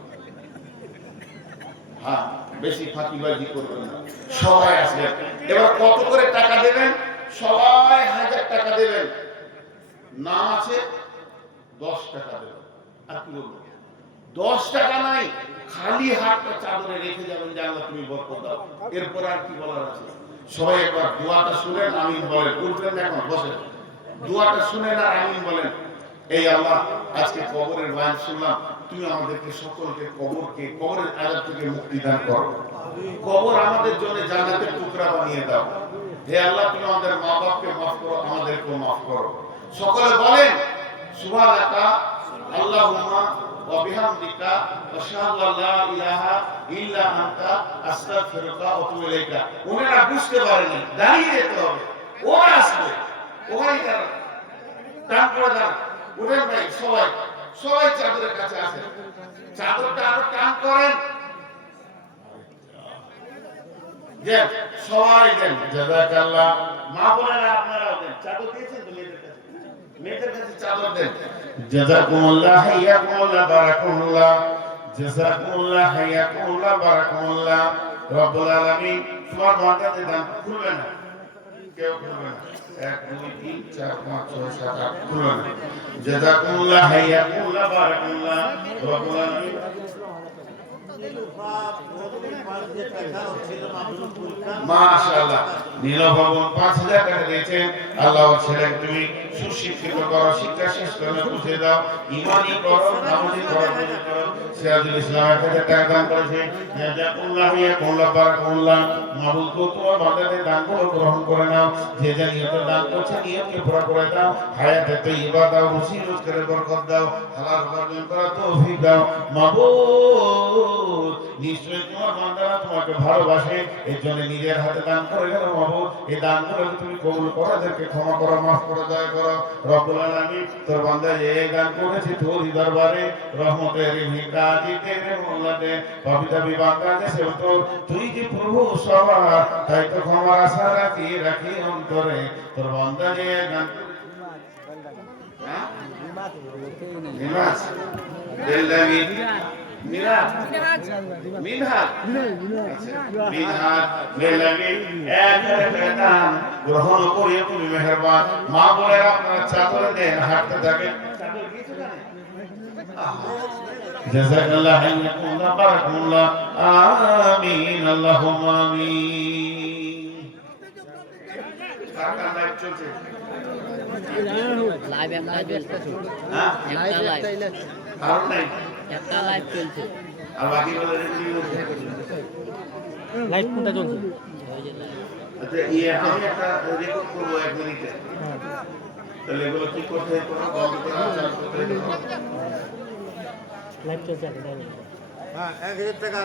হ্যাঁ, বেশি ফাঁকিবাজি করবেন না, সবাই আসবেন। এবার কত করে টাকা দেবেন? সবাই 1000 টাকা দেবেন। নাম আছে 10 টাকা দেবেন। আর কি বলবো, 10 টাকা নাই, খালি হাতটা চাদরে রেখে যাবেন যে আল্লাহ তুমি বরকত দাও। এরপর আর কি বলার আছে? সবাই একবার দোয়াটা শুনেন, আমিন বলেন। উঠবেন না এখন, বসেন, দোয়াটা শুনেন আর আমিন বলেন। এই আল্লাহ, আজকে কবরের বয়ান শুনলাম, তুমি আমাদেরকে সকলকে কবরের আযাব থেকে মুক্তি দান করো। কবর আমাদের জন্য জান্নাতের টুকরা বানিয়ে দাও। হে আল্লাহ, তুমি আমাদের মা বাপকে মাফ করো, আমাদেরকেও মাফ করো। সকলে বলেন সুবহানাকা আল্লাহুম্মা ওয়া বিহামদিকা আশহাদু আল্লা ইলাহা ইল্লা আনতা আস্তাগফিরুকা ওয়া আতুবু ইলাইকা। ওনারা বুঝতে পারেনি, দাঁড়িয়ে যেতে হবে, ওরা আসবে, ওরাই দাঁড়াবে। টান করে দাঁড়ান, উঠেন ভাই, সবাই সবাই চাদরের কাছে আসেন, চাদরটা আরো টান করেন, দেন, সবাই দেন। জাযাকাল্লাহ। মা বোনেরা আপনারাও দেন। চাদর দিয়েছেন তো মেয়েদের কাছে? মেয়েদের কাছে চাদর দেন। জাযাকুমুল্লাহ, হাইয়াকুমুল্লাহ, বারাকাতুল্লাহ, জাযাকুমুল্লাহ, হাইয়াকুমুল্লাহ, বারাকাতুল্লাহ। রব্বুল আলামিন তোমার বান্দাদের দান খুলবে না, কেউ খুলবে না। 1 2 3 4 5 6 7 8 খুলবে না। জাযাকুমুল্লাহ, হাইয়াকুমুল্লাহ, বারাকাতুল্লাহ। রব্বুল আলামিন মাশাআল্লাহ, নীলভবন 5000 টাকা দিয়েছেন। আল্লাহ ছেলে তুমি সুশিক্ষিত করো, শিক্ষা শেষ করে বুঝে দাও, ঈমানি করো, নামাজি করো, বুঝে করো। সিরাজুল ইসলাম 1000 টাকা দান করেছে। জাযাকুল্লাহ, ইয়াকুল্লাহ, বারাকাতুল্লাহ। মাবুদ গো, তোমার বান্দাদের দানগুলো গ্রহণ করে নাও। যে যে নিয়তে দান করছে, নিয়তকে পুরো করে দাও। হায়াতে তাইয়্যিবা দাও, রুজি রোজগারে বরকত দাও, হালাল উপার্জন করার তৌফিক দাও। মাবুদ, নিশ্চয়ই তোমার বান্দারা তোমাকে ভালোবাসে, এর জন্য নিজের হাতে দান করে গেল। মাবুদ, এই দানগুলো তুমি কবুল করো, এদেরকে ক্ষমা করো, মাফ করো, দয়া করো। রব্বুল আলামিন, তোর বান্দা যে দান করেছে তোর দরবারে রহমতের ভিক্ষা দিতে রে মোল্লাতে পবিত্র বিবাদা দেশে তো তুই যে প্রভু সবার, তাই তো ক্ষমার আশা রাখি অন্তরে। তোর বান্দা যে দান নিমাজ দিল্লাহি মিরাজ মিনহাজ মিনহাজ মেলাগে একটা গ্রহণ করিও তুমি মেহেরবান মা বলে আপনারা চাদর দেন হাঁটতে থাকেন জাযাকাল্লাহ হাইয়াকুল্লাহ বারাকাল্লাহ আমিন আল্লাহুম্মা আমিন কাকা লাইভ চলছে লাইভ একটা চলছে হ্যাঁ একটা লাইভ আর নাই একটা লাইভ চলছে আর বাকি বলে রেকর্ডিং লাইভ কোনটা চলছে? ওই যে live। আচ্ছা আমি একটা রেকর্ড করবো 1 মিনিটে তাহলে এগুলো কি করতে হয় কোনো বন্ধ করে চালু করতে হয় লাইভ চলছে একটা। হ্যাঁ 1000 টাকা